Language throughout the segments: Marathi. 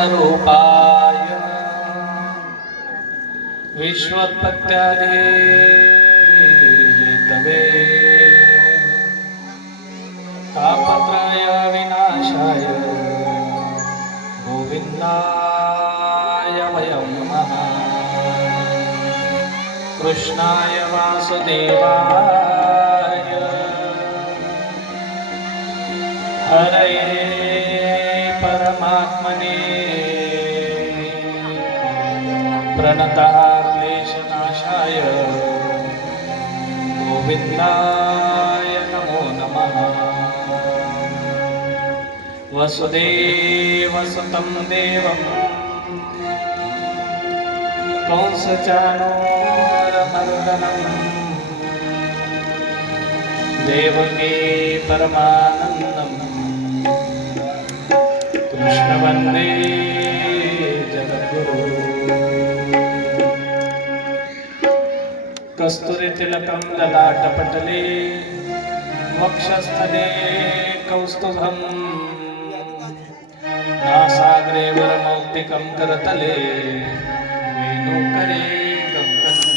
रूपाय विश्वोत्पत्त्यादि तवे तापत्रय विनाशाय गोविन्दाय वयं नमः। कृष्णाय वासुदेवाय हरये परमात्मने प्रणतः क्लेशनाशाय गोविन्दाय नमो नमः। वसुदेवसुतं देवं कंसचाणूरमर्दनं देवकी परमानन्दं कृष्णवन्दे जगद्गुरु। कस्तूरितिलकं ललाटपटले वक्षस्थले कौस्तुभं नासाग्रे वरमौक्तिकं करतले वेणुकरे कङ्कणम्।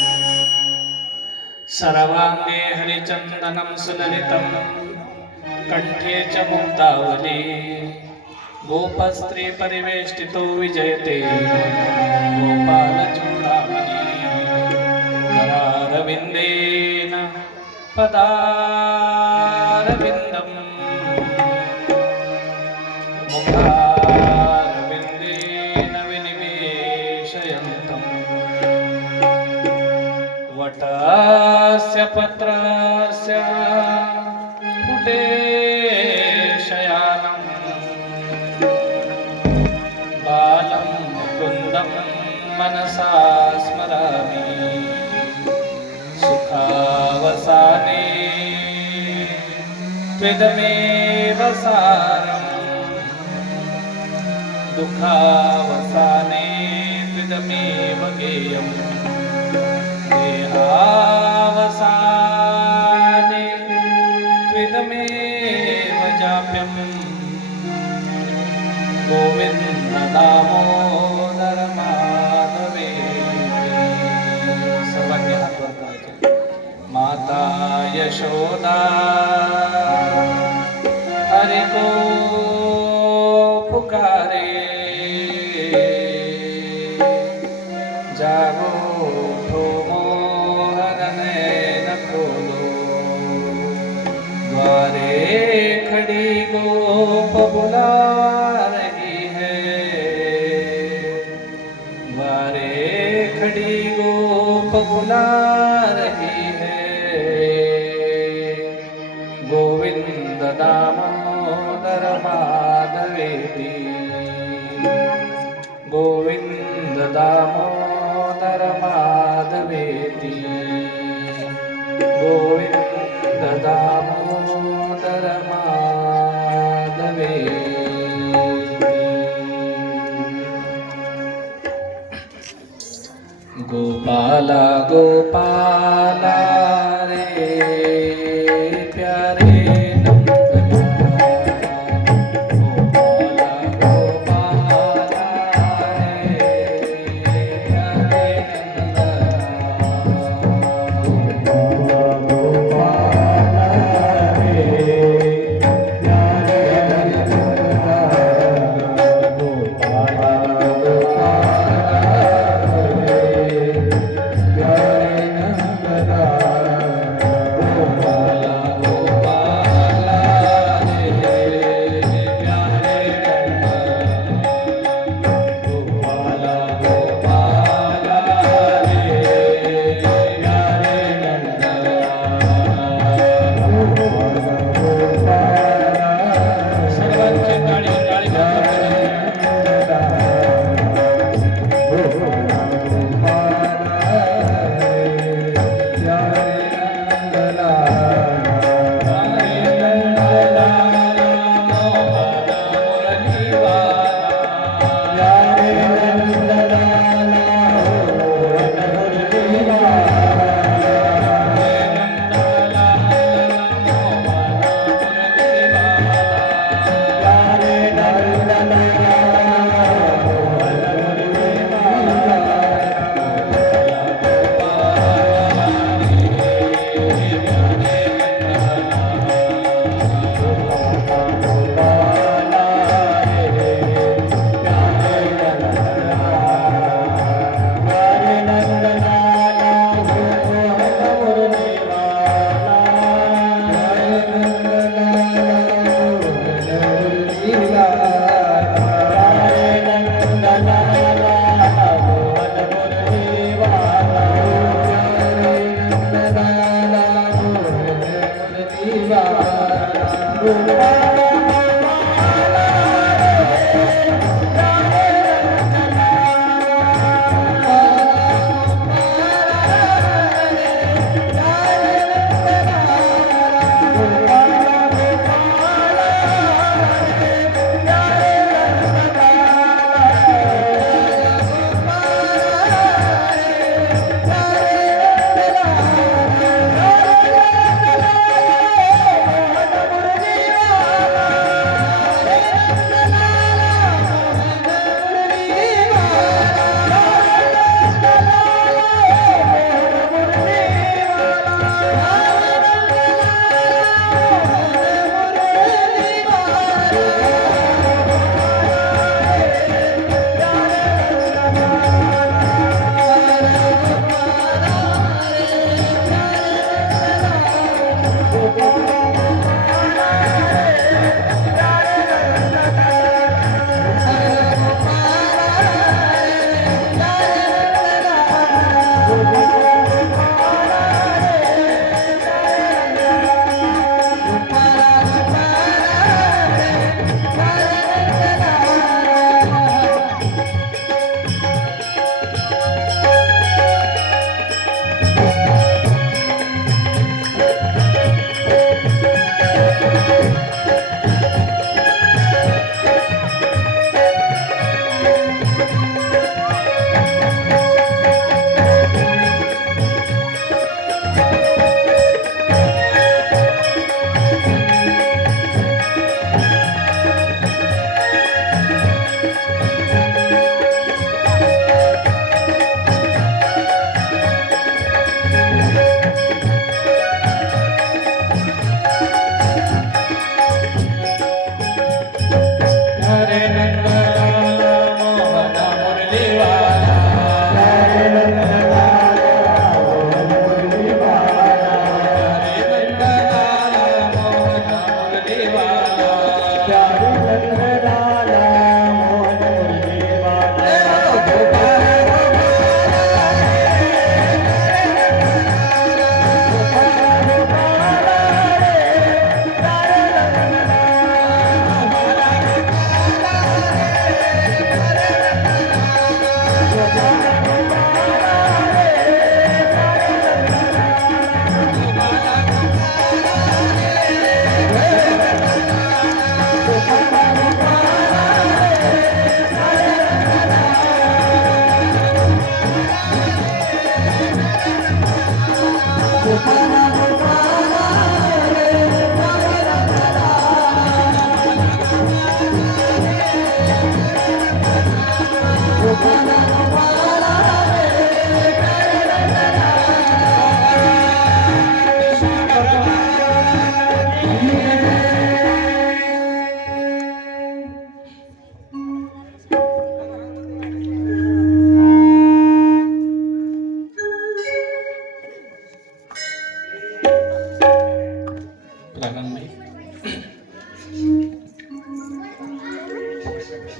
सर्वाङ्गे हरिचन्दनं सुललितं कण्ठे च मुक्तावली गोपस्त्री परिवेष्टितो विजयते गोपालचूडामणि। करारविन्देन पदारविन्दं मुखारविन्देन विनिवेशयन्तम्। वटस्य पत्रस्य पुटे शयानं बालं मुकुन्दं मनसा स्मरामि। सुखावसाने त्विदमेव सारम् दुःखावसाने त्विदमेव गेयम्। देहावसाने त्विदमेव जाप्यम्। गोविन्द दामोदर माधवेति। सर्वांनी हात वर करायचे। माता यशोदा हरि को पुकारे जागो उठो मोहन नैन खोलो। द्वारे खड़ी गोप बुला रही है। द्वारे खड़ी गोप बुला रही है। गोविंद दामोदर माधवेति। गोविंद दामोदर माधवेति। गोविंद दामोदर माधवेति। गोपाला गोपाला रे प्यारे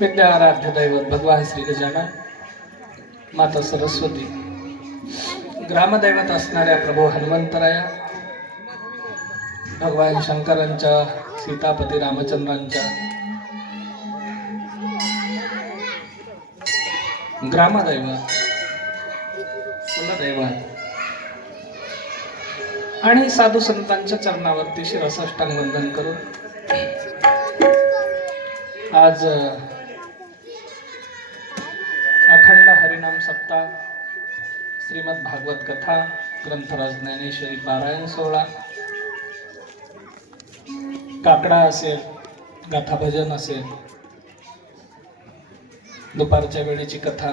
विद्या आराध्य दैवत भगवान श्री गजानन, माता सरस्वती, ग्रामदैवत असणाऱ्या प्रभू हनुमंतराया, भगवान शंकरांच्या, सीतापती रामचंद्रांच्या, ग्रामदैवत, कुलदैवत आणि साधू संतांच्या चरणावरती शिरसाष्टांग वंदन करून आज अखंड हरिनाम सप्ताह, श्रीमद भागवत कथा, ग्रंथराज ज्ञानेश्वरी पारायण सोहळा, काकडा असेल, गाथा भजन असेल, दुपारच्या वेळेची कथा,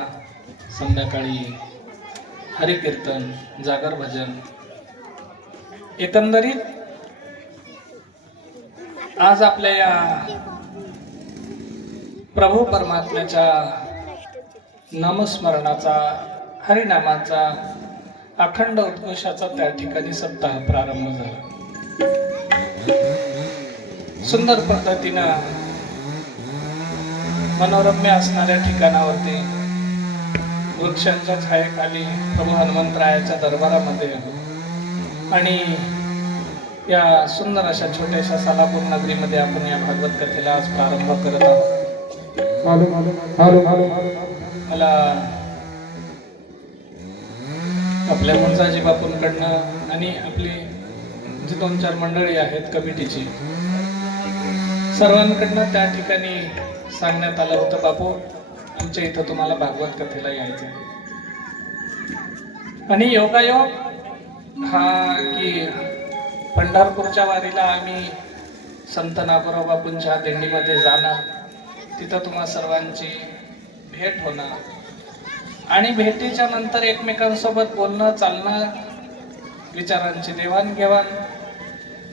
संध्याकाळी हरिकीर्तन, जागर भजन, एकंदरीत आज आपल्या या प्रभू परमात्म्याच्या नामस्मरणाचा, हरिनामाचा, अखंड उद्घोषाचा त्या ठिकाणी सप्ताह प्रारंभ झाला. सुंदर पद्धतीनं मनोरम्य असणाऱ्या ठिकाणावरती वृक्षांच्या छायेखाली प्रभू हनुमंतरायाच्या दरबारामध्ये आणि या सुंदर अशा छोट्याशा सालापूर नगरीमध्ये आपण या भागवत कथेला आज प्रारंभ करत आहोत. मला आपल्या मुंजाजी बापूंकडनं आणि आपली जी 2-4 मंडळी आहेत कमिटीची, सर्वांकडनं त्या ठिकाणी सांगण्यात आलं होतं, बापू आमच्या इथं तुम्हाला भागवत कथेला यायचं. आणि योगायोग हा की पंढरपूरच्या वारीला आम्ही संत नागोराव बापूंच्या दिंडीमध्ये जाणं, तिथं तुम्हा सर्वांची भेट होणं आणि भेटीच्या नंतर एकमेकांसोबत बोलणं, चालणं, विचारांची देवाणघेवाण,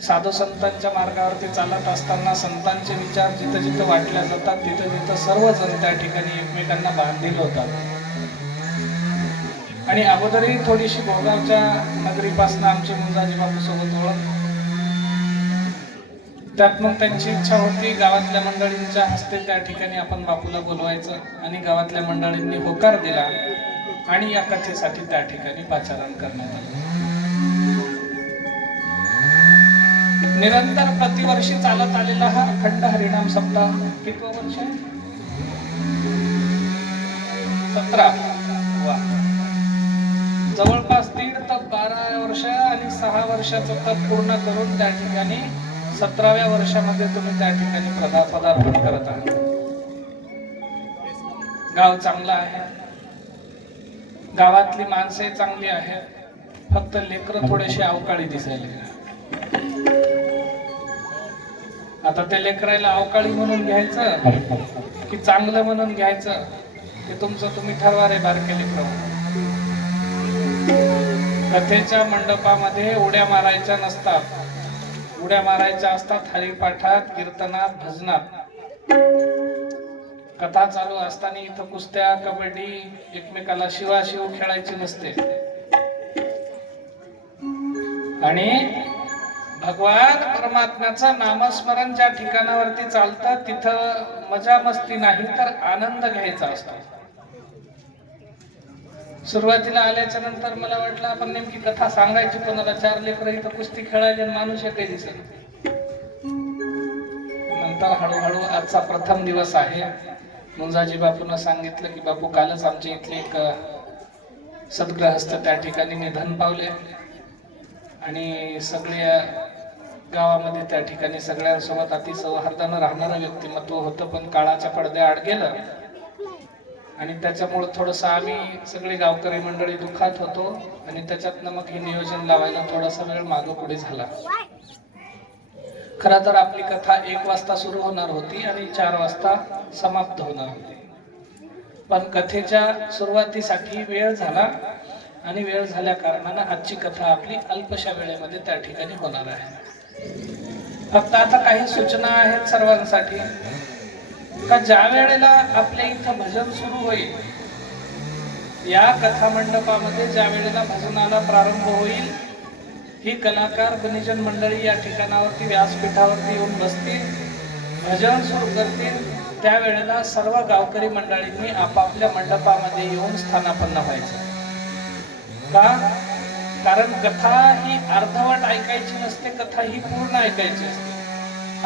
साधू संतांच्या मार्गावरती चालत असताना संतांचे विचार जिथं जिथं वाटल्या जातात तिथं तिथं सर्वजण त्या ठिकाणी एकमेकांना बांधील होतात. आणि अगोदरही थोडीशी भोगावच्या नगरीपासून आमची मुंजाजी बापू सोबत ओळख, त्यात मग त्यांची इच्छा होती गावातल्या मंडळींच्या हस्ते त्या ठिकाणी आपण बापूला बोलवायचं, आणि गावातल्या मंडळींनी होकार दिला आणि या कथेसाठी त्या ठिकाणी पाचारण करण्यात आलं. निरंतर प्रतिवर्षी चालत आलेला हा अखंड हरिनाम सप्ताह कितवं वर्ष आहे? 17. वा, जवळपास 1.5 ते 12 वर्ष आणि 6 वर्षाचं तप पूर्ण करून त्या ठिकाणी 17व्या वर्षामध्ये तुम्ही त्या ठिकाणी पदार्पण करत आहात. गाव चांगलं आहे, गावातली माणसे चांगली आहेत, फक्त लेकरं थोडेसे अवकाळी दिसायले. आता ते लेकरायला अवकाळी म्हणून घ्यायचं की चांगलं म्हणून घ्यायचं ते तुमचं तुम्ही ठरवा रे बारकेले प्रभू. कथेच्या मंडपामध्ये उड्या मारायच्या नसतात, उड्या मारायच्या असतात हरिपाठात, कीर्तनात, भजनात. कथा चालू असताना इथं कुस्त्या, कबड्डी, एकमेकाला शिवाशिव खेळायची नसते. आणि भगवान परमात्म्याचं नामस्मरण ज्या ठिकाणावरती चालतं तिथं मजा मस्ती नाही तर आनंद घ्यायचा असतो. सुरुवातीला आल्याच्या नंतर मला वाटलं आपण नेमकी कथा सांगायची कोणाला, 4 लेकरं इथं कुस्ती खेळायला माणूस एकही दिसत. नंतर हळूहळू आजचा प्रथम दिवस आहे. मुंजाजी बापूंना सांगितलं की बापू कालच आमच्या इथले एक सद्गृहस्थ त्या ठिकाणी निधन पावले आणि सगळ्या गावामध्ये त्या ठिकाणी सगळ्यांसोबत अति सौहार्दानं राहणारं व्यक्तिमत्व होतं, पण काळाच्या पडद्याआड गेलं आणि त्याच्यामुळे थोडंसं आम्ही सगळे गावकरी मंडळी दुःखात होतो आणि त्याच्यातनं मग हे नियोजन लावायला थोडासा वेळ मागं पुढे झाला. खरं तर आपली कथा 1 वाजता सुरू होणार होती आणि 4 वाजता समाप्त होणार होती, पण कथेच्या सुरुवातीसाठी वेळ झाला आणि वेळ झाल्या कारणानं आजची कथा आपली अल्पशा वेळेमध्ये त्या ठिकाणी होणार आहे. फक्त आता काही सूचना आहेत सर्वांसाठी का ज्या वेळेला आपल्या इथं भजन सुरू होईल, या कथा मंडपामध्ये ज्या वेळेला भजनाला प्रारंभ होईल, ही कलाकार गुणीजन मंडळी या ठिकाणावरती व्यासपीठावरती येऊन बसतील, भजन सुरू करतील. त्यावेळेला सर्व गावकरी मंडळींनी आपापल्या मंडपामध्ये येऊन स्थानापन्न व्हायचं. का? कारण कथा ही अर्धवट ऐकायची नसते, कथा ही पूर्ण ऐकायची असते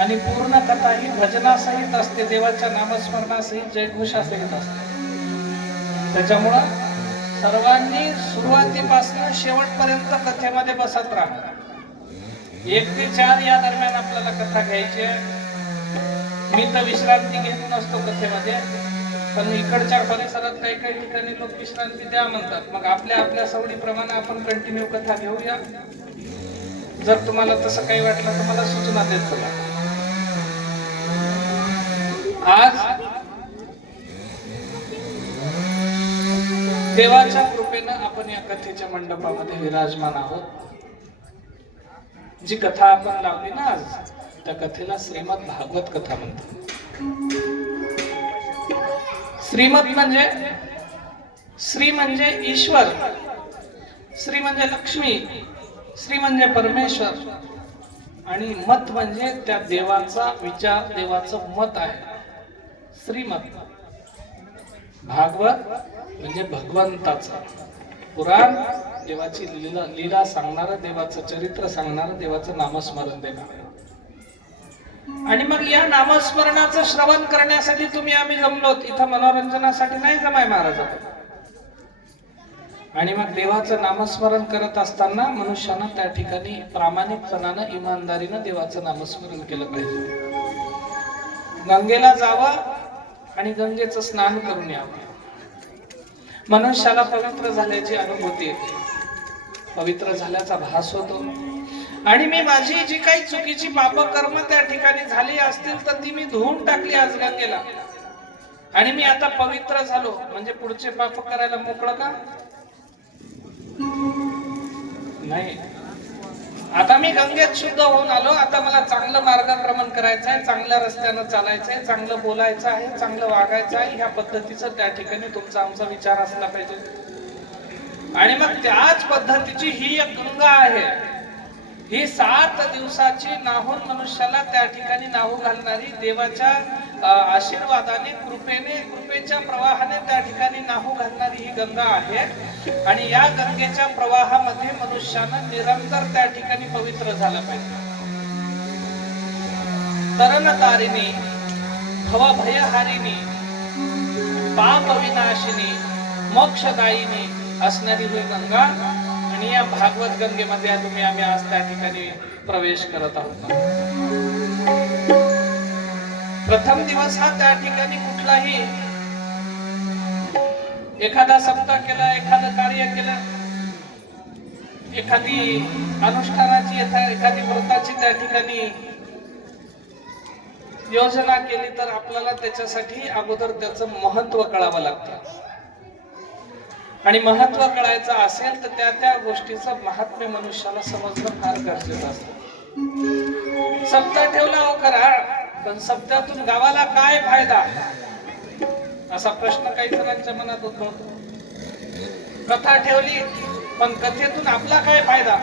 आणि पूर्ण कथा ही भजनासहित असते, देवाच्या नामस्मरणासहित, जयघोषासहित असते. त्याच्यामुळं सर्वांनी सुरुवातीपासून शेवटपर्यंत कथेमध्ये बसत राहा. 1 ते 4 या दरम्यान आपल्याला कथा घ्यायची आहे. मी तर विश्रांती घेत नसतो कथेमध्ये, पण इकडच्या परिसरात काही काही ठिकाणी लोक विश्रांती द्या म्हणतात. मग आपल्या आपल्या सवडीप्रमाणे आपण कंटिन्यू कथा घेऊया. जर तुम्हाला तसं काही वाटलं तर मला सूचना देत चला. आज देवाच्या कृपेनं आपण या कथेच्या मंडपामध्ये विराजमान आहोत. जी कथा आपण लावली ना आज, त्या कथेला श्रीमद भागवत कथा म्हणतात. श्रीमद म्हणजे श्री म्हणजे ईश्वर, श्री म्हणजे लक्ष्मी, श्री म्हणजे परमेश्वर आणि मत म्हणजे त्या देवाचा विचार, देवाचं मत आहे श्रीमद. भागवत म्हणजे भगवंताचा पुराण, देवाची लीला सांगणारं, देवाचं चरित्र सांगणारं, देवाचं नामस्मरण देणारं. आणि मग या नामस्मरणाचं श्रवण करण्यासाठी तुम्ही आम्ही जमलोत, इथं मनोरंजनासाठी नाही जमाय महाराजाकडे. आणि मग देवाचं नामस्मरण करत असताना मनुष्यानं त्या ठिकाणी प्रामाणिकपणानं, इमानदारीनं देवाचं नामस्मरण केलं पाहिजे. गंगेला जावं आणि गंगेचं स्नान करून यावं. मनुष्याला पवित्र झाल्याची अनुभूती येते, पवित्र झाल्याचा भास होतो. आणि मी माझी जी काही चुकीची पाप कर्म त्या ठिकाणी झाली असतील तर ती मी धुवून टाकली आज गंगेला, आणि मी आता पवित्र झालो. म्हणजे पुढचे पाप करायला मोकळं का? नाही. आता मी गंगेत शुद्ध होऊन आलो, आता मला चांगलं मार्गक्रमण करायचं आहे, चांगल्या रस्त्यानं चालायचं आहे, चांगलं बोलायचं आहे, चांगलं वागायचं आहे. ह्या पद्धतीचं त्या ठिकाणी तुमचा आमचा विचार असला पाहिजे. आणि मग त्याच पद्धतीची ही एक गंगा आहे, ही 7 दिवसाची नाहून मनुष्याला त्या ठिकाणी नाहू घालणारी, देवाच्या आशीर्वादाने, कृपेने, कृपेच्या प्रवाहाने त्या ठिकाणी नाहू घालणारी ही गंगा आहे. आणि या गंगेच्या प्रवाहामध्ये मनुष्यानं निरंतर त्या ठिकाणी पवित्र झालं पाहिजे. तरणतारिणी, भवभयहारिणी, पाप विनाशिनी, मोक्षदायिनी असणारी ही गंगा. आणि या भागवत गंगेमध्ये तुम्ही आम्ही आज त्या ठिकाणी प्रवेश करत आहोत. प्रथम दिवस हा त्या ठिकाणी कुठलाही एखादा सप्ताह केला, एखादं कार्य केलं, एखादी अनुष्ठानाची, एखादी व्रताची त्या ठिकाणी योजना केली तर आपल्याला त्याच्यासाठी अगोदर त्याचं महत्व कळावं लागतं. आणि महत्व कळायचं असेल तर त्या त्या गोष्टीचं महात्म्य मनुष्याला समजणं फार गरजेचं असतं. सप्ताह ठेवला हो खरा, पण सप्त्यातून गावाला काय फायदा असा प्रश्न काही जणांच्या मनात उद्भवतो. कथा ठेवली पण कथेतून आपला काय फायदा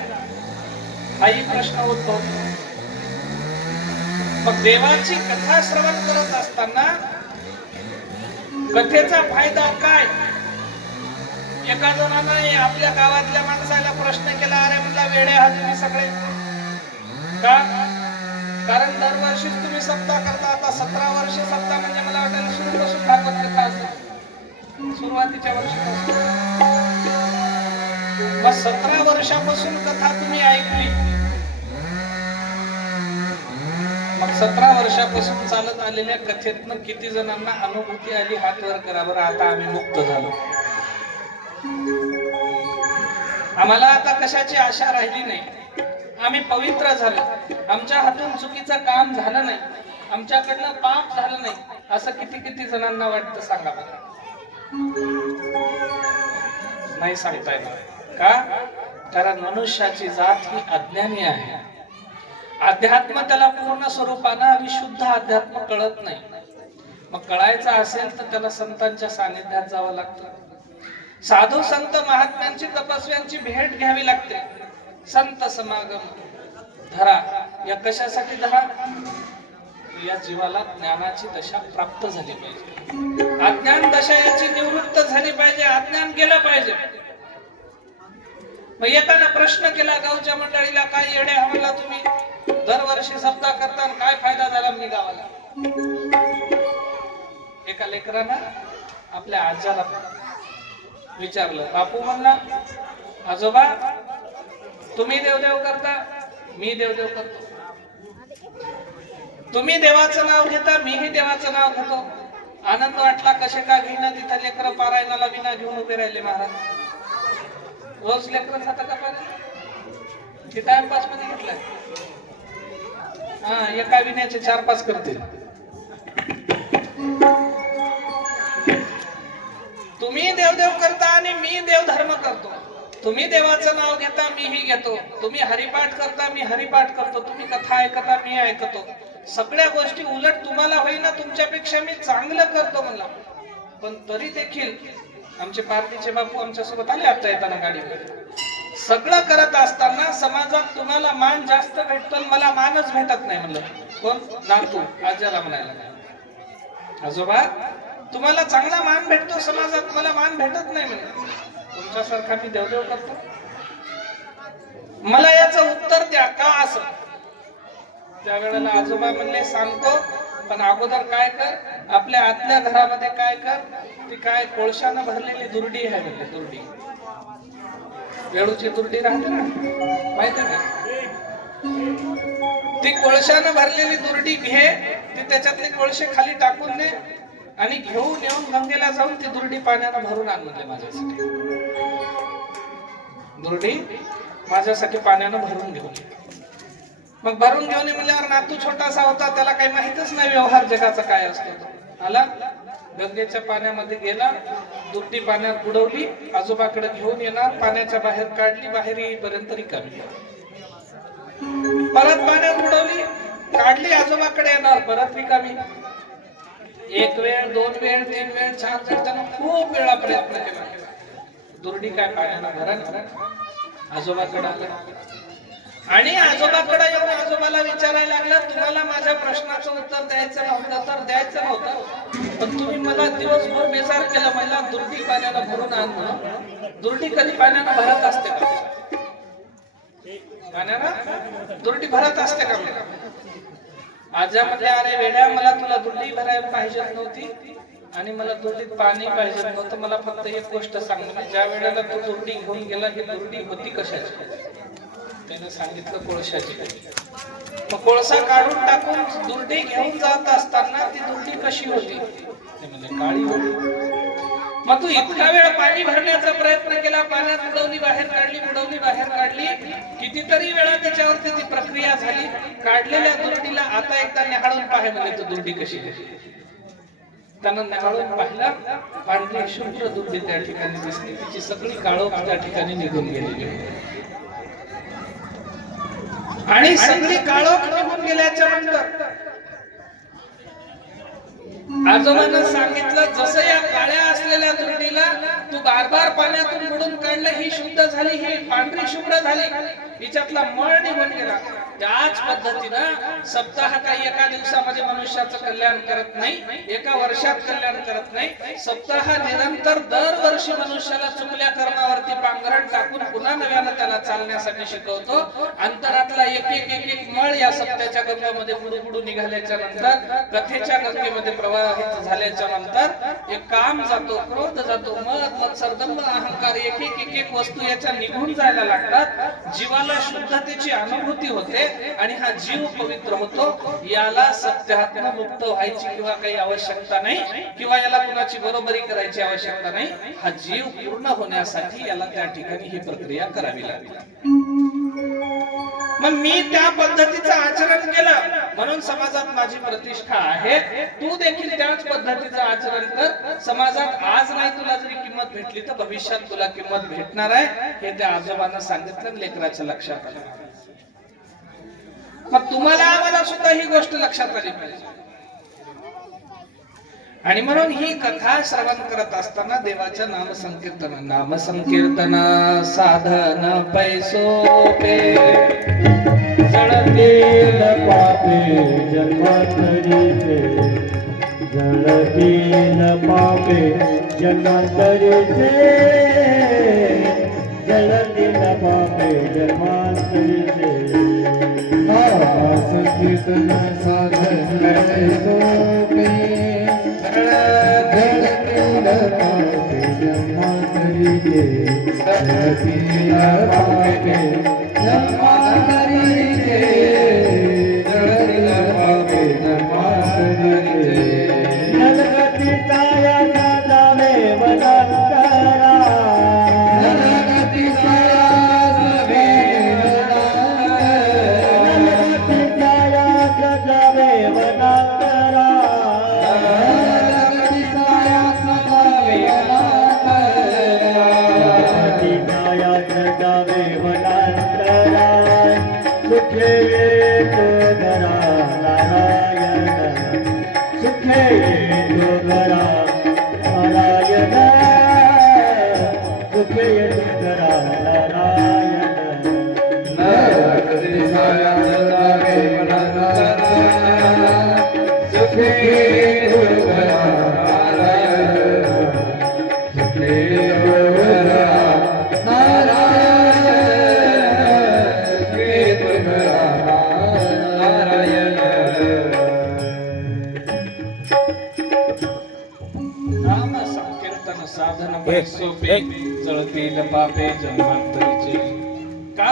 हाही प्रश्न उद्भवतो. मग देवाची कथा श्रवण करत असताना कथेचा फायदा काय? एका जणाने आपल्या गावातल्या माणसाला प्रश्न केला, अरे म्हणला वेडे आहात तुम्ही सगळे का? कारण दरवर्षीच तुम्ही सप्ताह करता, आता 17 वर्ष सप्ताह म्हणजे मला वाटायला सुरुपासून भागवत कथा असते, सुरुवातीच्या वर्षापासून. मग 17 वर्षापासून कथा तुम्ही ऐकली, मग 17 वर्षापासून चालत आलेल्या कथेतनं किती जणांना अनुभूती आली? हात वर करा बरं. आता आम्ही मुक्त झालो, आम्हाला आता कशाची आशा राहिली नाही, आम्ही पवित्र झालो, आमच्या हातून चुकीचं काम झालं नाही, आमच्याकडनं पाप झालं नाही, असं किती किती जणांना वाटतं सांगा बरं? नाही सांगता येणार. का? कारण मनुष्याची जात ही अज्ञानी आहे. अध्यात्म त्याला पूर्ण स्वरूपानं आणि शुद्ध अध्यात्म कळत नाही. मग कळायचं असेल तर त्याला संतांच्या सानिध्यात जावं लागतं. साधू संत महात्म्यांची तपस्व्यांची भेट घ्यावी लागते. संत समागम धरा. या कशासाठी धरा? या जीवाला ज्ञानाची दशा प्राप्त झाली पाहिजे, अज्ञान दशा याची निवृत्त झाली पाहिजे, अज्ञान गेलं पाहिजे. मग एकाने प्रश्न केला गावच्या मंडळीला, काय येडे म्हणला तुम्ही दरवर्षी सप्ताह करता, काय फायदा झाला मी गावाला? एका लेकरानं आपल्या आज्याला विचारलं. बापू म्हणला, आजोबा तुम्ही देवदेव करता, मी देवदेव करतो. तुम्ही देवाचं नाव घेता, मीही देवाचं नाव घेतो. आनंद वाटला, कसे का घेईना? तिथं लेकरं पारायणाला विना घेऊन उभे राहिले महाराज. रोज लेकरं खातं का पारायण? ते टाइमपास मध्ये घेतलाय. हा, एका विण्याचे 4-5 करतील. तुम्ही देवदेव करता आणि मी देवधर्म करतो. तुम्ही देवाचं नाव घेता, मीही घेतो. तुम्ही हरिपाठ करता, मी हरिपाठ करतो. तुम्ही कथा ऐकता, मी ऐकतो. सगळ्या गोष्टी उलट तुम्हाला होईना, तुमच्यापेक्षा मी चांगलं करतो म्हणला. पण तरी देखील आमचे पार्टीचे बापू आमच्या सोबत आले आता येताना गाडीवर. सगळं करत असताना समाजात तुम्हाला मान जास्त भेटतो, मला मानच भेटत नाही म्हणलं. कोण? नातू आज्याला म्हणायला, आजोबा तुम्हाला चांगला मान भेटतो समाजात, मला मान भेटत नाही म्हणे. तुमच्यासारखा मी देवदेव करतो? मला याचं उत्तर द्या, का असं? त्यावेळेला आजोबा म्हणले, सांगतो, पण अगोदर काय कर, आपल्या आतल्या घरामध्ये काय कर, ती काय कोळशानं भरलेली दुर्डी आहे म्हणजे, दुर्डी, वेळूची दुर्डी राहते ना, माहिती ना? ती कोळशानं भरलेली दुर्डी घे, ती त्याच्यातले कोळशे खाली टाकून दे आणि घेऊन येऊन गंगेला जाऊन ती दुर्डी पाण्यानं भरून आण म्हणले माझ्यासाठी. दुर्डी माझ्यासाठी पाण्यानं भरून घेऊन ये. मग भरून घेऊन ये म्हणल्यावर नातू छोटासा होता, त्याला काही माहितच नाही व्यवहार जगाचा काय असतो. आला, गंगेच्या पाण्यामध्ये गेला, दुर्डी पाण्यात बुडवली, आजोबाकडे घेऊन येणार, पाण्याच्या बाहेर काढली, बाहेर येईपर्यंत रिकामी. परत पाण्यात बुडवली, काढली, आजोबाकडे येणार, परत रिकामी. 1 वेळ, 2 वेळ, 3 वेळ, 4 वेळ, त्यानं खूप वेळा प्रयत्न केला. दुर्डी काय पाण्यानं भरण. आजोबाकडे आला आणि आजोबाकडे येऊन आजोबाला विचारायला लागला, तुम्हाला माझ्या प्रश्नाचं उत्तर द्यायचं नव्हतं तर द्यायचं नव्हतं, पण तुम्ही मला दिवसभर बेजार केलं. मला दुर्डी पाण्यानं भरून आण म्हणून. दुर्डी कधी पाण्यानं भरत असते का? पाण्यानं दुर्डी भरत असते का? आजा म्हणले, अरे वेड्या, मला तुला दुर्डी भरायला पाहिजे नव्हती आणि मला दुर्डीत पाणी पाहिजे नव्हतं. मला फक्त एक गोष्ट सांग, ज्या वेळेला तू दुर्डी घेऊन गेला, ही दुर्डी होती कशाची? त्याने सांगितलं, कोळशाची. मग कोळसा काढून टाकून दुर्डी घेऊन जात असताना ती दुर्डी कशी होती? ते म्हणजे काळी होती. मग तू इतका वेळ पाणी भरण्याचा प्रयत्न केला, पाण्यात बुडवली बाहेर काढली, बुडवली बाहेर काढली, कितीतरी वेळा त्याच्यावरती ती प्रक्रिया झाली. काढलेल्या दुर्डीला आता एकदा निहाळून पाहे म्हणजे तू दुर्डी कशी आहे. त्यानं निहाळून पाहिला, पांढरी शुभ्र दुर्डी त्या ठिकाणी दिसली. तिची सगळी काळोख त्या ठिकाणी निघून गेलेली होती. आणि सगळी काळोख निघून गेल्याच्या नंतर आजोबांना सांगितलं, जसं या काळ्या असलेल्या दुर्डीला तू बार पाण्यातून बुडून काढलं, ही शुद्ध झाली, ही पांढरी शुभ्र झाली, हिच्यातला मळ निघून गेला. त्याच पद्धतीनं सप्ताह काही एका दिवसामध्ये मनुष्याचं कल्याण करत नाही, एका वर्षात कल्याण करत नाही. सप्ताह निरंतर दरवर्षी मनुष्याला चुकल्या कर्मावरती पांघरण टाकून पुन्हा नव्यानं त्याला चालण्यासाठी शिकवतो. अंतरातला एक मळ या सप्त्याच्या गंगेमध्ये बुडू निघाल्याच्या नंतर, कथेच्या गंगेमध्ये प्रवाहित झाल्याच्या नंतर एक काम जातो, क्रोध जातो, मद मत्सर दंभ अहंकार, एक वस्तू याच्या निघून जायला लागतात. जीवाला शुद्धतेची अनुभूती होते आणि हा जीव पवित्र होतो. याला सत्यात्म मुक्त व्हायची किंवा काही आवश्यकता नाही, किंवा याला कुणाची बरोबरी करायची आवश्यकता नाही. हा जीव पूर्ण होण्यासाठी याला त्या ठिकाणी ही प्रक्रिया करावी लागली. मग मी त्या पद्धतीचं आचरण केलं म्हणून समाजात माझी प्रतिष्ठा आहे. तू देखील त्याच पद्धतीचं आचरण कर. समाजात आज नाही तुला जरी किंमत भेटली तर भविष्यात तुला किंमत भेटणार आहे. हे त्या आजोबांना सांगितलं, लेकराच्या लक्षात आलं. मग तुम्हाला आम्हाला सुद्धा ही गोष्ट लक्षात आली पाहिजे. आणि म्हणून ही कथा श्रवण करत असताना देवाच्या नामसंकीर्तन साधन पैसोपे जळतील पापे जन्मांतरीचे, जळतील पापे जन्मांतरीचे, जळतील पापे जन्मांतरीचे. संकीर्तन साधन पैसोपे जळतील पापे जन्मांतरीचे, जळतील पापे जन्मांतरीचे, जळतील पापे जन्मांतरीचे. नरगतीचा या जावे वनांतरा, नरगतीचा या जावे वनांतरा, नरगतीचा या जावे वनांतरा, नरगतीचा या जावे वनांतरा, नरगतीचा या जावे वनांतरा. सुखे तो घरा नारायण, सुखे तो घरा नारायण, सुखे तो घरा नारायण. नरगतीचा या जावे वनांतरा, सुखे तो घरा नारायण, सुखे तो घरा नारायण, सुखे तो घरा नारायण. नाम संकीर्तन साधन पैसोपे जळतील पापे जन्मांतरीचे. का?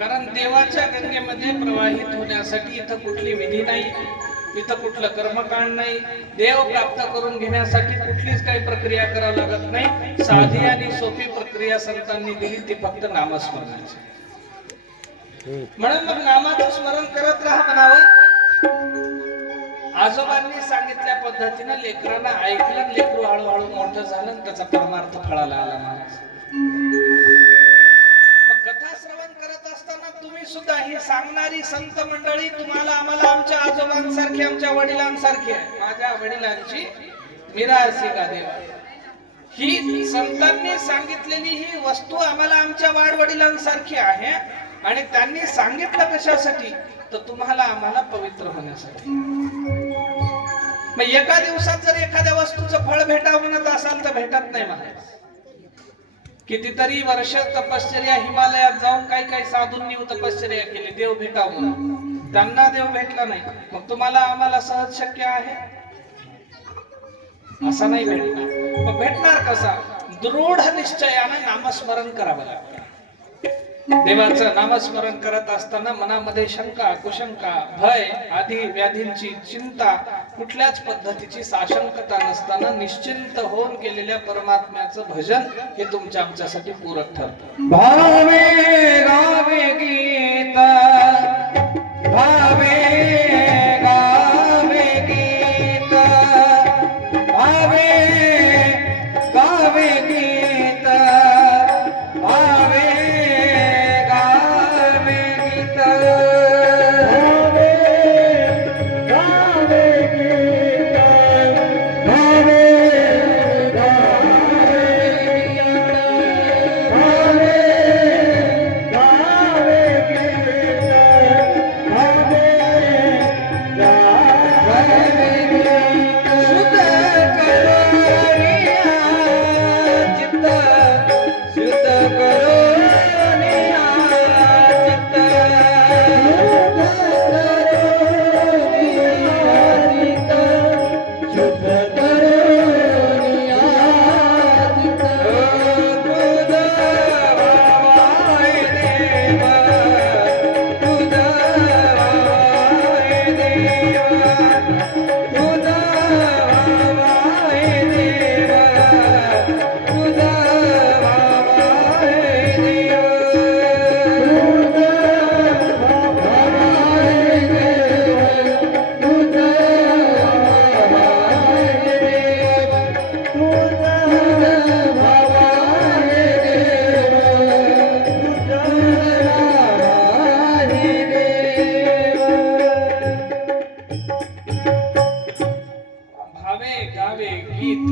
कारण देवाच्या गंगेमध्ये प्रवाहित होण्यासाठी इथं कुठली विधी नाही, इथं कुठलं कर्मकांड नाही. देव प्राप्त करून घेण्यासाठी कुठलीच काही प्रक्रिया करावी लागत नाही. साधी आणि सोपी प्रक्रिया संतांनी दिली, ती फक्त नामस्मरणाची. म्हणून मग नामाचं स्मरण करत राहा म्हणावं. आजोबांनी सांगितल्या पद्धतीनं लेकरांना ऐकलं, लेकरू हळूहळू मोठं झालं, त्याचा परमार्थ फळाला आला. मग कथा श्रवण करत असताना तुम्ही सुद्धा ही सांगणारी संत मंडळी तुम्हाला आम्हाला आमच्या आजोबांसारखी, आमच्या वडिलांसारखी आहे. माझ्या वडिलांची मिरासी गादेवा, ही संतांनी सांगितलेली ही वस्तू आम्हाला आमच्या वाडवडिलांसारखी आहे. आणि त्यांनी सांगितलं कशासाठी? तर तुम्हाला आम्हाला पवित्र होण्यासाठी. मग एका दिवसात जर एखाद्या वस्तूचं फळ भेटावं म्हणत असाल तर भेटत नाही महाराज. कितीतरी वर्ष तपश्चर्या हिमालयात जाऊन काही साधूंनी तपश्चर्या केली देव भेटावं म्हणून, त्यांना देव भेटला नाही. मग तुम्हाला आम्हाला सहज शक्य आहे? असा नाही भेटणार. मग भेटणार कसा? दृढ निश्चयाने नामस्मरण करावं लागतं. देवाचं नामस्मरण करत असताना मनामध्ये शंका कुशंका भय आदी व्याधींची चिंता कुठल्याच पद्धतीची साशंकता नसताना निश्चिंत होऊन केलेल्या परमात्म्याचं भजन हे तुमच्या आमच्यासाठी पूरक ठरतं. भावे गावे गीत भावे गावे गीत भावे गावे गीत भावे गावे गीत भावे गावे गीत भावे भावे गावे गीत.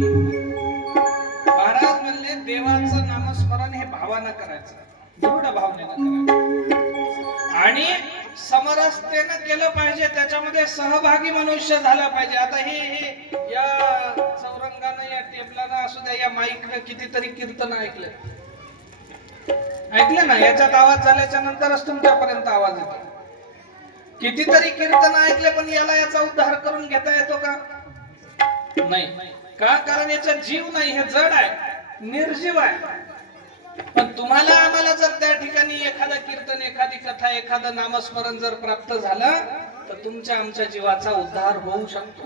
महाराज म्हणले देवाचं नामस्मरण हे भावानं करायचं, दृढ भावनेनं करायचं आणि समरसतेनं केलं पाहिजे. त्याच्यामध्ये सहभागी मनुष्य झाला पाहिजे. आता हे या चौरंगानं या टेबलानं असू द्या या माईकनं कितीतरी कीर्तन ऐकलं ना, याच्यात आवाज झाल्याच्या नंतरच तुमच्यापर्यंत आवाज येतो. कितीतरी कीर्तन ऐकले पण याचा उद्धार करून घेता येतो का? नाही. का? कारण याचा जीव नाही, हे जड आहे, निर्जीव आहे. पण तुम्हाला आम्हाला जर त्या ठिकाणी एखादा कीर्तन एखादी कथा एखादं नामस्मरण जर प्राप्त झालं तर तुमच्या आमच्या जीवाचा उद्धार होऊ शकतो.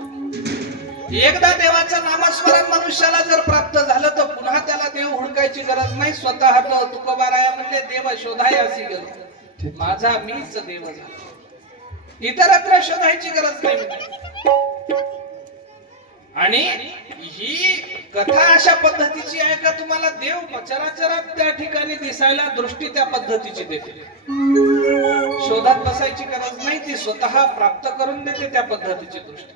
एकदा देवाचं नामस्मरण मनुष्याला जर प्राप्त झालं तर पुन्हा त्याला देव हुडकायची गरज नाही. स्वतः तो तुकोबाराया म्हणले देव शोधायासी गेलो, माझा मीच देव झालो, इतरत्र शोधायची गरज नाही. आणि ही कथा अशा पद्धतीची आहे का तुम्हाला देव चराचरात त्या ठिकाणी दिसायला दृष्टी त्या पद्धतीची देते. शोधात बसायची गरज नाही, ती स्वतः प्राप्त करून देते त्या पद्धतीची दृष्टी.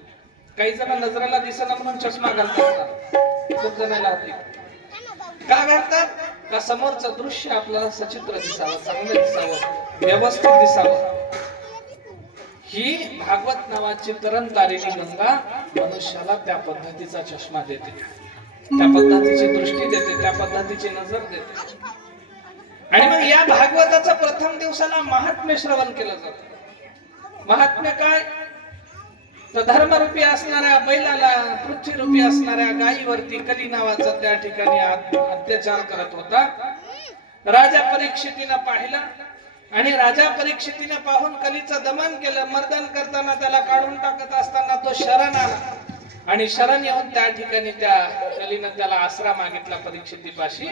काही जण नजरेला दिसेना म्हणून चष्मा घालतात, खूप जणांना का घालतात? का समोरचं दृश्य आपल्याला सचित्र दिसावं, चांगलं दिसावं, व्यवस्थित दिसावं. ही भागवत नावाची तरंतारिणी गंगा मनुष्याला त्या पद्धतीचा चष्मा देते, त्या पद्धतीची दृष्टी देते, त्या पद्धतीची नजर देते. आणि मग या भागवताचं प्रथम दिवसाला महात्म्य श्रवण केलं जातं. महात्म्य काय? तर धर्मरूपी असणाऱ्या बैलाला पृथ्वीरूपी असणाऱ्या गायीवरती कली नावाचा त्या ठिकाणी अत्याचार करत होता. राजा परीक्षितीनं पाहिलं आणि राजा परीक्षितीने पाहून कलीचं दमन केलं. मर्दन करताना त्याला काढून टाकत असताना तो शरण आला आणि शरण येऊन त्या ठिकाणी त्या कलीनं त्याला आसरा मागितला परीक्षितीपाशी.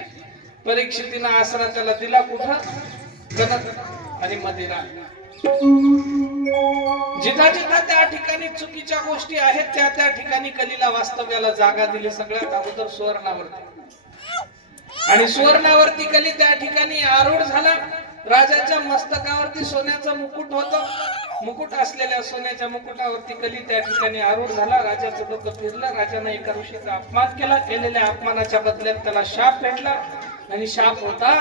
परीक्षितीनं आसरा त्याला दिला कुठं? कनक आणि मदिरा. जिथं जिथं त्या ठिकाणी चुकीच्या गोष्टी आहेत त्या त्या ठिकाणी कलीला वास्तव्याला जागा दिली. सगळ्यात अगोदर सुवर्णावरती, आणि सुवर्णावरती कली त्या ठिकाणी आरूढ झाला. राजाच्या मस्तकावरती सोन्याचं मुकुट होतं. मुकुट असलेल्या सोन्याच्या मुकुटावरती कली त्या ठिकाणी आरूढ झाला. राजाचं डोकं फिरलं. राजाने एका ऋषीचा अपमान केला. केलेल्या अपमानाच्या बदल्यात त्याला शाप भेटला आणि शाप होता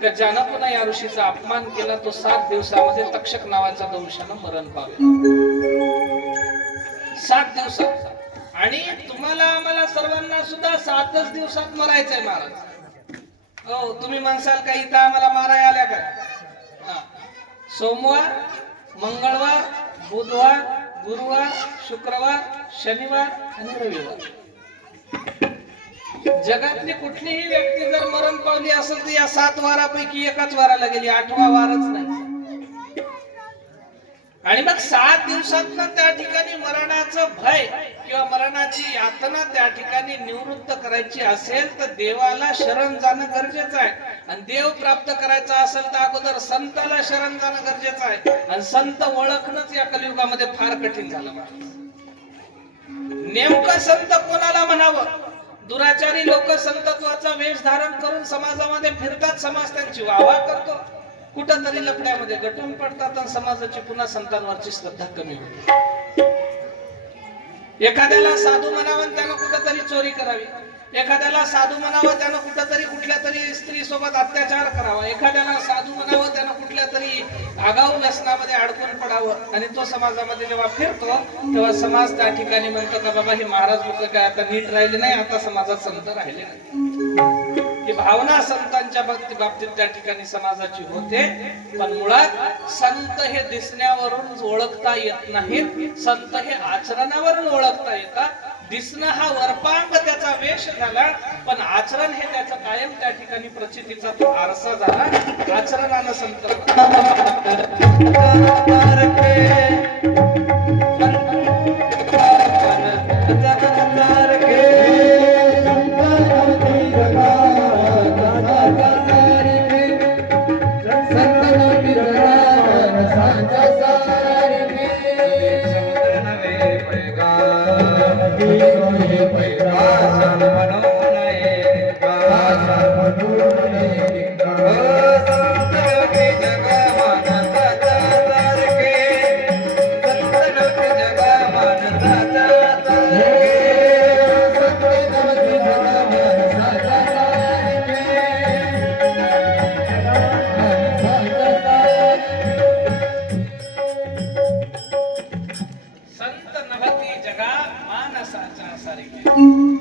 की ज्यानं पुन्हा या ऋषीचा अपमान केला तो 7 दिवसामध्ये तक्षक नावाच्या दंशानं मरण पावेल. 7 दिवसात. आणि तुम्हाला आम्हाला सर्वांना सुद्धा 7च दिवसात मरायचंय महाराज. हो, तुम्ही म्हणसाल का इथं आम्हाला माराय आल्या का? सोमवार, मंगळवार, बुधवार, गुरुवार, शुक्रवार, शनिवार आणि रविवार जगातली कुठलीही व्यक्ती जर मरण पावली असेल तर या 7 वारापैकी एकाच वाराला गेली, 8वा वारच नाही. आणि मग 7 दिवसात त्या ठिकाणी मरणाचं भय किंवा मरणाची यातना त्या ठिकाणी निवृत्त करायची असेल तर देवाला शरण जाणं गरजेचं आहे. आणि देव प्राप्त करायचा असेल तर अगोदर संताला शरण जाणं गरजेचं आहे. आणि संत ओळखणंच या कलियुगामध्ये फार कठीण झालं. नेमकं संत कोणाला म्हणावं? दुराचारी लोक संतत्वाचा वेश धारण करून समाजामध्ये फिरतात, समाज त्यांची वाहवा करतो, कुठंतरी लफड्यामध्ये गटून पडतात आणि समाजाची पुन्हा संतांवरची श्रद्धा कमी होते. एखाद्याला साधू म्हणावं त्यानं कुठंतरी चोरी करावी, एखाद्याला साधू म्हणावं त्यानं कुठंतरी कुठल्या तरी स्त्री सोबत अत्याचार करावा, एखाद्याला साधू म्हणावं त्यानं कुठल्या तरी आगाऊ व्यसनामध्ये अडकून पडावं. आणि तो समाजामध्ये जेव्हा फिरतो तेव्हा समाज त्या ठिकाणी म्हणतो का बाबा हे महाराज लोक काय आता नीट राहिले नाही, आता समाजात संत राहिले नाही. ही भावना संतांच्या बाबतीत त्या ठिकाणी समाजाची होते. पण मुळात संत हे दिसण्यावरून ओळखता येत नाहीत, संत हे आचरणावरून ओळखता येतात. दिसणं हा वरपांग त्याचा वेश झाला, पण आचरण हे त्याचं कायम त्या ठिकाणी प्रचितीचा तो आरसा झाला. आचरणानं संत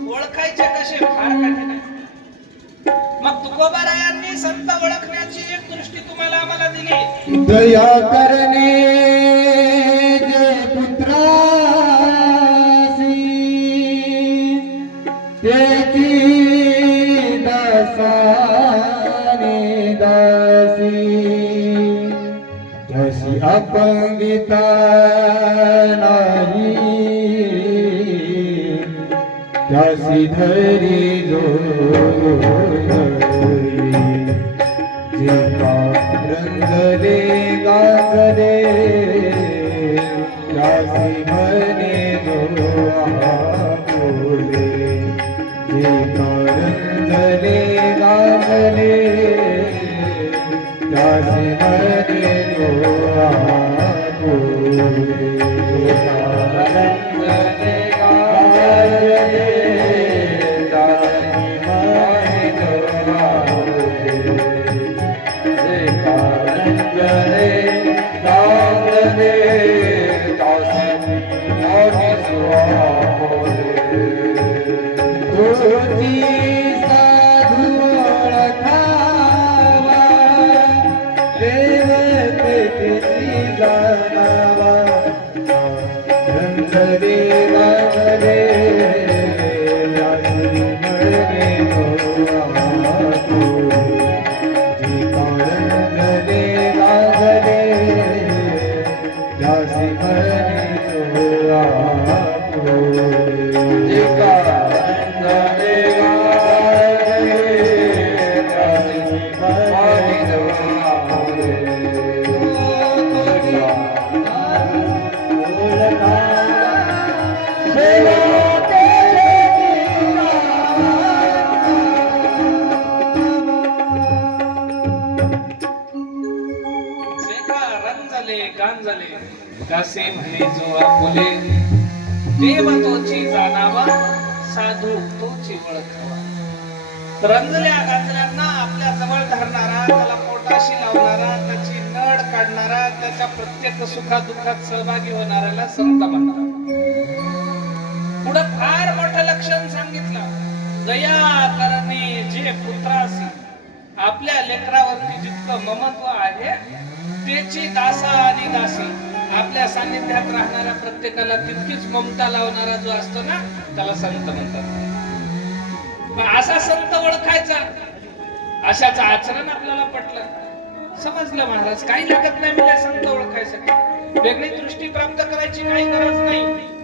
ओळखायचे कसे फार कठीण आहे. मग तुकोबारायांनी संत ओळखण्याची एक दृष्टी तुम्हाला आम्हाला दिली. दया करणे जे पुत्रासी त्याची दासाने दासी जशी अपंगिता नाही त्यासी धरी जो जे रंगले गागले त्यासी म्हणे जो बोले जे रंगले गागले त्यासी म्हणे जो बोले रंगले गागले कसे म्हणे जो आपुले देव तोची जाणावा साधू तोची ओळखावा. रंजल्या गांजल्यांना आपल्या जवळ धरणारा, त्याला पोटाशी लावणारा, त्याची नड काढणारा, त्याच्या प्रत्येक सुखादुःखात सहभागी होणाऱ्याला संत म्हणतात. पुढे फार मोठं लक्षण सांगितलं. दया करणे जे पुत्रासी, आपल्या लेकरावरती जितकं ममत्व आहे त्याची दासा आणि दासी, आपल्या सानिध्यात राहणाऱ्या प्रत्येकाला तितकीच ममता लावणारा जो असतो ना त्याला संत म्हणतात. मग असा संत ओळखायचा, अशाच आचरण आपल्याला पटलं, समजलं महाराज काही लागत नाही मला संत ओळखायसाठी, वेगळी दृष्टी प्राप्त करायची काही गरज नाही.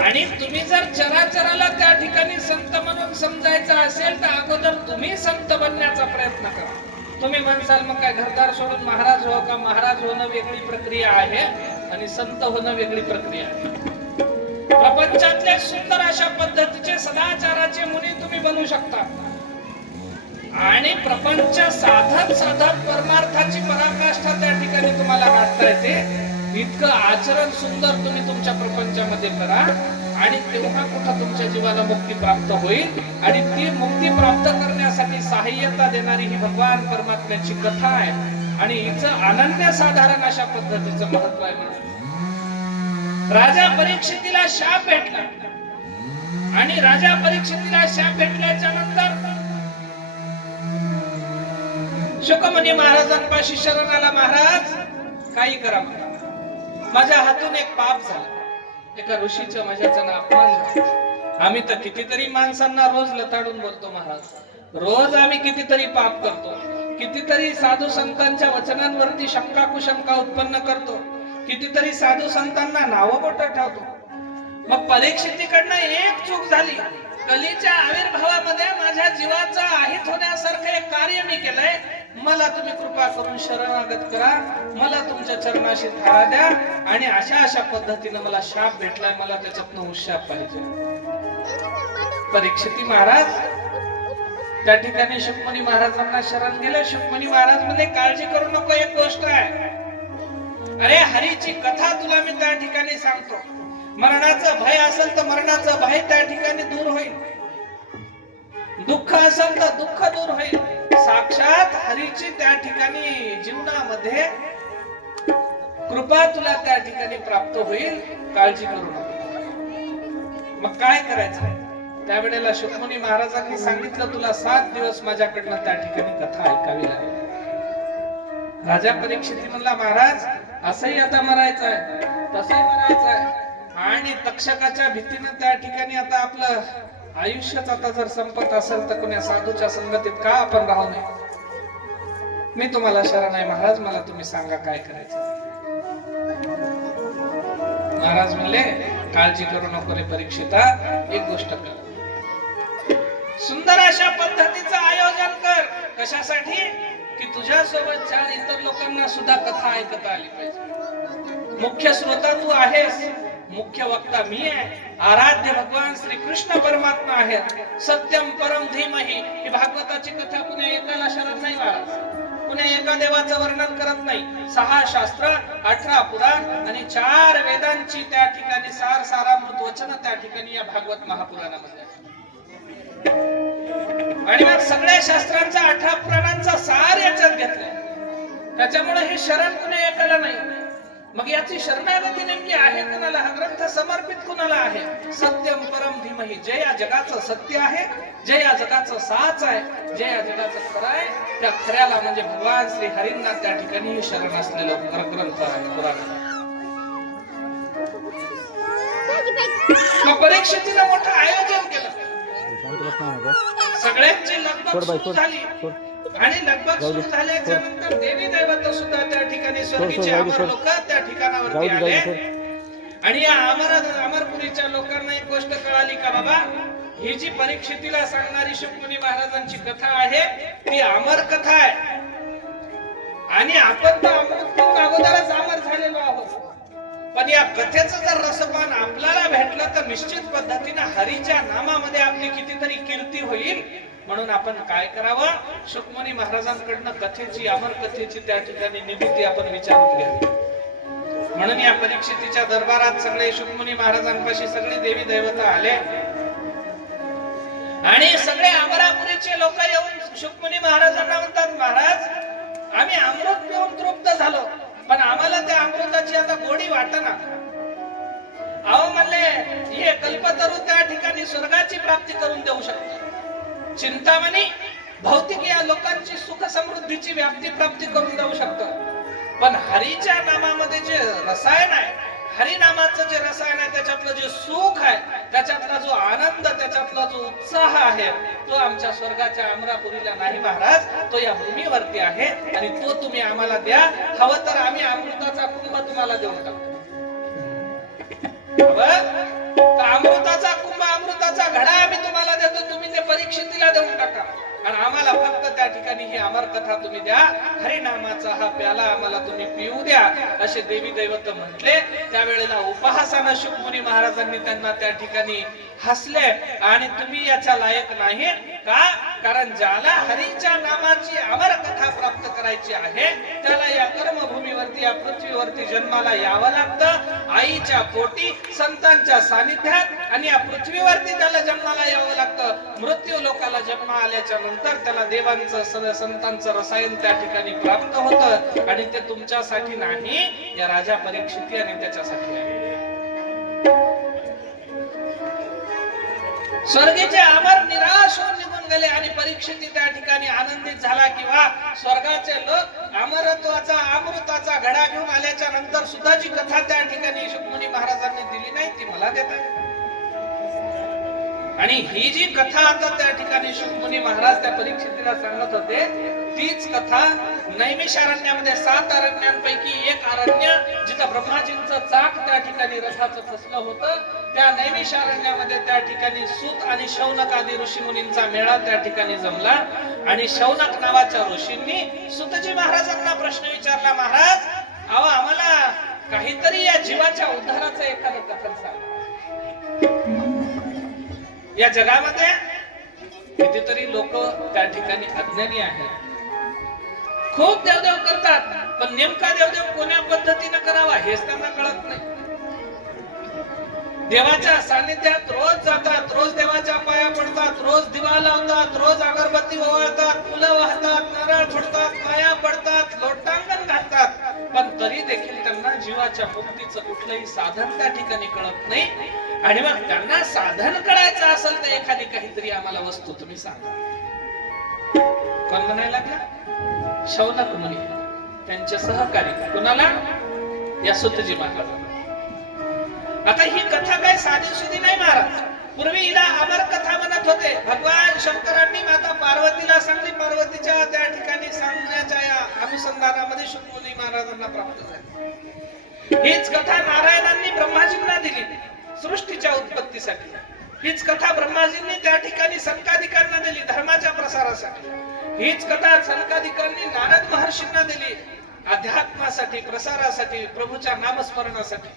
आणि तुम्ही जर चराचराला त्या ठिकाणी संत म्हणून समजायचं असेल तर अगोदर तुम्ही संत बनण्याचा प्रयत्न करा. तुम्ही म्हणसाल मग काय घरदार सोडून महाराज हो का? महाराज होणं वेगळी प्रक्रिया आहे आणि संत होणं वेगळी प्रक्रिया आहे. प्रपंचातले सुंदर अशा पद्धतीचे सदाचाराचे मुनी तुम्ही बनू शकता आणि प्रपंच साधत साधत परमार्थाची पराकाष्ठा त्या ठिकाणी तुम्हाला गाठता येते. इतकं आचरण सुंदर तुम्ही तुमच्या प्रपंचामध्ये करा आणि तेव्हा कुठं तुमच्या जीवाला मुक्ती प्राप्त होईल. आणि ती मुक्ती प्राप्त करण्यासाठी सहाय्यता देणारी ही भगवान परमात्म्याची कथा आहे आणि हिचं अनन्यसाधारण अशा पद्धतीचं महत्व आहे. राजा परीक्षितीला शाप भेटला आणि राजा परीक्षितीला शाप भेटल्याच्या नंतर शुकमुनी महाराजांपाशी शरण आला. महाराज काही करा, माझ्या हातून एक पाप झाला, एका ऋषीच्या माझ्याचा अपमान झाला. आम्ही तर कितीतरी माणसांना रोज लताडून बोलतो महाराज, रोज आम्ही कितीतरी पाप करतो, कितीतरी साधू संतांच्या वचनांवरती शंका कुशंका उत्पन्न करतो, कितीतरी साधू संतांना नावं बोटं ठेवतो. मग परीक्षितीकडनं एक चूक झाली, कलीच्या आविर्भावामध्ये माझ्या जीवाचा आहित होण्यासारखं एक कार्य मी केलंय, मला तुम्ही कृपा करून शरणागत करा, मला तुमच्या चरणाशी थाळा द्या आणि अशा अशा पद्धतीनं मला शाप भेटलाय, मला त्याच्यातनं उशाप पाहिजे. परीक्षिती महाराज त्या ठिकाणी शुकमुनी महाराजांना शरण गेले. शुकमुनी महाराज म्हणजे काळजी करू नको, एक गोष्ट आहे, अरे हरीची कथा तुला मी त्या ठिकाणी सांगतो. मरणाचं भय असेल तर मरणाचं भय त्या ठिकाणी दूर होईल, दुःख असेल तर दुःख दूर होईल. साक्षात हरीची त्या ठिकाणी जीवनामध्ये कृपा तुला त्या ठिकाणी प्राप्त होईल, काळजी करू नको. मग काय करायचं? त्यावेळेला शुकमुनी महाराजांनी सांगितलं, तुला 7 दिवस माझ्याकडनं त्या ठिकाणी कथा ऐकावी लागेल. राजा परीक्षिती म्हणला, महाराज असंही आता मरायचं आहे, तसंही मरायचं आहे आणि तक्षकाच्या भीतीनं त्या ठिकाणी आता आपलं आयुष्यच आता जर संपत असेल तर कोण्या साधूच्या संगतीत का आपण राहू नये. मी तुम्हाला शरण आहे महाराज, मला तुम्ही सांगा काय करायचं. महाराज म्हणले, काळजी करू नको रे परीक्षिता, एक गोष्ट कर, सुंदर अशा पद्धतीचं आयोजन कर. कशासाठी? की तुझ्या सोबत 4 इतर लोकांना सुद्धा कथा ऐकता आली पाहिजे. मुख्य श्रोता तू आहेस, मुख्य वक्ता मी आहे, आराध्य भगवान श्री कृष्ण परमात्मा आहे. सत्यम परम धीमहि, ही भागवताची कथा कुण्या एकाला शरण नाही महाराज, कुण्या एका देवाचं वर्णन करत नाही. 6 शास्त्र, 18 पुराण आणि 4 वेदांची त्या ठिकाणी सारामृत वचन त्या ठिकाणी या भागवत महापुराणामध्ये. आणि मग सगळ्या शास्त्रांचा 18 पुराणांचा सार याच्यात घेतलाय. त्याच्यामुळे हे शरण कुण्या एकाला नाही. मग याची शरणागती नेमकी आहे कुणाला? हा ग्रंथ समर्पित कुणाला आहे? सत्यम परम धीमहि, जे या जगाचं सत्य आहे, जे या जगाचं साच आहे, जे या जगाचं खरं आहे, त्या खऱ्याला म्हणजे भगवान श्री हरींना त्या ठिकाणी शरण असलेलं ग्रंथ आहे पुराण. मग परीक्षेतीला मोठं आयोजन केलं, सगळ्यांची लगबग सुरू झाली आणि लगबग सुरू झाल्याच्या नंतर देवी दैवत सुद्धा त्या ठिकाणी स्वर्गीचे अमर लोक त्या ठिकाणावरती आले. आणि या अमरपुरीच्या लोकांना एक गोष्ट कळाली का बाबा, ही जी परीक्षितीला सांगणारी शुकमुनी महाराजांची कथा आहे ती अमर कथा आहे आणि आपण तर अमृत अगोदरच अमर झालेलो आहोत. पण या कथेचं जर रसपान आपल्याला भेटलं तर निश्चित पद्धतीने हरीच्या नामामध्ये आपली कितीतरी कीर्ती होईल. म्हणून आपण काय करावं? शुकमुनी महाराजांकडनं कथेची, अमर कथेची त्या ठिकाणी निमित्ती आपण विचारून घ्यावी. म्हणून या परीक्षितीच्या दरबारात सगळे शुकमुनी महाराजांपाशी सगळे देवी दैवत आले आणि सगळे अमरापुरीचे लोक येऊन शुकमुनी महाराजांना म्हणतात, महाराज आम्ही अमृत पिऊन तृप्त झालो, पण आम्हाला त्या अमृताची आता गोडी वाटेना. अहो म्हणले, हे कल्पतरू त्या ठिकाणी स्वर्गाची प्राप्ती करून देऊ शकतो. चिंतामणी भौतिक या लोकांची सुख समृद्धीची व्याप्ती प्राप्ती करून देऊ शकतो. पण हरीच्या नामामध्ये जे रसायन आहे हरिनामाचं जे रसायन आहे, त्याच्यातलं जे सुख आहे, त्याच्यातला जो आनंद, त्याच्यातला जो उत्साह आहे, तो आमच्या स्वर्गाच्या अमरापुरीला नाही महाराज, तो या भूमीवरती आहे. आणि तो तुम्ही आम्हाला द्या. हवं तर आम्ही अमृताचा कुंभ तुम्हाला देऊन टाकतो. अमृताचा कुंभ, अमृताचा घडा आम्ही तुम्हाला देतो. तुम्ही ते परीक्षितीला देऊन टाका आणि आम्हाला फक्त त्या ठिकाणी ही अमर कथा तुम्ही द्या. हरिनामाचा हा प्याला आम्हाला तुम्ही पिऊ द्या, असे देवी दैवत म्हटले. त्यावेळेला उपहासानं शुकमुनी महाराजांनी त्यांना त्या ठिकाणी हसले. आणि तुम्ही याच्या लायक नाही का? कारण ज्याला हरीच्या नामाची अमर कथा प्राप्त करायची आहे, त्याला या कर्मभूमीवरती, या पृथ्वीवरती जन्माला यावं लागतं. आईच्या पोटी, संतांच्या सानिध्यात, आणि या पृथ्वीवरती त्याला जन्माला यावं लागतं. मृत्यू लोकाला जन्म आल्याच्या नंतर त्याला देवांचं, संतांचं रसायन त्या ठिकाणी प्राप्त होतं. आणि ते तुमच्यासाठी नाही, या राजा परीक्षिती आणि त्याच्यासाठी आहे. स्वर्गीचे अमर निराश होऊन निघून गेले आणि परीक्षिती त्या ठिकाणी आनंदित झाला. किंवा स्वर्गाचे लोक अमरत्वाचा, अमृताचा घडा घेऊन आल्याच्या नंतर सुद्धा जी कथा त्या ठिकाणी शुकमुनी महाराजांनी दिली नाही, ती मला देतात. आणि ही जी कथा आता त्या ठिकाणी शुकमुनी महाराज त्या परीक्षितीला सांगत होते, तीच कथा नैमिषारण्यामध्ये 7 अरण्यांपैकी एक अरण्य, जिथं ब्रह्माजींचं चाक त्या ठिकाणी रथाचं फसलं होतं, त्या नैमिषारण्यामध्ये त्या ठिकाणी सूत आणि शौनक आदी ऋषीमुनींचा मेळा त्या ठिकाणी जमला. आणि शौनक नावाच्या ऋषींनी सुतजी महाराजांना प्रश्न विचारला, महाराज अहो, आम्हाला काहीतरी या जीवाच्या उद्धाराचं एखादं कथन सांगा. या जगामध्ये कितीतरी लोक त्या ठिकाणी अज्ञानी आहेत. खूप देवदेव करतात, पण नेमका देवदेव कोण्या पद्धतीने करावा हेच त्यांना कळत नाही. देवाच्या सानिध्यात रोज जातात, रोज देवाच्या पाया पडतात, रोज दिवा लावतात, रोज अगरबत्ती ओवाळतात, फुलं वाहतात, नारळ फोडतात, पाया पडतात, लोटांगण घालतात, पण तरी देखील त्यांना जीवाच्या मुक्तीचं कुठलंही साधन त्या ठिकाणी कळत नाही. आणि मग त्यांना साधन कळायचं असेल तर एखादी काहीतरी आम्हाला वस्तू तुम्ही सांगा. कोण म्हणायला लागला? शौनक मुनी, त्यांचे सहकारी. कुणाला? या सुतजी महाराज. आता ही कथा काय साधी सुधी नाही महाराज. पूर्वी हिला अमर कथा म्हणत होते. भगवान शंकरांनी माता पार्वतीला सांगली. पार्वतीच्या त्या ठिकाणी सांगण्याच्या या अनुसंधानामध्ये शुकमुनी महाराजांना प्राप्त झाली. हीच कथा नारायणांनी ब्रह्माजींना दिली सृष्टीच्या उत्पत्तीसाठी. हीच कथा ब्रह्माजींनी त्या ठिकाणी सनकादिकांना दिली धर्माच्या प्रसारासाठी. हीच कथा सनकादिकांनी नारद महर्षींना दिली अध्यात्मासाठी, प्रसारासाठी, प्रभूच्या नामस्मरणासाठी.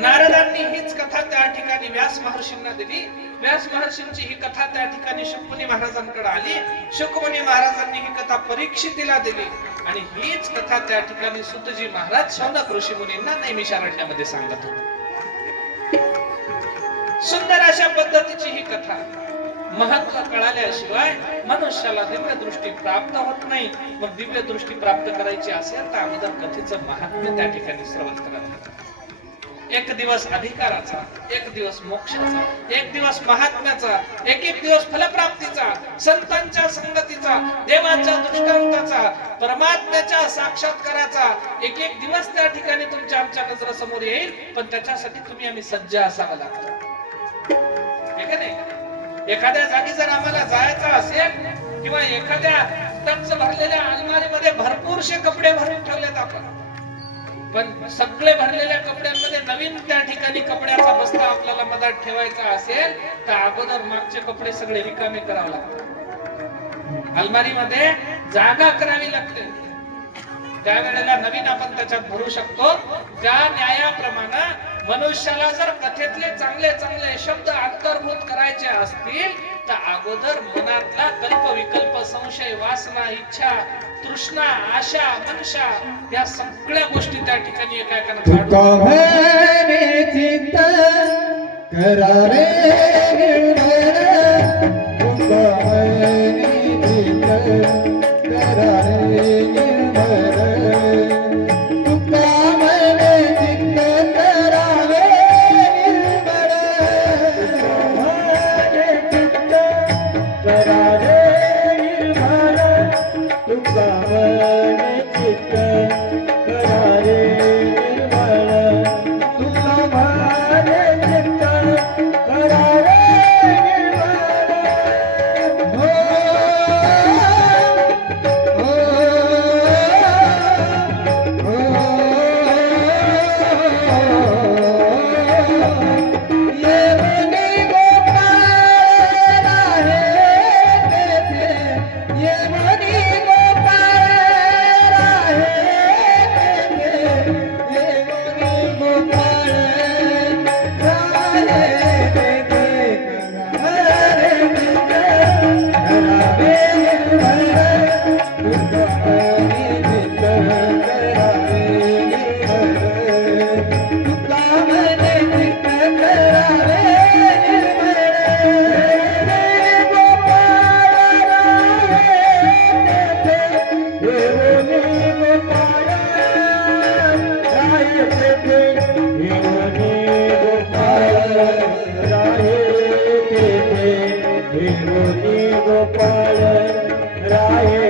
नारदांनी हीच कथा त्या ठिकाणी व्यास महर्षींना दिली. व्यास महर्षींची ही कथा त्या ठिकाणी शुकमुनी महाराजांकडे आली. शुकमुनी महाराजांनी ही कथा परीक्षितीला दिली. आणि हीच कथा त्या ठिकाणी सुतजी महाराज शौनक ऋषी मुनींना नैमिषारण्यामध्ये सांगत होते. सुंदर अशा पद्धतीची ही कथा. महत्व कळाल्याशिवाय मनुष्याला दिव्य दृष्टी प्राप्त होत नाही. मग दिव्य दृष्टी प्राप्त करायची असेल तर अगोदर कथेचं महात्म्य त्या ठिकाणी श्रवण करावं. एक दिवस अधिकाराचा, एक दिवस मोक्षाचा, एक दिवस महात्म्याचा, एक दिवस फलप्राप्तीचा, संतांच्या संगतीचा, देवाच्या दृष्टांताचा, परमात्म्याच्या साक्षात्काराचा एक दिवस त्या ठिकाणी तुमच्या आमच्या नजरेसमोर येईल. पण त्याच्यासाठी तुम्ही आम्ही सज्ज असावं लागतं. एखाद्या जागी जर आम्हाला जायचं असेल किंवा एखाद्या टच भरलेल्या अलमारीमध्ये भरपूरशे कपडे भरून ठेवलेत आपण, पण सगळे भरलेल्या कपड्यांमध्ये नवीन त्या ठिकाणी कपड्याचा बस्ता आपल्याला मधात ठेवायचा असेल तर अगोदर मागचे कपडे सगळे रिकामे करावे लागतात. अलमारीमध्ये जागा करावी लागते. त्यावेळेला नवीन आपण त्याच्यात भरू शकतो. त्या न्यायाप्रमाणे मनुष्याला जर कथेतले चांगले चांगले शब्द अंतर्भूत करायचे असतील तर अगोदर मनातला कल्प विकल्प, संशय, वासना, इच्छा, तृष्णा, आशा, मनशा या सगळ्या गोष्टी त्या ठिकाणी एका एकाने गोपाळ राये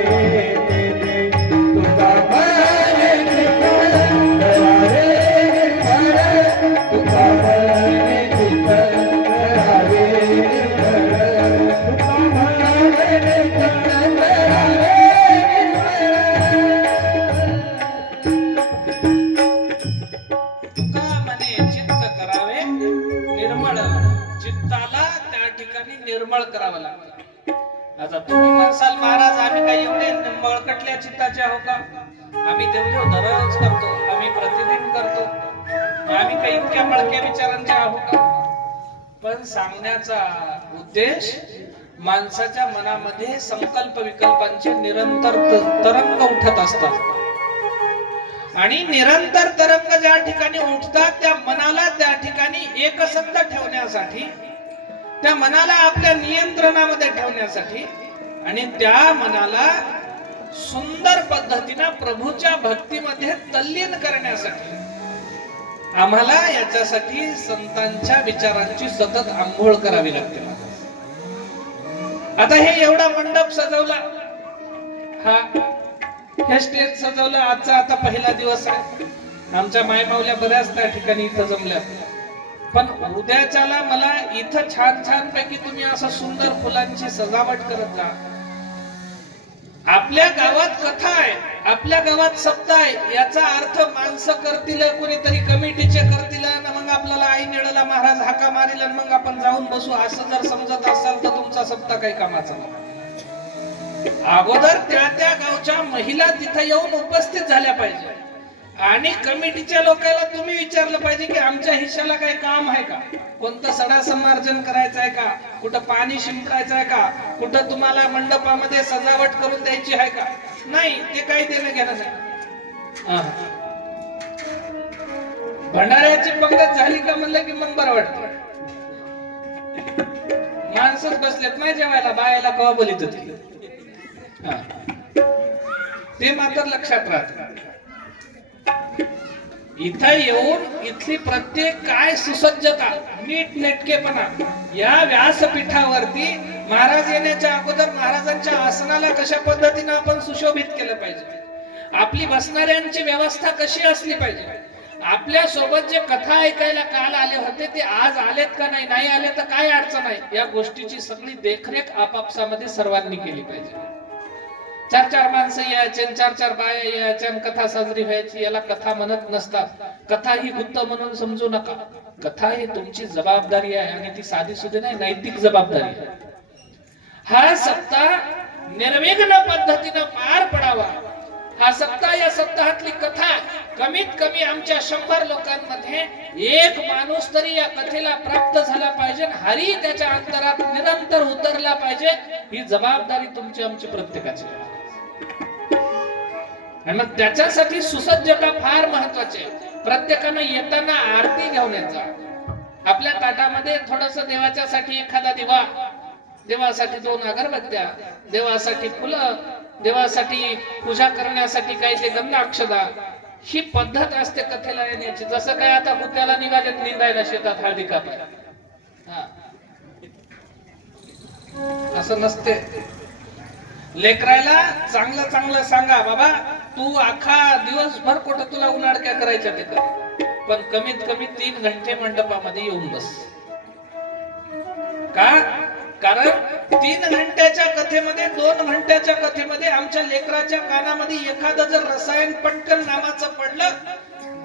तेथे तुका मन चित्त राहे तुका मन चित्त राहे तुका मन चित्त राहे तुका म्हणे चित्त करावे निर्मळ. चित्ताला त्या ठिकाणी निर्मळ करावं लागतं. आता तुम्ही म्हणसाल महाराज आम्ही काही एवढे मळकटल्या चित्ताचे आहो का? आम्ही देवदेव दररोज करतो, आम्ही प्रतिदिन करतो, आम्ही काही इतक्या मळक्या विचारांचे आहो का? पण सांगण्याचा उद्देश माणसाच्या मनामध्ये संकल्प विकल्पांचे निरंतर तरंग उठत असतात आणि निरंतर तरंग ज्या ठिकाणी उठतात त्या मनाला त्या ठिकाणी एकसंध ठेवण्यासाठी, त्या मनाला आपल्या नियंत्रणामध्ये ठेवण्यासाठी आणि त्या मनाला सुंदर पद्धतीने प्रभूच्या भक्तीमध्ये तल्लीन करण्यासाठी आम्हाला याच्यासाठी संतांच्या विचारांची सतत आंघोळ करावी लागते. आता हे एवढा मंडप सजवला, हे स्टेज सजवलं, आजचा आता पहिला दिवस आहे. आमच्या मायमावल्या बऱ्याच त्या ठिकाणी इथं जमल्या, पण उद्याच्याला मला इथं छान छान पैकी तुम्ही असं सुंदर फुलांची सजावट करत जा. आपल्या गावात कथा आहे, आपल्या गावात सप्ताह आहे, याचा अर्थ माणसं करतील, कोणीतरी कमिटीचे करतील, मग आपल्याला आई निळाला महाराज हाका मारील आणि मग आपण जाऊन बसू, असं जर समजत असाल तर तुमचा सप्ताह काही कामाचा नाही. अगोदर त्या त्या गावच्या महिला तिथे येऊन उपस्थित झाल्या पाहिजे आणि कमिटीच्या लोकांना तुम्ही विचारलं पाहिजे की आमच्या हिश्श्याला काही काम आहे का, कोणतं सडा संमार्जन करायचं आहे का, कुठं पाणी शिंपडायचं आहे का, कुठं तुम्हाला मंडपामध्ये सजावट करून द्यायची आहे का? नाही, ते काही देणं घेणं नाही. भंडाऱ्याची पंगत झाली का म्हणलं की मग बरं वाटतं. माणसंच बसलेत नाही जेवायला, बायाला कवा बोलित होती ते मात्र लक्षात राहत. इथं येऊन इथली प्रत्येक काय सुसज्जता, नीट नेटकेपणा, या व्यासपीठावरती महाराज येण्याच्या अगोदर महाराजांच्या आसनाला कशा पद्धतीने आपण सुशोभित केलं पाहिजे, आपली बसणाऱ्यांची व्यवस्था कशी असली पाहिजे, आपल्या सोबत जे कथा ऐकायला काल आले होते ते आज आलेत का नाही, नाही आले तर काय अडचण आहे, या गोष्टीची सगळी देखरेख आपापसामध्ये सर्वांनी केली पाहिजे. चार चार माणसं यायचे, चार चार बाया यायच्या, कथा साजरी व्हायची. याला कथा म्हणत नसतात. कथा ही गुत्त म्हणून समजू नका. कथा ही तुमची जबाबदारी आहे आणि ती साधी सुधी नाही, नैतिक जबाबदारी आहे. हा सप्ताह निर्विघ्न पद्धतीने पार पडावा. हा सप्ताह, या सप्ताहातली कथा कमीत कमी आमच्या 100 लोकांमध्ये एक माणूस तरी या कथेला प्राप्त झाला पाहिजे, हरी त्याच्या अंतरात निरंतर उतरला पाहिजे. ही जबाबदारी तुमची आमची प्रत्येकाची. आणि मग त्याच्यासाठी सुसज्जता फार महत्वाची आहे. प्रत्येकानं येताना आरती घेऊन यायचा. आपल्या ताटामध्ये थोडस देवाच्यासाठी एखादा दिवा, देवासाठी 2 अगरबत्त्या, देवासाठी फुलं, देवासाठी पूजा करण्यासाठी काही ते गंधाक्षदा, ही पद्धत असते कथेला येण्याची. जसं काय आता गुत्याला निघालेत निंदायला शेतात हळदी कापायला, असं नसते. लेकरायला चांगलं चांगलं सांगा, बाबा तू अख्खा दिवसभर कुठं तुला उन्हाळक्या करायच्या ते कर, पण कमीत कमी 3 घंटे मंडपामध्ये येऊन बस. का? कारण 3 घंट्याच्या कथेमध्ये, 2 घंट्याच्या कथेमध्ये आमच्या लेकराच्या कानामध्ये एखादं जर रसायन पटकन नामाचं पडलं,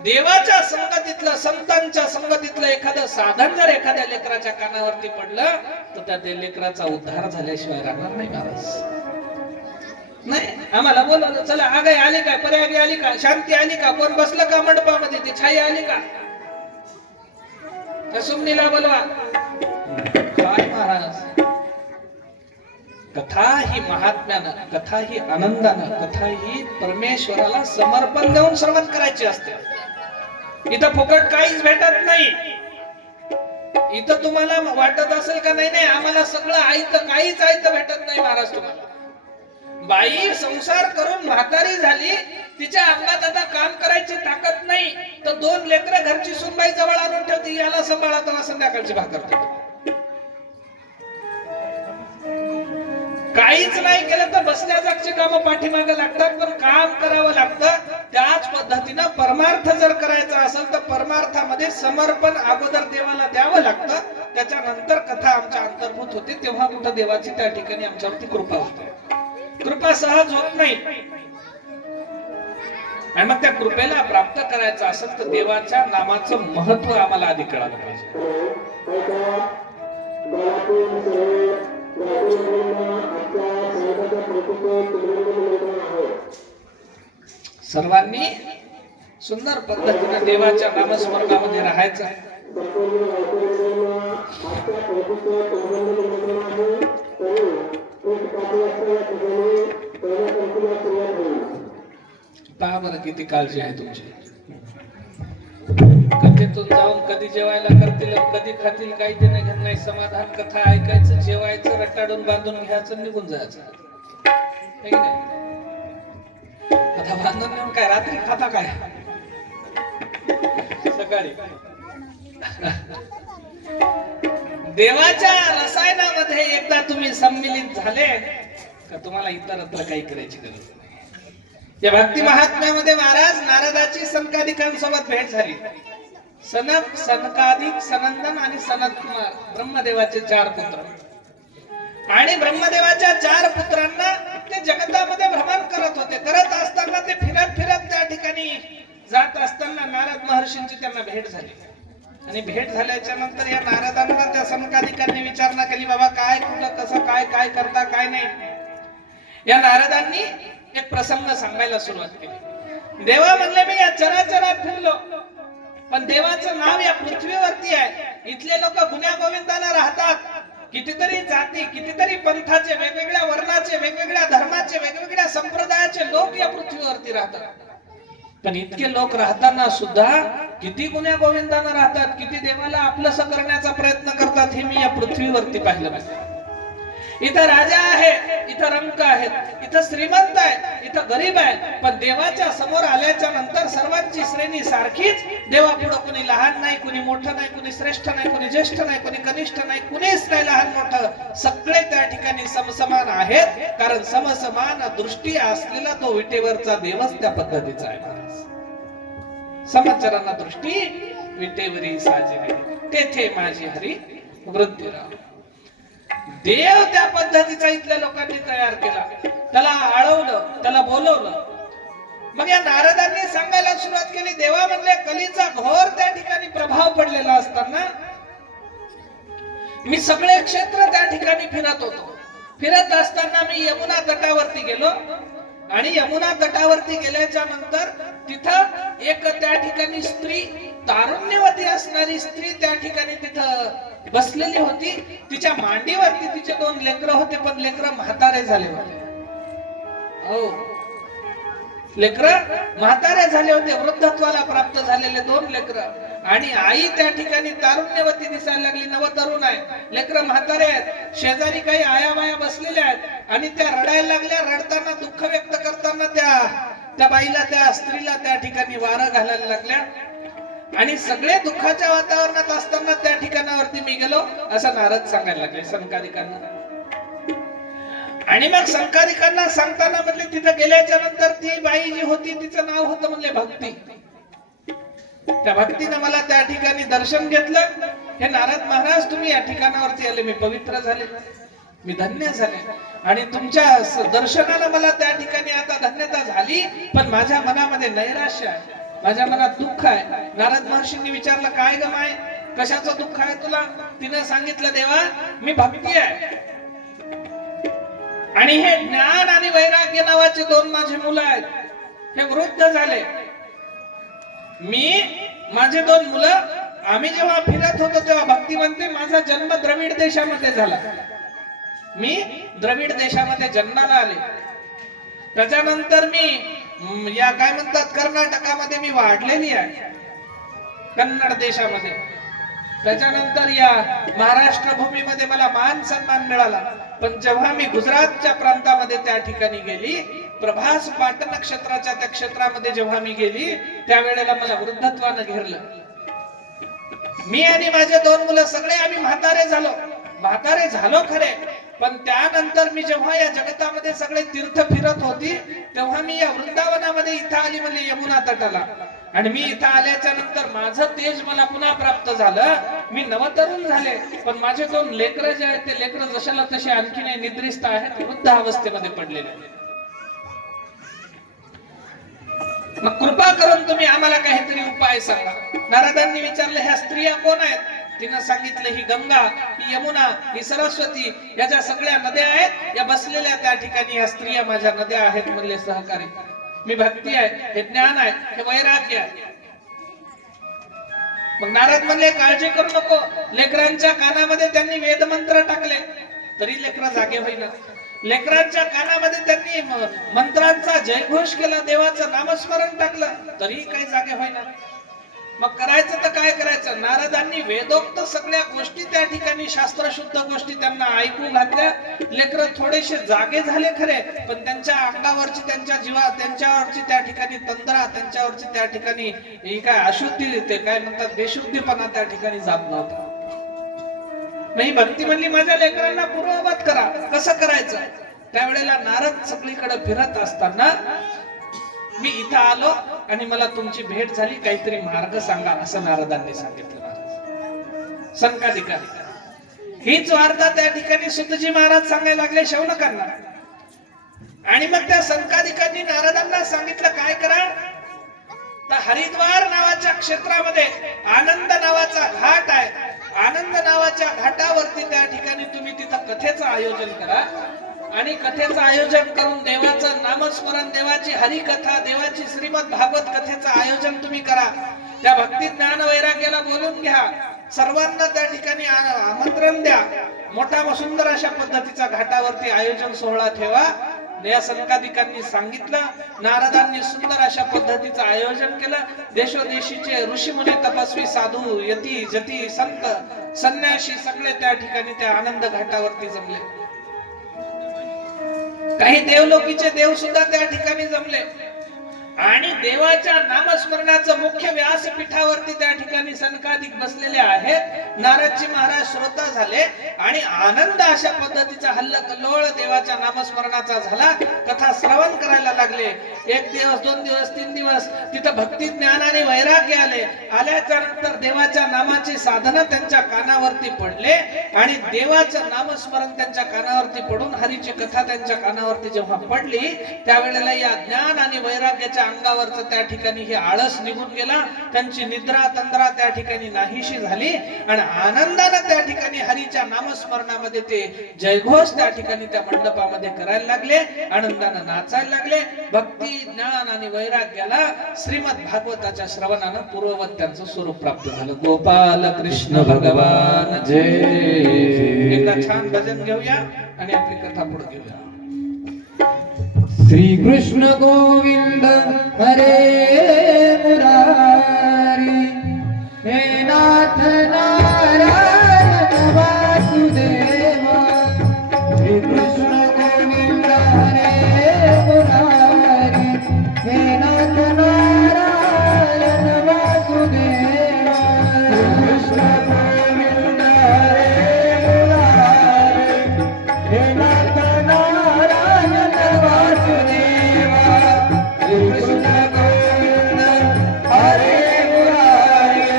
देवाच्या संगतीतलं, संतांच्या संगतीतलं एखादं साधन जर एखाद्या लेकराच्या कानावरती पडलं तर त्या लेकराचा उद्धार झाल्याशिवाय राहणार नाही महाराज. नाही, आम्हाला बोलवलं, चला आगाई आली का, पर्यागी आली का, शांती आली का, कोण बसलं का मंडपामध्ये, ती छाई आली का, सुमनीला बोलवा. काय महाराज, कथा ही महात्म्यानं, कथा ही आनंदानं, कथा ही परमेश्वराला समर्पण देऊन श्रवण करायची असते. इथं फुकट काहीच भेटत नाही. इथं तुम्हाला वाटत असेल का नाही, नाही आम्हाला सगळं आयतं, काहीच आयतं भेटत नाही महाराज. तुम्हाला बाई संसार करून म्हातारी झाली, तिच्या अंगात आता काम करायची ताकद नाही, तर 2 लेकरं घरची सुनबाई जवळ आणून ठेवते, याला सांभाळा, तर संध्याकाळची भाकर. काहीच नाही केलं तर बसल्या जागची कामं पाठीमागे लागतात, पण काम करावं लागतं. त्याच पद्धतीनं परमार्थ जर करायचा असेल तर परमार्थामध्ये समर्पण अगोदर देवाला द्यावं लागतं, त्याच्यानंतर कथा आमच्या अंतर्भूत होते, तेव्हा कुठं देवाची त्या ठिकाणी आमच्यावरती कृपा होते. कृपा सहज होत नाही, आणि मग त्या कृपेला प्राप्त करायचं असेल तर देवाच्या नामाचं महत्व आम्हाला आधी कळालं पाहिजे. सर्वांनी सुंदर पद्धतीने देवाच्या नामस्मरणामध्ये राहायचं. पहा बरं किती काळजी आहे तुमची. कथेतून जाऊन कधी जेवायला करतील, कधी खातील, काही देणं घेणं नाही. समाधान, कथा ऐकायचं, जेवायचं, रटाडून बांधून घ्यायचं, निघून जायचं. हे की नाही? आता बांधून नेऊन काय रात्री खाता काय सकाळी? देवाच्या रसायनामध्ये एकदा तुम्ही सम्मिलित झाले का तुम्हाला इतरत्र काही करायची गरज नाही. या भक्ती महात्म्यामध्ये महाराज नारदाची सनकादिकांसोबत भेट झाली. सनक, सनकादिक, सनंदन आणि सनत कुमार ब्रह्मदेवाचे 4 पुत्र. आणि ब्रह्मदेवाच्या 4 पुत्रांना ते जगतामध्ये भ्रमण करत होते. करत असताना ते फिरत फिरत त्या ठिकाणी जात असताना नारद महर्षींची त्यांना भेट झाली. आणि भेट झाल्याच्या नंतर या नारदांना त्या सनकादिकांनी विचारणा केली, बाबा काय कुठं कसं काय काय करता काय नाही. या नारदांनी एक प्रसंग सांगायला सुरुवात केली. देवा म्हणले, मी या चराचरात फिरलो, पण देवाचं नाव या पृथ्वीवरती आहे. इथले लोक गुण्या गोविंदाने राहतात. कितीतरी जाती, कितीतरी पंथाचे, वेगवेगळ्या वर्णाचे, वेगवेगळ्या धर्माचे, वेगवेगळ्या संप्रदायाचे लोक या पृथ्वीवरती राहतात. पण इतके लोक राहताना सुद्धा किती गुण्या गोविंदाने राहतात, किती देवाला आपलंसं करण्याचा प्रयत्न करतात, हे मी या पृथ्वीवरती पाहिलं पाहिजे. इथं राजा आहे, इथं रंक आहेत, इथं श्रीमंत आहे, इथं गरीब आहे, पण देवाच्या समोर आल्याच्या नंतर सर्वांची श्रेणी सारखीच. देवा पुढे कोणी लहान नाही, कोणी मोठं नाही, कोणी श्रेष्ठ नाही, कोणी ज्येष्ठ नाही, कोणी कनिष्ठ नाही, कुणीच नाही लहान मोठं, सगळे त्या ठिकाणी समसमान आहेत. कारण समसमान दृष्टी असलेला तो विटेवरचा देवच त्या पद्धतीचा आहे. समचरण दृष्टी विटेवरी साजिली, तेथे माझी हरी वृद्धी राव. देव त्या पद्धतीचा इथल्या लोकांनी तयार केला. त्याला आळवलं, त्याला बोलवलं. मग या नारदांनी सांगायला सुरुवात केली. देवा म्हणले, कलीचा घोर त्या ठिकाणी प्रभाव पडलेला असताना मी सगळे क्षेत्र त्या ठिकाणी फिरत होतो. फिरत असताना मी यमुना तटावरती गेलो. आणि यमुना तटावरती गेल्याच्या नंतर तिथं एक त्या ठिकाणी स्त्री, तारुण्यवती असणारी स्त्री त्या ठिकाणी तिथं बसलेली होती. तिच्या मांडीवरती तिचे 2 लेकरं होते, पण लेकरं म्हातारे झाले होते. हो, लेकरं म्हातारे झाले होते, वृद्धत्वाला प्राप्त झालेले 2 लेकरं. आणि आई त्या ठिकाणी तारुण्यवती दिसायला लागली, नवतरुण आहे, लेकरं म्हातारे आहेत. शेजारी काही आया बाया बसलेल्या आहेत आणि त्या रडायला लागल्या. रडताना, दुःख व्यक्त करताना त्या बाईला, त्या स्त्रीला त्या ठिकाणी वारं घालायला लागल्या. आणि सगळे दुःखाच्या वातावरणात असताना त्या ठिकाणावरती मी गेलो, असं नारद सांगायला लागले सनकादिकांना. आणि मग सनकादिकांना सांगताना म्हणले, तिथं गेल्याच्या नंतर ती बाई जी होती तिचं नाव होतं म्हणले भक्ती. त्या भक्तीनं मला त्या ठिकाणी दर्शन घेतलं. हे नारद महाराज, तुम्ही या ठिकाणावरती आले, मी पवित्र झाले, मी धन्य झाले. आणि तुमच्या दर्शनाला मला त्या ठिकाणी आता धन्यता झाली, पण माझ्या मनामध्ये नैराश्य आहे, माझ्या मनात दुःख आहे. नारद महर्षींनी विचारलं, काय ग माय, कशाचं दुःख आहे तुला? तिनं सांगितलं, देवा मी भक्ती आहे, आणि हे ज्ञान आणि वैराग्य नावाचे 2 माझे मुलं आहेत, हे वृद्ध झाले. माझे 2 मुलं, आम्ही जेव्हा फिरत होतो तेव्हा भक्ती म्हणते, माझा जन्म द्रविड देशामध्ये झाला. मी द्रविड देशामध्ये जन्माला आले. त्याच्यानंतर मी या काय म्हणतात कर्नाटकामध्ये मी वाढलेली आहे, कन्नड देशामध्ये. त्याच्यानंतर या महाराष्ट्र भूमीमध्ये मला मान सन्मान मिळाला. पण जेव्हा मी गुजरातच्या प्रांतामध्ये त्या ठिकाणी गेली, प्रभास पाट नक्षत्राच्या त्या क्षेत्रामध्ये जेव्हा मी गेली, त्यावेळेला मला वृद्धत्वानं घेरलं. मी आणि माझे 2 मुलं सगळे आम्ही म्हातारे झालो खरे, पण त्यानंतर मी जेव्हा या जगतामध्ये सगळे तीर्थ फिरत होती तेव्हा मी या वृंदावनामध्ये इथं आली म्हणजे यमुना तटाला. आणि मी इथं आल्याच्या नंतर माझं तेज मला पुन्हा प्राप्त झालं. मी नवतरुण झाले, पण माझे 2 लेकरं जे आहेत ते लेकरं जशाला तसे आणखी नाही निद्रिस्त आहेत, वृद्ध अवस्थेमध्ये पडलेले. मग कृपा करून तुम्ही आम्हाला काहीतरी उपाय सांगा. नारदांनी विचारलं, ह्या स्त्रिया कोण आहेत? तिनं सांगितलं, ही गंगा, ही यमुना, ही सरस्वती, या ज्या सगळ्या नद्या आहेत या बसलेल्या त्या ठिकाणी या स्त्रिया माझ्या नद्या आहेत म्हणले सहकारी. मी भक्ती आहे, हे ज्ञान आहे, हे वैराग्य आहे. मग नारद म्हणले, काळजी करू नको. लेकरांच्या कानामध्ये त्यांनी वेदमंत्र टाकले तरी लेकरं जागे होईना. लेकरांच्या कानामध्ये त्यांनी मंत्रांचा जयघोष केला, देवाचं नामस्मरण टाकलं तरी काही जागे होईना. मग करायचं तर काय करायचं? नारदांनी वेदोक्त सगळ्या गोष्टी त्या ठिकाणी, शास्त्रशुद्ध गोष्टी त्यांना ऐकू घातल्या. लेकर थोडेसे जागे झाले खरे, पण त्यांच्या अंगावरची, त्यांच्या त्यांच्यावरची त्या ठिकाणी तंद्रा, त्यांच्यावरची त्या ठिकाणी ही काय अशुद्धी, ते काय म्हणतात बेशुद्धीपणा त्या ठिकाणी जात नव्हता. नाही, भक्ती म्हणली माझ्या लेकरांना पूर्ववत करा. कसं करायचं? त्यावेळेला नारद सगळीकडे फिरत असताना मी इथं आलो आणि मला तुमची भेट झाली, काहीतरी मार्ग सांगा असं नारदांनी सांगितलं. संकादिकांनी हीच वार्ता त्या ठिकाणी सुतजी महाराज सांगायला लागले शौनकांना. आणि मग त्या संकादिकांनी नारदांना सांगितलं काय करा. तर हरिद्वार नावाच्या क्षेत्रामध्ये आनंद नावाचा घाट आहे. आनंद नावाच्या घाटावरती त्या ठिकाणी तुम्ही तिथं कथेचं आयोजन करा. आणि कथेचं आयोजन करून देवाचं नामस्मरण, देवाची हरिकथा, देवाची श्रीमद भागवत कथेचं आयोजन तुम्ही करा. त्या भक्ती ज्ञान वैराग्याला बोलून घ्या. सर्वांना त्या ठिकाणी आमंत्रण द्या. मोठा व सुंदर अशा पद्धतीचा घाटावरती आयोजन सोहळा ठेवा. या संकादिकांनी सांगितलं. नारदांनी सुंदर अशा पद्धतीचं आयोजन केलं. देशोदेशीचे ऋषीमुनी, तपस्वी, साधू, यती, जती, संत, संन्यासी सगळे त्या ठिकाणी त्या आनंद घाटावरती जमले. काही देवलोकीचे देव सुद्धा त्या ठिकाणी जमले. आणि देवाच्या नामस्मरणाचं मुख्य व्यासपीठावरती त्या ठिकाणी संकादिक बसलेले आहेत. नारदजी महाराज श्रोता झाले आणि आनंद अशा पद्धतीचा हल्लकल्लोळ देवाच्या नामस्मरणाचा झाला. कथा श्रवण करायला लागले. 1 दिवस, 2 दिवस, 3 दिवस तिथं भक्ती, ज्ञान आणि वैराग्य आले. आल्याच्या नंतर देवाच्या नामाची साधना त्यांच्या कानावरती पडले आणि देवाचं नामस्मरण त्यांच्या कानावरती पडून हरीची कथा त्यांच्या कानावरती जेव्हा पडली त्यावेळेला या ज्ञान आणि वैराग्याच्या अंगावरचं त्या ठिकाणी हे आळस निघून गेला. त्यांची निद्रा तंद्रा त्या ठिकाणी नाहीशी झाली आणि आनंदाने त्या ठिकाणी हरीच्या नामस्मरणामध्ये ते जयघोष त्या ठिकाणी त्या मंडपामध्ये करायला लागले. आनंदाने नाचायला लागले. भक्ती, ज्ञान आणि वैराग्याला श्रीमद भागवताच्या श्रवणानं पूर्ववत त्यांचं स्वरूप प्राप्त झालं. गोपाल कृष्ण भगवान जय. एकदा छान भजन घेऊया आणि आपली कथा पुढे घेऊया. श्री कृष्ण गोविंद हरे मुरारी, हे नाथ नारायण वासुदेवा. श्री कृष्ण गोविंद हरे मुरारी, हे नाथ नारायण वासुदेवा. कृष्ण गोविंद हरे मुरारी, हे नाथ नारायण वासुदेवा. कृष्ण गोविंद हरे मुरारी,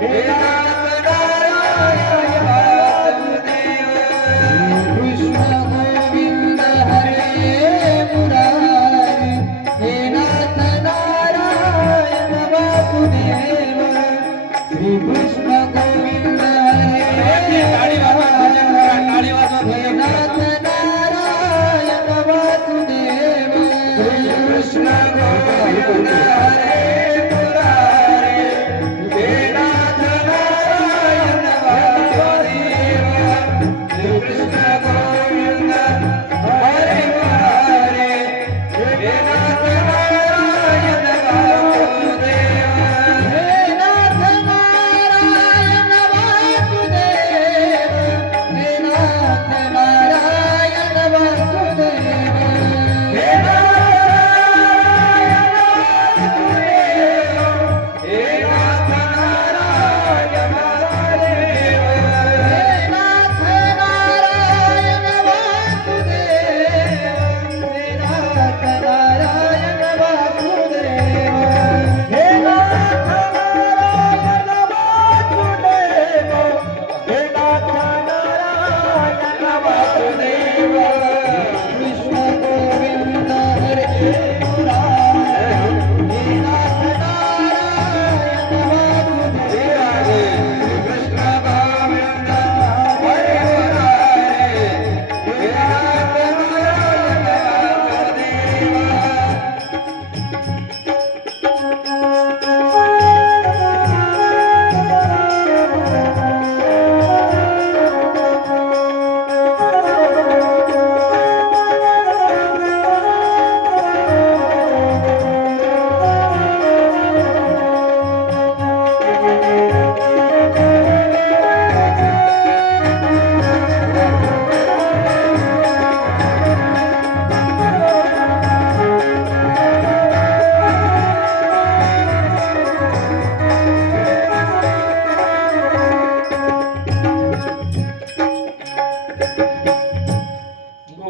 हे नाथ नारायण वासुदेवा. कृष्ण गोविंद हरे मुरारी, हे नाथ नारायण वासुदेवा. श्री कृष्ण गोविंद हरे टाळी वाजवा, भजन करा, टाळी वाजवा, हे भजन करा. नाथ नारायण वासुदेवा. कृष्ण गोविंद हरे मुरारी, हे नाथ नारायण वासुदेवा. कृष्ण गोविंद हरे मुरारी, हे नाथ नारायण वासुदेवा. हे नाथ नारायण वासुदेवा, हे नाथ नारायण वासुदेवा. हे नाथ नारायण वासुदेवा, हे नाथ नारायण वासुदेवा.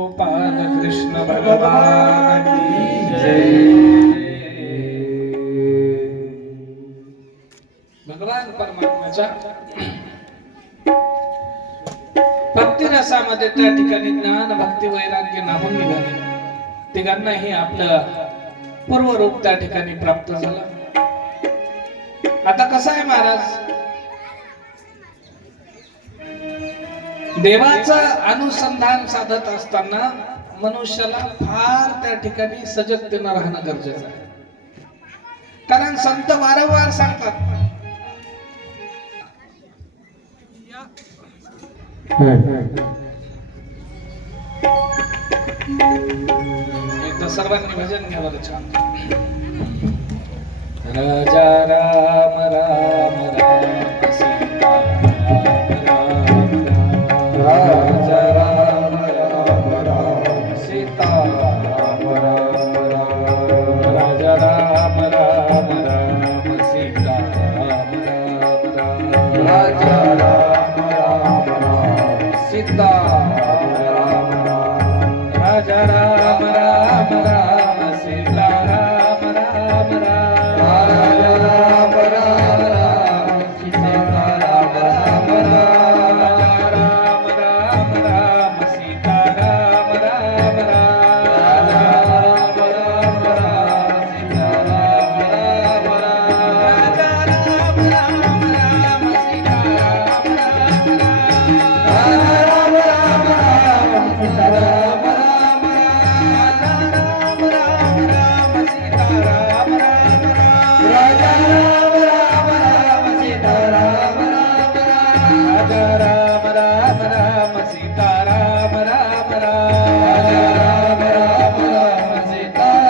गोपाल कृष्ण भगवान की जय। भगवान परमात्म्याच्या भक्ती रसामध्ये त्या ठिकाणी ज्ञान भक्ती वैराग्य नाहून निघाले. तिघांनाही आपलं पूर्व रूप त्या ठिकाणी प्राप्त झालं. आता कसं आहे महाराज, देवाचं अनुसंधान साधत असताना मनुष्याला फार त्या ठिकाणी सजगतेनं राहणं गरजेचं आहे. कारण संत वारंवार सांगतात, एकदा सर्वांनी भजन घ्या बरं छान. राजा राम राम राम सीता राम राम राजा राम राम राम सीता राम राम राजा राम राम राम सीता राम राम राजा राम राम राम सीता राम राम राजा राम राम राम सीता राम राम राम राजा राम राम राम सीता राम राम राम राम राम राम सीता राम राम राम राम राम राम सीता राम राम राम राजा राम राम राम सीता राम राम राम राम राम सीता राम राम राम राम राम सीता राम राम राम राजा राम राम राम सीता राम राम राम राजा राम राम राम सीता राम राम राम राजा राम राम राम सीता राम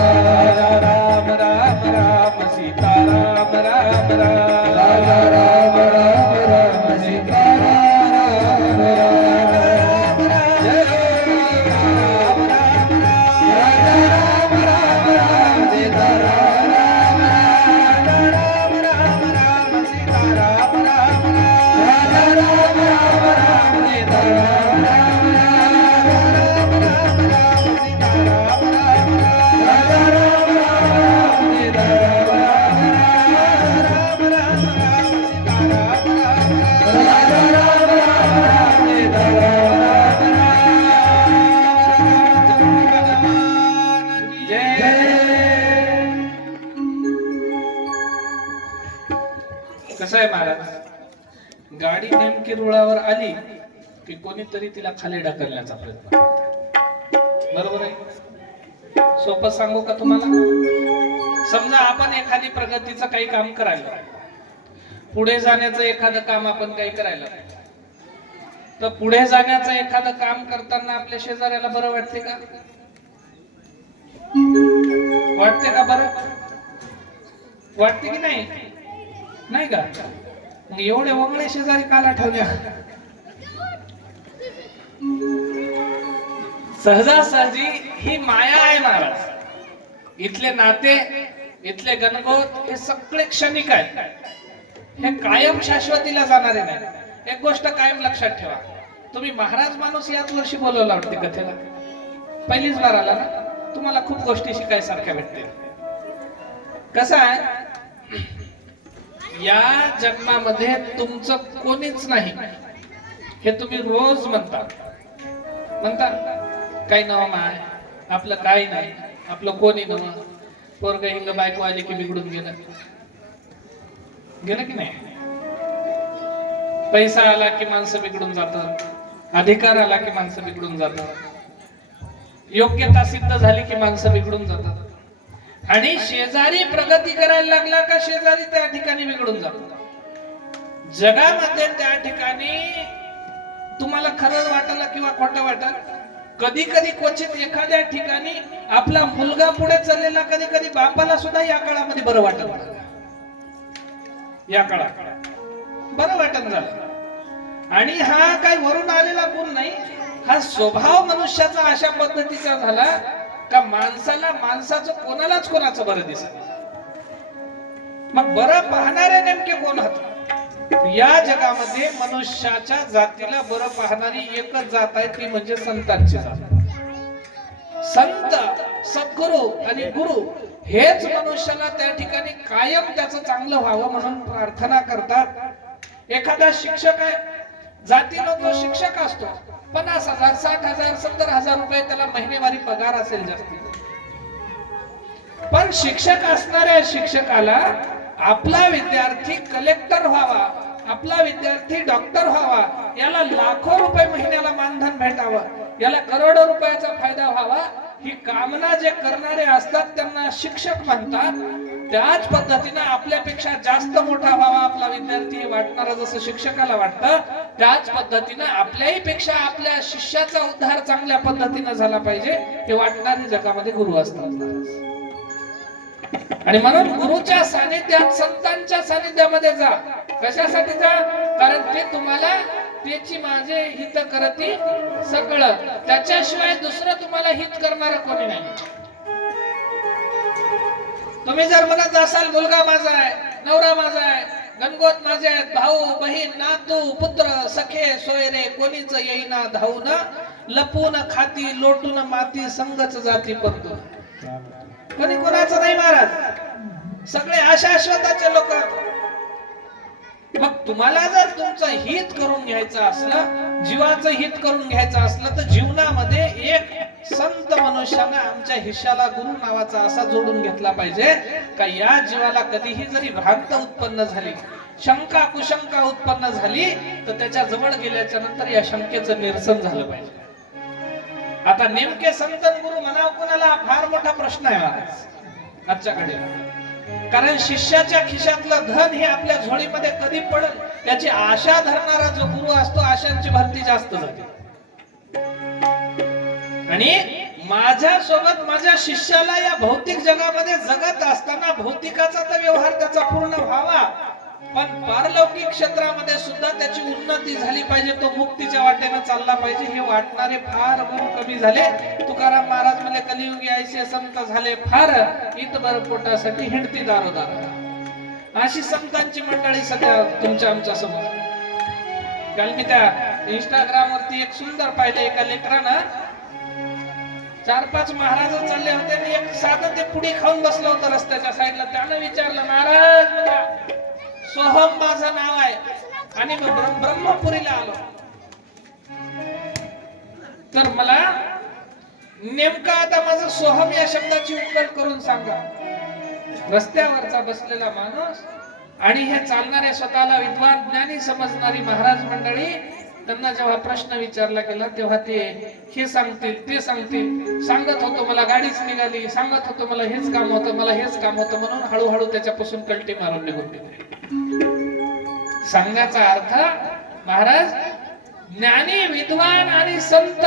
राम राम राम राम सीता राम राम राम राजा राम राम राम सीता राम राम राम जय राम राम राजा राम राम राम सीता राम राम राम राम राम सीता राम राम राजा राम राम राम सीता राम राम राम राम राम सीता राम राम राजा राम राम सीता राम राम राम राम सीता राम राम राजा राम राम सीता राम राम जय. कसं आहे महाराज, गाडी नेमकी रुळावर आली की कोणीतरी तिला खाली ढकलण्याचा प्रयत्न करतं. बरोबर आहे? सोपं सांगू का तुम्हाला? समजा आपण एखादी प्रगतीचं काही काम करायला, पुढे जाण्याचं एखादं काम आपण काही करायला, तर पुढे जाण्याचं एखादं काम करताना आपल्या शेजाऱ्याला बरं वाटते का? वाटते का बरं? वाटते की नाही? नाही का? मग एवढे वगळे शेजारी काला ठेवल्या? सहजासहजी ही माया आहे महाराज. इथले नाते, इथले गणगोत हे सगळे क्षणिक आहेत, हे कायम शाश्वतीला जाणारे नाही. एक गोष्ट कायम लक्षात ठेवा, तुम्ही महाराज माणूस याच वर्षी बोलवला वाटते कथेला, पहिलीच बार आला ना, तुम्हाला खूप गोष्टी शिकायसारख्या भेटतील. कसं आहे, या जन्मामध्ये तुमचं कोणीच नाही हे तुम्ही रोज म्हणता. काही नवं माय, आपलं काही नाही, आपलं कोणी नवं, पोरग हिंग बायको आली की बिघडून गेलं की नाही? पैसा आला की माणसं बिघडून जातात, अधिकार आला की माणसं बिघडून जातात, योग्यता सिद्ध झाली की माणसं बिघडून जातात. आणि शेजारी प्रगती करायला लागला का शेजारी त्या ठिकाणी बिघडून जातात. जगामध्ये त्या ठिकाणी तुम्हाला खरं वाटलं किंवा खोटं वाटलं, कधी कधी क्वचित एखाद्या ठिकाणी आपला मुलगा पुढे चाललेला कधी कधी बापाला सुद्धा या काळामध्ये बरं वाटत, या काळात बरं वाटत झालं. आणि हा काही वरून आलेला गुण नाही, हा स्वभाव मनुष्याचा अशा पद्धतीचा झाला का माणसाला माणसाचं कोणालाच कोणाचं बरं दिसत. मग बरं पाहणारे नेमके कोण होत? या जगामध्ये मनुष्याच्या जातीला बरं पाहणारी एकच जात आहे, ती म्हणजे संतांची जात. संत, सद्गुरु आणि गुरु हेच मनुष्याला त्या ठिकाणी कायम त्याचं चांगलं व्हावं म्हणून प्रार्थना करतात. एखादा शिक्षक आहे, जातीला तो शिक्षक असतो, 50,000, 60,000, 70,000 रुपये त्याला महिनेवारी पगार असेल जास्ती. पण शिक्षक असणाऱ्या शिक्षकाला आपला विद्यार्थी कलेक्टर व्हावा, आपला विद्यार्थी डॉक्टर व्हावा, याला लाखो रुपये महिन्याला मानधन भेटावं, याला करोडो रुपयाचा फायदा व्हावा, ही कामना जे करणारे असतात त्यांना शिक्षक म्हणतात. त्याच पद्धतीने आपल्यापेक्षा जास्त मोठा व्हावा आपला विद्यार्थी हे वाटणारा जसं शिक्षकाला वाटतं, त्याच पद्धतीने आपल्याही पेक्षा आपल्या शिष्याचा उद्धार चांगल्या पद्धतीने झाला पाहिजे हे वाटणारे जगामध्ये गुरु असतात. आणि म्हणून गुरुच्या सानिध्यात, संतांच्या सानिध्यामध्ये जा. कशासाठी जा? कारण ते तुम्हाला त्याची माझे हित करती सगळं, त्याच्याशिवाय दुसरं तुम्हाला हित करणार कोणी नाही. तुम्ही जर म्हणत असाल मुलगा माझा आहे, नवरा माझा आहे, गणगोत माझे आहेत, भाऊ बहीण नातू पुत्र सखे सोयरे कोणीच येईना धावून, लपून खाती लोटून माती संगच जाती परतून. कोणी कोणाचं नाही महाराज, सगळे आशाश्वताचे लोक. मग तुम्हाला जर तुमचं हित करून घ्यायचं असलं, जीवाचं हित करून घ्यायचं असलं, तर जीवनामध्ये एक संत मनुष्याने आमच्या हिश्याला गुरु नावाचा असा जोडून घेतला पाहिजे का या जीवाला कधीही जरी भ्रांत उत्पन्न झाली, शंका कुशंका उत्पन्न झाली, तर त्याच्या जवळ गेल्याच्या नंतर या शंकेचं निरसन झालं पाहिजे. आता नेमके संत गुरु म्हणाव कोणाला, फार मोठा प्रश्न आहे महाराज आजच्याकडे. कारण शिष्याच्या खिशातलं धन हे आपल्या झोळीमध्ये कधी पडेल याची आशा धरणारा जो गुरु असतो, आशांची भरती जास्त झाली. आणि माझ्या सोबत माझ्या शिष्याला या भौतिक जगामध्ये जगत असताना भौतिकाचा तर व्यवहार त्याचा पूर्ण व्हावा, पण पारलौकिक क्षेत्रामध्ये सुद्धा त्याची उन्नती झाली पाहिजे, तो मुक्तीच्या वाटेने चालला पाहिजे, हे वाटणारे फार गुरु कमी झाले. तुकाराम महाराज म्हणले कलियुगी ऐसे संत झाले फार, इतभर पोटासाठी हिंडती दारोदार. अशी संतांची मंडळी सध्या तुमच्या आमच्या समोर. काल मी त्या इंस्टाग्राम वरती एक सुंदर पाहिले, एका लेकरानं 4-5 महाराज चालले होते आणि एक साधं ते पुडी खाऊन बसलं होतं रस्त्याच्या साईडला. त्यानं विचारलं, महाराज सोहम माझं नाव आहे आणि मी ब्रह्मपुरीला आलो, तर मला नेमका आता माझं सोहम या शब्दाची उकल करून सांगा. रस्त्यावरचा बसलेला माणूस आणि हे चालणारे स्वतःला विद्वान ज्ञानी समजणारी महाराज मंडळी, त्यांना जेव्हा प्रश्न विचारला गेला तेव्हा ते हे सांगतील ते सांगतील. सांगत होतो मला गाडीच निघाली, सांगत होतो मला हेच काम होतं, मला हेच काम होतं, म्हणून हळूहळू त्याच्यापासून कल्टी मारून निघून गेले. सांगण्याचा अर्थ महाराज, ज्ञानी विद्वान आणि संत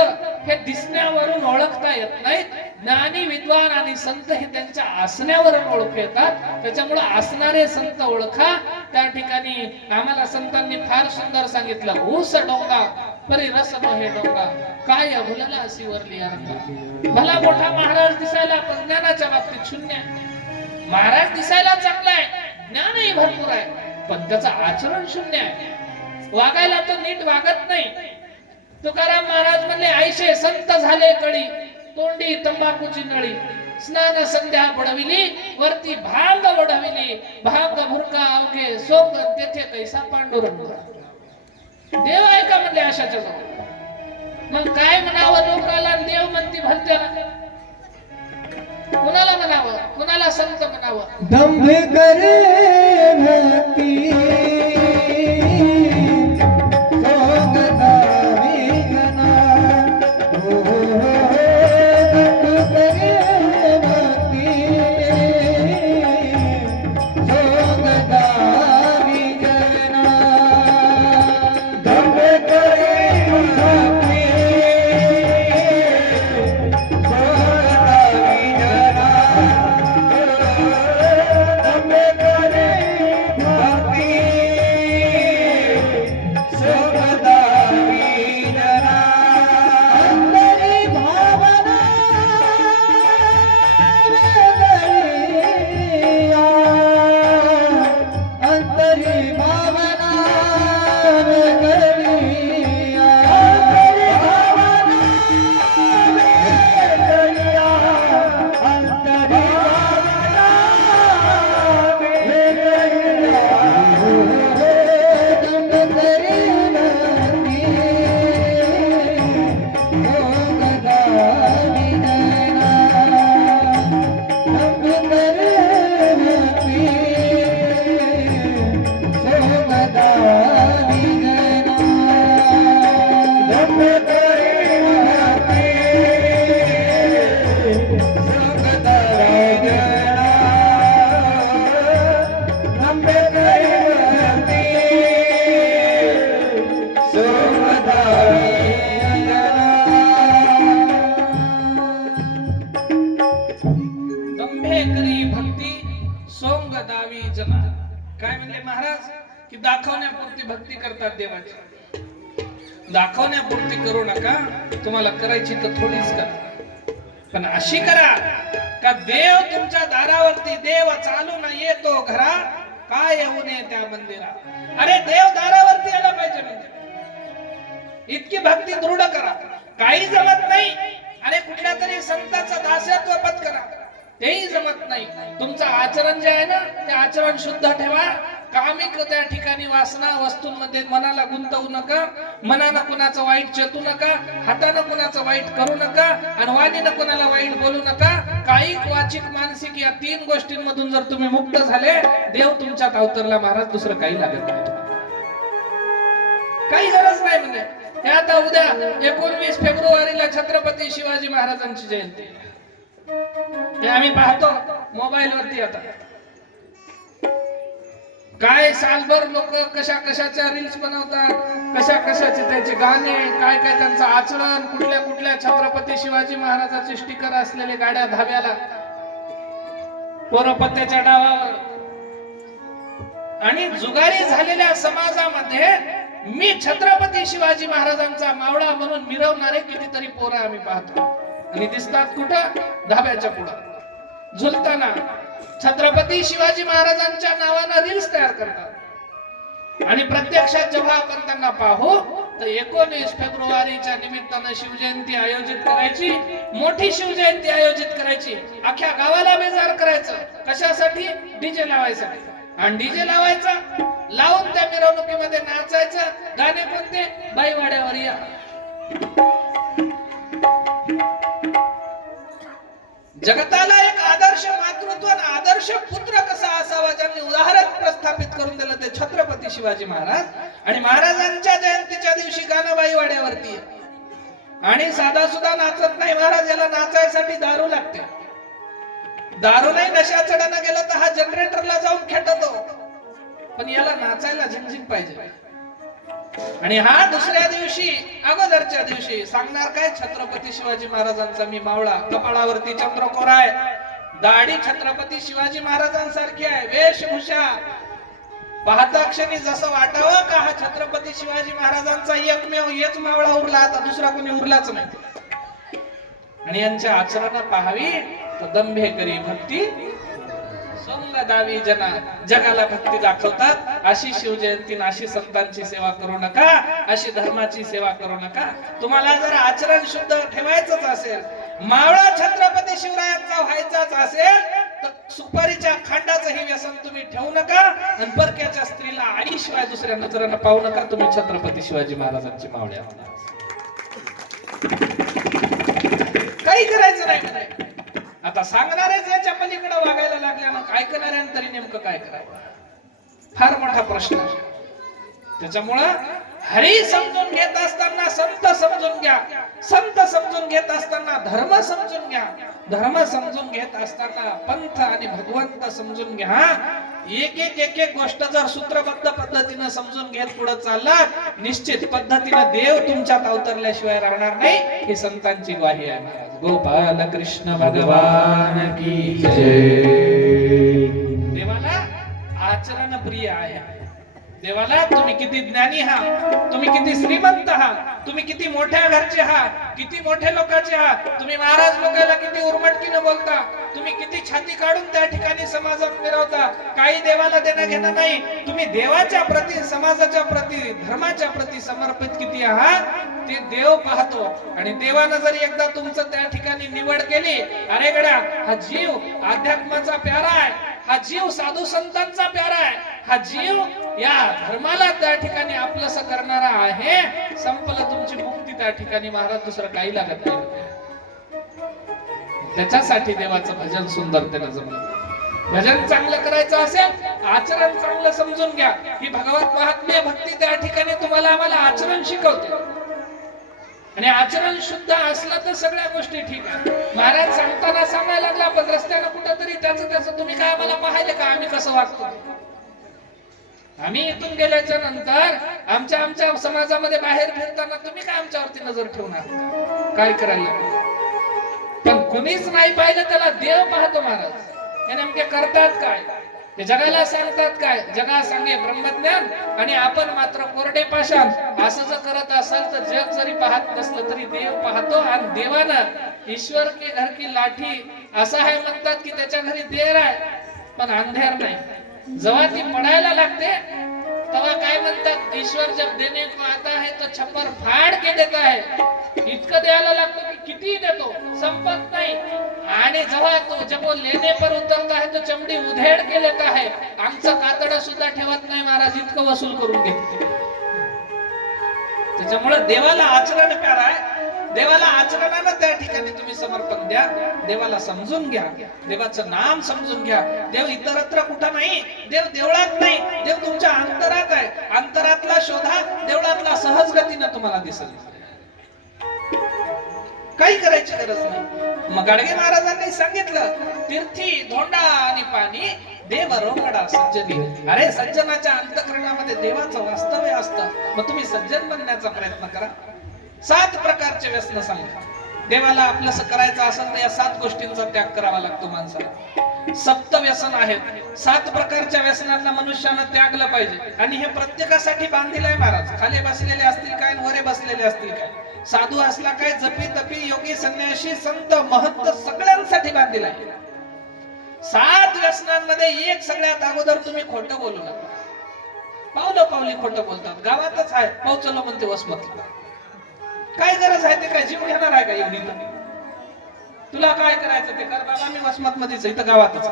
हे दिसण्यावरून ओळखता येत नाहीत, ज्ञानी विद्वान आणि संत हे त्यांच्या असण्यावरून ओळखू येतात. त्याच्यामुळे असणारे संत ओळखा. त्या ठिकाणी आम्हाला संतांनी फार सुंदर सांगितलं, ऊस डोंगा परी रस हे डोंगा काय भुलला अशी वरली अर्थ. भला मोठा महाराज दिसायला पण ज्ञानाच्या बाबतीत शून्य आहे. महाराज दिसायला चांगला आहे, ज्ञानही भरपूर आहे, पण त्याचं आचरण शून्य आहे. वागायला तो नीट वागत नाही. तुकाराम महाराज म्हणले, ऐशे संत झाले कळी तोंडी तंबाखूची नळी, स्नान संध्या बुडविली वरती भांग ओढविली, भांग भुरका अवघे सोंग तेथे कैसा पांडुरंग. देव आहे का म्हणले अशाच्या जवळ. मग काय म्हणावं लोकाला, देव म्हणती भलत्याला. कुणाला म्हणावं, कुणाला संत म्हणावं. दंभ करे भक्ती भक्ती काय म्हणले महाराज की दाखवण्यापुरती भक्ती करतात देवाची. दाखवण्यापुरती करू नका, तुम्हाला करायची तर थोडीच करा, पण अशी करा का देव तुमच्या दारावरती, देव चालून येतो घरा, काय येऊ नये त्या मंदिरात. अरे देव दारावरती यायला पाहिजे म्हणजे इतकी भक्ती दृढ करा. काही जमत नाही, अरे कुठल्या तरी संताचं दासत्व पत्करा, तेही जमत नाही. तुमचं आचरण जे आहे ना ते आचरण शुद्ध ठेवा. कामिक त्या ठिकाणी वासना वस्तूंमध्ये मनाला गुंतवू नका, मनानं कुणाचं वाईट चेतू नका, हातानं कुणाचं वाईट करू नका, आणि वाणीनं कुणाला वाईट बोलू नका. कायिक वाचिक मानसिक या 3 गोष्टींमधून जर तुम्ही मुक्त झाले, देव तुमच्यात अवतरला महाराज, दुसरं काही लागत नाही, काही गरज नाही. म्हणजे हे आता उद्या 19 फेब्रुवारीला छत्रपती शिवाजी महाराजांची जयंती, हे आम्ही पाहतो मोबाईल वरती. आता काय सालभर लोक कशा कशाच्या रील्स बनवतात, कशा कशाचे त्याचे गाणे, काय काय त्यांचं आचरण, कुठल्या कुठल्या छत्रपती शिवाजी महाराजाचे स्टिकर असलेले गाड्या धाब्याला, पोरपत्त्याच्या डावावर. आणि जुगारी झालेल्या समाजामध्ये मी छत्रपती शिवाजी महाराजांचा मावळा म्हणून मिरवणारे कितीतरी पोरं आम्ही पाहतो, आणि दिसतात कुठं? धाब्याच्या पुढं झुलताना. छत्रपती शिवाजी महाराजांच्या नावानं रील्स तयार करतात. आणि प्रत्यक्षात जेव्हा आपण त्यांना पाहू तर 19 फेब्रुवारीच्या निमित्तानं शिवजयंती आयोजित करायची, मोठी शिवजयंती आयोजित करायची, अख्ख्या गावाला बेजार करायचं. कशासाठी? डीजे लावायसाठी. आणि डीजे लावायचा, लावून त्या मिरवणुकीमध्ये नाचायचं. गाणे कोणते? बाई वाड्यावर या. जगताला एक आदर्श मातृत्व आणि आदर्श पुत्र कसा असावा ज्यांनी उदाहरण प्रस्थापित करून दिलं ते छत्रपती शिवाजी महाराज. आणि महाराजांच्या जयंतीच्या दिवशी गाणं बाई वाड्यावरती, आणि साधा सुद्धा नाचत नाही महाराज, याला नाचायसाठी दारू लागते. दारू नाही नशा चढायला गेलं तर हा जनरेटरला जाऊन खेटतो, पण याला नाचायला झिंझिंग पाहिजे. आणि हा दुसऱ्या दिवशी, अगोदरच्या दिवशी सांगणार काय? छत्रपती शिवाजी महाराजांचा मी मावळा, कपाळावरती चंद्रकोर आहे, दाढी छत्रपती शिवाजी महाराजांसारखी आहे, वेशभूषा पाहता क्षणी जसं वाटावं का हा छत्रपती शिवाजी महाराजांचा एकमेव हेच मावळा उरला, आता दुसरा कोणी उरलाच नाही. आणि यांच्या आचरण पाहावी तर दंभे करी भक्ती सोंग दावी जना, जगाला भक्ती दाखवतात. अशी शिवजयंती, अशी संतांची सेवा करू नका, अशी धर्माची सेवा करू नका. तुम्हाला जर आचरण शुद्ध ठेवायचंच असेल, मावळा छत्रपती शिवरायांचा व्हायचाच असेल, तर सुपारीच्या खांडाचं हे व्यसन तुम्ही ठेवू नका, आणि परक्याच्या स्त्रीला आईशिवाय दुसऱ्या नजरेनं पाहू नका. तुम्ही छत्रपती शिवाजी महाराजांची मावळ्या होणार. काही करायचं नाही म्हणे. आता सांगणारेच याच्या पलीकडे वागायला लागल्यानं काय करणाऱ्यानं तरी नेमकं काय करावं, फार मोठा प्रश्न आहे. त्याच्यामुळं हरी समजून घेत असताना संत समजून घ्या, संत समजून घेत असताना धर्म समजून घ्या, धर्म समजून घेत असताना पंथ आणि भगवंत समजून घ्या. एक एक गोष्ट जर सूत्रबद्ध पद्धतीने समजून घेत पुढे चालला, निश्चित पद्धतीने देव तुमच्यात अवतरल्याशिवाय राहणार नाही. ही संतांची ग्वाही आहे महाराज. गोपाल कृष्ण भगवान की जय. देवाला आचरण प्रिय आहे. देवाला तुम्ही किती ज्ञानी आहात, तुम्ही किती श्रीमंत आहात, तुम्ही किती मोठ्या घरचे आहात, किती मोठ्या लोकांचे आहात, तुम्ही महाराज लोकांना किती उर्मटकीनं बोलता, तुम्ही किती छाती काढून त्या ठिकाणी समाजात मिरवता, काही देवाला देणं घेणं नाही. तुम्ही देवाच्या प्रती, समाजाच्या प्रती, धर्माच्या प्रती समर्पित किती आहात ते देव पाहतो. आणि देवानं जर एकदा तुमचं त्या ठिकाणी निवड केली, अरे गड्या हा जीव अध्यात्माचा प्यारा आहे, हा जीव साधू संतांचा प्यारा आहे, हा जीव या धर्माला त्या ठिकाणी आपलंस करणारा आहे, संपलं तुमची मुक्ती त्या ठिकाणी महाराज. दुसरं काही लागत नाही. त्याच्यासाठी देवाचं भजन सुंदरतेनं जमलं. भजन चांगलं करायचं असेल, आचरण चांगलं समजून घ्या. ही भगवत महात्म्य भक्ती त्या ठिकाणी तुम्हाला आम्हाला आचरण शिकवते. आणि आचरण शुद्ध असलं तर सगळ्या गोष्टी ठीक आहे. महाराज सांगताना सांगायला लागला, पण रस्त्यानं कुठंतरी त्याचं तुम्ही काय आम्हाला पाहिले का आम्ही कसं वागतो? आम्ही इथून गेल्याच्या नंतर आमच्या समाजामध्ये बाहेर फिरताना तुम्ही काय आमच्यावरती नजर ठेवणार? काय करायला? पण कुणीच नाही पाहिलं, त्याला देव पाहतो महाराज. हे नेमके करतात काय? ते जगाला सांगतात काय? जगा सांगे ब्रह्मज्ञान आणि आपण मात्र कोरडे पाषाण. असं जर करत असाल तर जग जरी पाहत नसलं तरी देव पाहतो. आणि देवानं ईश्वर के घर की लाठी असं आहे म्हणतात की त्याच्या घरी देर आहे पण अंधेर नाही. जेव्हा ती पडायला लागते तेव्हा काय म्हणतात? ईश्वर जब देने को आता है तो छप्पर फाड़ के देता है. इतकं द्यायला लागतं की किती देतो संपत नाही. आणि जेव्हा तो जब वो लेने पर उतरता है तो चमडी उधेड के लेता है. आमचं कातड सुद्धा ठेवत नाही महाराज, इतकं वसूल करून घेते. त्याच्यामुळे देवाला आचरण करा. देवाला आचरणानं त्या ठिकाणी तुम्ही समर्पण द्या. देवाला समजून घ्या, देवाचं नाम समजून घ्या. देव इतरत्र कुठं नाही, देव देवळात नाही, देव तुमच्या अंतरात आहे. अंतरातला शोधा, देवळातला सहज गतीनं तुम्हाला दिसेल. काही करायची गरज नाही. मग गाडगे महाराजांनी सांगितलं, तीर्थी धोंडा आणि पाणी देव रोकडा सज्जनी. अरे सज्जनाच्या अंतःकरणामध्ये देवाचं वास्तव्य असतं. मग तुम्ही सज्जन बनण्याचा प्रयत्न करा. 7 प्रकारचे व्यसन सांगा. देवाला आपलंस करायचं असेल तर या 7 गोष्टींचा त्याग करावा लागतो माणसाला. 7 व्यसन आहेत. 7 प्रकारच्या व्यसनांना मनुष्यानं त्यागलं पाहिजे. आणि हे प्रत्येकासाठी बांधलेलं आहे महाराज. खाली बसलेले असतील काय, वरे बसलेले असतील काय, साधू असला काय, जपी तपी योगी संन्यासी संत महंत सगळ्यांसाठी बांधलेलं आहे. 7 व्यसनांमध्ये एक सगळ्यात अगोदर तुम्ही खोटं बोलू नका. पावलं पावली खोटं बोलतात. गावातच आहे पोहोचलो म्हणते वसमतला. काय गरज आहे? ते काय जीव घेणार आहे का एवढी? तुला काय करायचं ते कर बाबा, मी वसमत मध्येच इथं गावातच.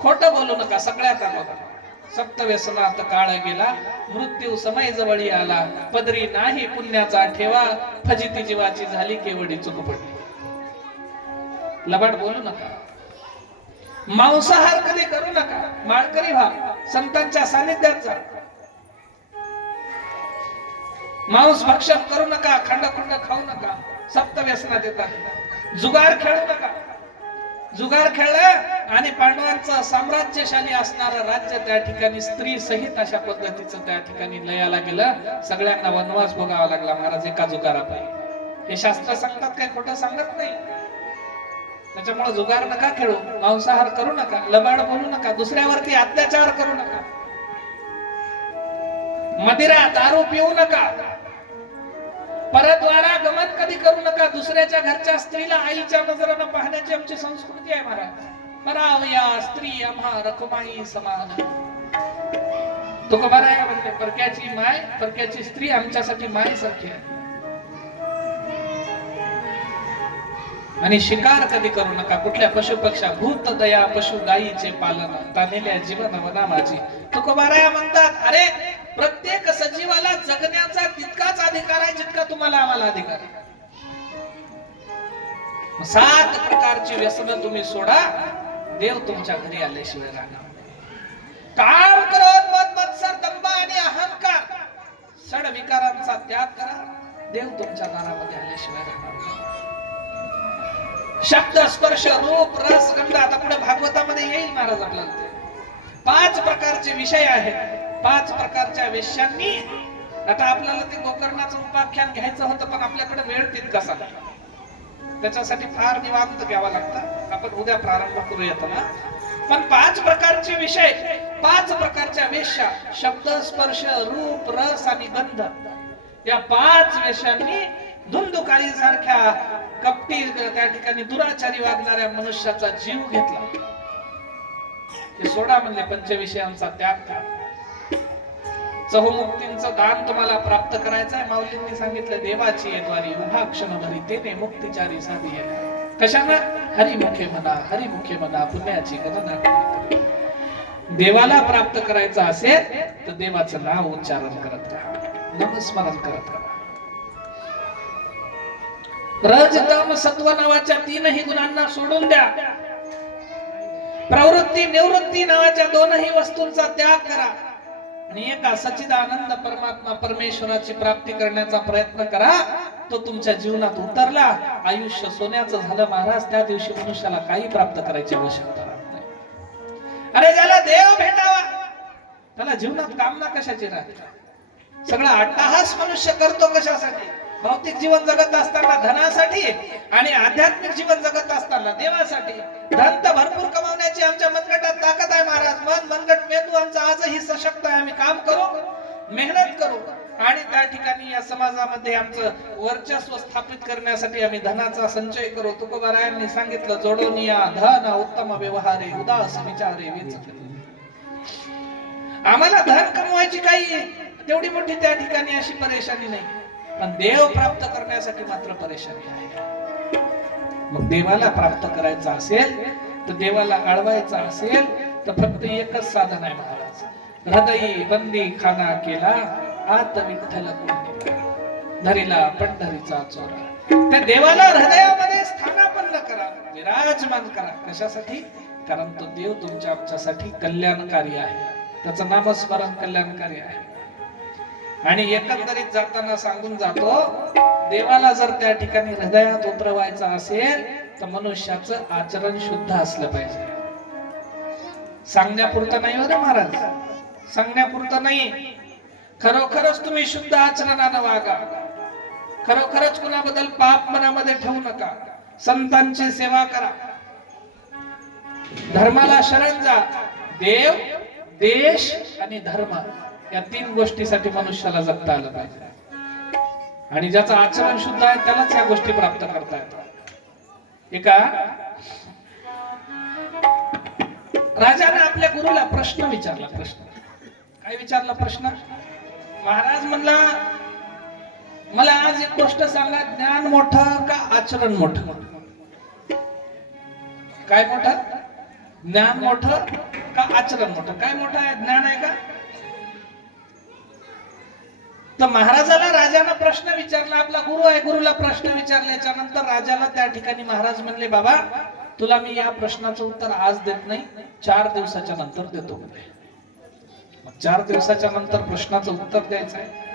खोटं बोलू नका सगळ्यात अगोदर. 7 व्यसनात काळ गेला, मृत्यू समय जवळी आला. पदरी नाही पुण्याचा ठेवा, फजिती जीवाची झाली केवढी चूक पडली. लबाड बोलू नका. मांसाहार कधी करू नका. माळकरी व्हा, संतांच्या सानिध्यात जा. मांस भक्षण करू नका, खंड खाऊ नका. 7 व्यसनात येतात. जुगार खेळू नका. जुगार खेळलं आणि पांडवांचं साम्राज्यशाली असणारं राज्य त्या ठिकाणी स्त्री सहित अशा पद्धतीचं त्या ठिकाणी लयाला गेलं. सगळ्यांना वनवास भोगावा लागला महाराज एका जुगारापायी. हे शास्त्र सांगतात, काय खोटं सांगत नाही. त्याच्यामुळे जुगार नका खेळू, मांसाहार करू नका, लबाड बोलू नका, दुसऱ्यावरती अत्याचार करू नका, मदिरा दारू पिऊ नका, परद्वारा गमन कधी करू नका. दुसऱ्याच्या घरच्या स्त्रीला आईच्या नजरेनं पाहण्याची आमची संस्कृती आहे महाराज. परावया स्त्री आम्हा रखुमाई समान. तुकोबाराया म्हणते, परक्याची माय, परक्याची स्त्री आमच्यासाठी माय सारखी आहे. आणि शिकार कधी करू नका. कुठल्या पशु पक्षा भूत दया पशु गायीचे पालन, तानेल्या जीवन वना माझी. तुकोबाराया म्हणतात, अरे प्रत्येक सजीवाला जगण्याचा तितकाच अधिकार आहे जितका तुम्हाला आम्हाला अधिकार आहे. 7 प्रकारची व्यसनं तुम्ही सोडा, देव तुमच्या घरी आल्याशिवाय राहणार. काम क्रोध मद मत्सर दंभ आणि अहंकार 6 विकारांचा त्याग करा, देव तुमच्या दारामध्ये आल्याशिवाय राहणार. शब्द स्पर्श रूप रस गंध, आता पुढे भागवतामध्ये येईल महाराज आपल्याला. 5 प्रकारचे विषय आहेत. 5 प्रकारच्या वेश्यांनी. आता आपल्याला ते गोकर्णाचं उपाख्यान घ्यायचं होतं पण आपल्याकडे वेळ तितकासा नाही. त्याच्यासाठी फार निवांत घ्यावा लागतं. आपण उद्या प्रारंभ करूयात ना. पण 5 प्रकारचे विषय, 5 प्रकारच्या वेश्या, शब्द स्पर्श रूप रस आणि गंध, या 5 वेश्यांनी धुंदुकाळी सारख्या कपटी त्या ठिकाणी दुराचारी वागणाऱ्या मनुष्याचा जीव घेतला. ते सोडा म्हणले, पंचविषयांचा त्याग करा. चहुमुक्तींचं दान तुम्हाला प्राप्त करायचं आहे. माऊलींनी सांगितलं, देवाची येद्वारी उभा क्षण भरी तेने मुक्तिचारी साधी आहे. कशानं? हरिमुखे म्हणा, हरिमुखे म्हणा, पुण्याची गणना. देवाला प्राप्त करायचं असेल तर देवाचं नाव उच्चारण करत राहा, नामस्मरण करत राहा. रज तम सत्व नावाच्या 3ही गुणांना सोडून द्या. प्रवृत्ती निवृत्ती नावाच्या 2ही वस्तूंचा त्याग करा आणि एका सच्चिदानंद परमात्मा परमेश्वराची प्राप्ती करण्याचा प्रयत्न करा. तो तुमच्या जीवनात उतरला, आयुष्य सोन्याचं झालं महाराज. त्या दिवशी मनुष्याला काही प्राप्त करायची आवश्यकता नाही. अरे ज्याला देव भेटावा त्याला जीवनात कामना कशाची राहते? सगळा अट्टहास मनुष्य करतो कशासाठी? भौतिक जीवन जगत असताना धनासाठी आणि आध्यात्मिक जीवन जगत असताना देवासाठी. धन तर भरपूर कमावण्याची आमच्या मनगटात ताकद आहे महाराज. मनगट मेंदू आमचा आजही सशक्त आहे. आम्ही काम करू, मेहनत करू आणि त्या ठिकाणी या समाजामध्ये आमचं वर्चस्व स्थापित करण्यासाठी आम्ही धनाचा संचय करू. तुकोबारायांनी सांगितलं, जोडोनिया धन उत्तम व्यवहारे उदास विचारे वेचक. आम्हाला धन कमवायची काही तेवढी मोठी त्या ठिकाणी अशी परेशानी नाही, पण देव प्राप्त करण्यासाठी मात्र परेशानी आहे. मग देवाला प्राप्त करायचं असेल तर, देवाला अडवायचं असेल तर फक्त एकच साधन आहे महाराज. हृदयी बंदी खाना केला, आत विठ्ठल धरीला पंढरीचा चोरा. त्या देवाला हृदयामध्ये स्थानापन्न करा, विराजमान करा. कशासाठी? कारण तो देव तुमच्या आमच्यासाठी कल्याणकारी आहे. त्याचं नामस्मरण कल्याणकारी आहे. आणि एकंदरीत जाताना सांगून जातो, देवाला जर त्या ठिकाणी हृदयात उतरवायचं असेल तर मनुष्याचं आचरण शुद्ध असलं पाहिजे. सांगण्यापुरतं नाही होतं महाराज, सांगण्यापुरतं नाही. खरोखरच तुम्ही शुद्ध आचरणानं वागा. खरोखरच कुणाबद्दल पाप मनामध्ये ठेवू नका. संतांची सेवा करा, धर्माला शरण जा. देव, देश आणि धर्म या तीन गोष्टीसाठी मनुष्याला जगता आलं पाहिजे. आणि ज्याचं आचरण शुद्ध आहे त्यालाच या गोष्टी प्राप्त करता येतात. एका राजाने आपल्या गुरुला प्रश्न विचारला. प्रश्न काय विचारला? प्रश्न. महाराज म्हणला, मला आज एक गोष्ट सांगा, ज्ञान मोठं का आचरण मोठं? काय मोठं? ज्ञान मोठं का आचरण मोठं? काय मोठं आहे? ज्ञान आहे का? तर महाराजाला राजाने प्रश्न विचारला. आपला गुरु आहे, गुरुला प्रश्न विचारल्याच्या नंतर राजाला त्या ठिकाणी महाराज म्हणले, बाबा तुला मी या प्रश्नाचं उत्तर आज देत नाही, 4 दिवसाच्या नंतर देतो म्हणले. 4 दिवसाच्या नंतर प्रश्नाचं उत्तर द्यायचं आहे.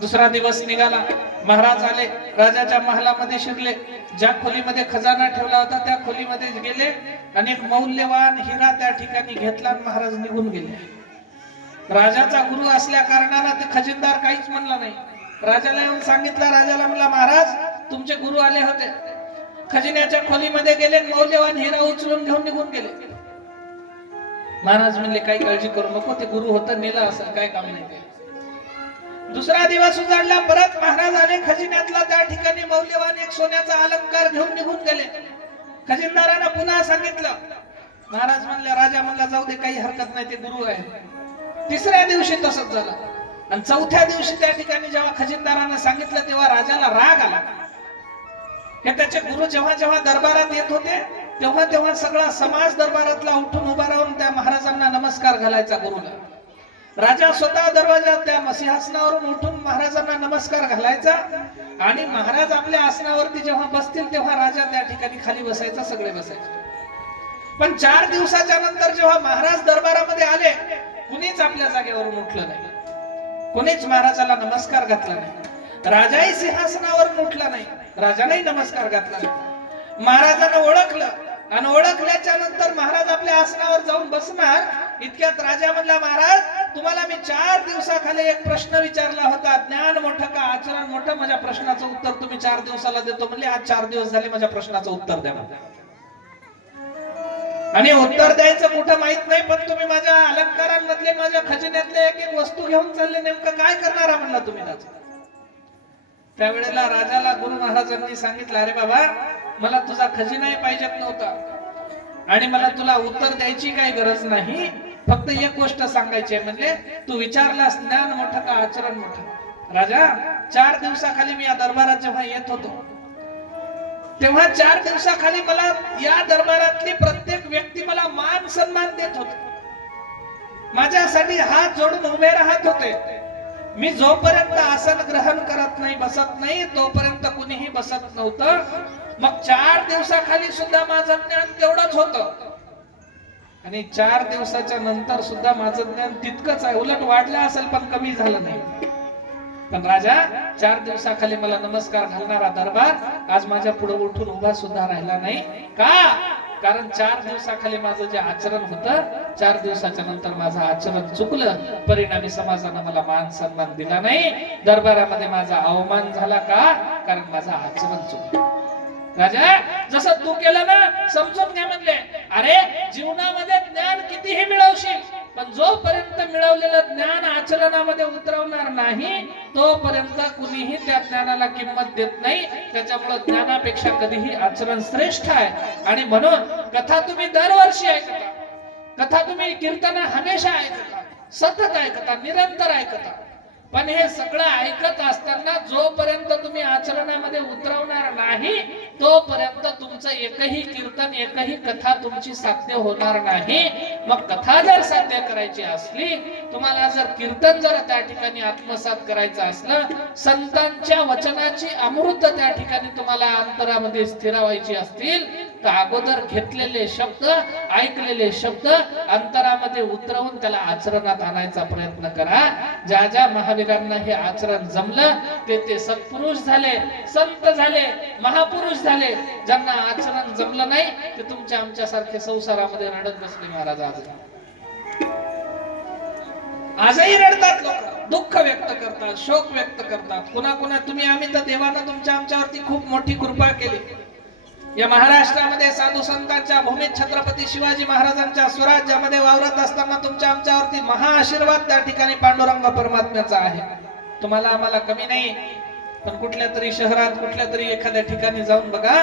दुसरा दिवस निघाला. महाराज आले, राजाच्या महालामध्ये शिरले. ज्या खोलीमध्ये खजाना ठेवला होता त्या खोलीमध्ये गेले. अनेक मौल्यवान हिरा त्या ठिकाणी घेतला आणि महाराज निघून गेले. राजाचा गुरु असल्या कारणानं ते खजिनदार काहीच म्हणला नाही. राजाला येऊन सांगितलं. राजाला म्हणला, महाराज तुमचे गुरु आले होते, खजिन्याच्या खोलीमध्ये गेले, मौल्यवान हिरा उचलून घेऊन निघून गेले. महाराज म्हणले, काही काळजी करू नको, ते गुरु होतं, नेलं असं काय काम नाही ते. दुसरा दिवस उजाडला. परत महाराज आले. खजिन्यातला त्या ठिकाणी मौल्यवान एक सोन्याचा अलंकार घेऊन निघून गेले. खजिनदारानं पुन्हा सांगितलं. महाराज म्हणले, राजा म्हणला, जाऊ दे, काही हरकत नाही, ते गुरु आहे. तिसऱ्या दिवशी तसंच झालं. आणि चौथ्या दिवशी त्या ठिकाणी जेव्हा खजिनदारानं सांगितलं तेव्हा राजाला राग आला. हे त्याचे गुरु जेव्हा जेव्हा दरबारात येत होते तेव्हा तेव्हा सगळा समाज दरबारातला उठून उभा राहून त्या महाराजांना नमस्कार घालायचा गुरुला. राजा स्वतः दरवाजात त्या सिंहासनावरून उठून महाराजांना नमस्कार घालायचा. आणि महाराज आपल्या आसनावरती जेव्हा बसतील तेव्हा राजा त्या ठिकाणी खाली बसायचा, सगळे बसायचे. पण 4 दिवसाच्या नंतर जेव्हा महाराज दरबारामध्ये आले, कुणीच आपल्या जागेवरून उठलं नाही, कुणीच महाराजाला नमस्कार घातला नाही. राजाही सिंहासनावरून उठला नाही, राजानेही नमस्कार घातला नाही. महाराजांना ओळखलं आणि ओळखल्याच्या नंतर महाराज आपल्या आसनावर जाऊन बसणार. इतक्यात राजा म्हणला, महाराज तुम्हाला मी 4 दिवसाखाली एक प्रश्न विचारला होता, ज्ञान मोठं का आचरण मोठं? माझ्या प्रश्नाचं उत्तर तुम्ही 4 दिवसाला देतो म्हणले. आज 4 दिवस झाले, माझ्या प्रश्नाचं उत्तर द्या. आणि उत्तर द्यायचं कुठं माहित नाही, पण तुम्ही माझ्या अलंकारांमधले, माझ्या खजिन्यातले एक एक वस्तू घेऊन चालले, नेमकं काय करणार म्हणला तुम्ही राजा? त्यावेळेला राजाला गुरु महाराजांनी सांगितलं, अरे बाबा मला तुझा खजिनाही पाहिजेत नव्हता आणि मला तुला उत्तर द्यायची काही गरज नाही, फक्त एक गोष्ट सांगायची आहे. म्हणजे तू विचारलास ज्ञान मोठं का आचरण मोठं? राजा 4 दिवसाखाली मी या दरबारात जेव्हा येत होतो तेव्हा 4 दिवसाखाली मला या दरबारातली प्रत्येक व्यक्ती मला मान सन्मान देत होते, माझ्यासाठी हात जोडून उभे राहत होते. मी जोपर्यंत आसन ग्रहण करत नाही, बसत नाही, तोपर्यंत कुणीही बसत नव्हतं. मग 4 दिवसाखाली सुद्धा माझं ज्ञान तेवढंच होतं आणि 4 दिवसाच्या नंतर सुद्धा माझं ज्ञान तितकंच आहे, उलट वाढलं असेल पण कमी झालं नाही. पण राजा 4 दिवसाखाली मला नमस्कार घालणारा दरबार आज माझ्या पुढे उठून उभा सुद्धा राहिला नाही. का? कारण 4 दिवसाखाली माझं जे आचरण होतं 4 दिवसाच्या नंतर माझं आचरण चुकलं, परिणामी समाजानं मला मान सन्मान दिला नाही, दरबारामध्ये माझा अवमान झाला का, कारण माझं आचरण चुकलं. राजा जसं तू केलं ना समजून घ्या म्हणले, अरे जीवनामध्ये ज्ञान कितीही मिळवशील पण जोपर्यंत मिळवलेलं ज्ञान आचरणामध्ये उतरवणार नाही तोपर्यंत कुणीही त्या ज्ञानाला किंमत देत नाही. त्याच्यामुळे ज्ञानापेक्षा कधीही आचरण श्रेष्ठ आहे. आणि म्हणून कथा तुम्ही दरवर्षी ऐकता, कथा तुम्ही कीर्तन हमेशा ऐकता, सतत ऐकता, निरंतर ऐकता, पण हे सगळं ऐकत असताना जोपर्यंत तुम्ही आचरणामध्ये उतरवणार नाही तोपर्यंत तुमचं एकही कीर्तन एकही कथा तुमची साध्य होणार नाही. मग कथा जर साध्य करायची असली, तुम्हाला जर कीर्तन जर त्या ठिकाणी आत्मसात करायचं असलं, संतांच्या वचनाची अमृत त्या ठिकाणी तुम्हाला अंतरामध्ये स्थिरावायची असतील तर अगोदर घेतलेले शब्द, ऐकलेले शब्द अंतरामध्ये उतरवून त्याला आचरणात आणायचा प्रयत्न करा. ज्या ज्या महावीरांना हे आचरण जमलं ते सत्पुरुष झाले, संत झाले, महापुरुष झाले. ज्यांना आचरण जमलं नाही ते तुमच्या आमच्या सारखे संसारामध्ये रडत बसले महाराज. आजही रडतात लोक, दुःख व्यक्त करतात, शोक व्यक्त करतात. कुणा तुम्ही आम्ही तर देवानं तुमच्या आमच्यावरती खूप मोठी कृपा केली. या महाराष्ट्रामध्ये साधू संतांच्या भूमीत छत्रपती शिवाजी महाराजांच्या स्वराज्यामध्ये वावरत असताना तुमच्या आमच्यावरती महा आशीर्वाद त्या ठिकाणी पांडुरंग परमात्म्याचा आहे. तुम्हाला आम्हाला कमी नाही, पण कुठल्या तरी शहरात कुठल्या तरी एखाद्या ठिकाणी जाऊन बघा,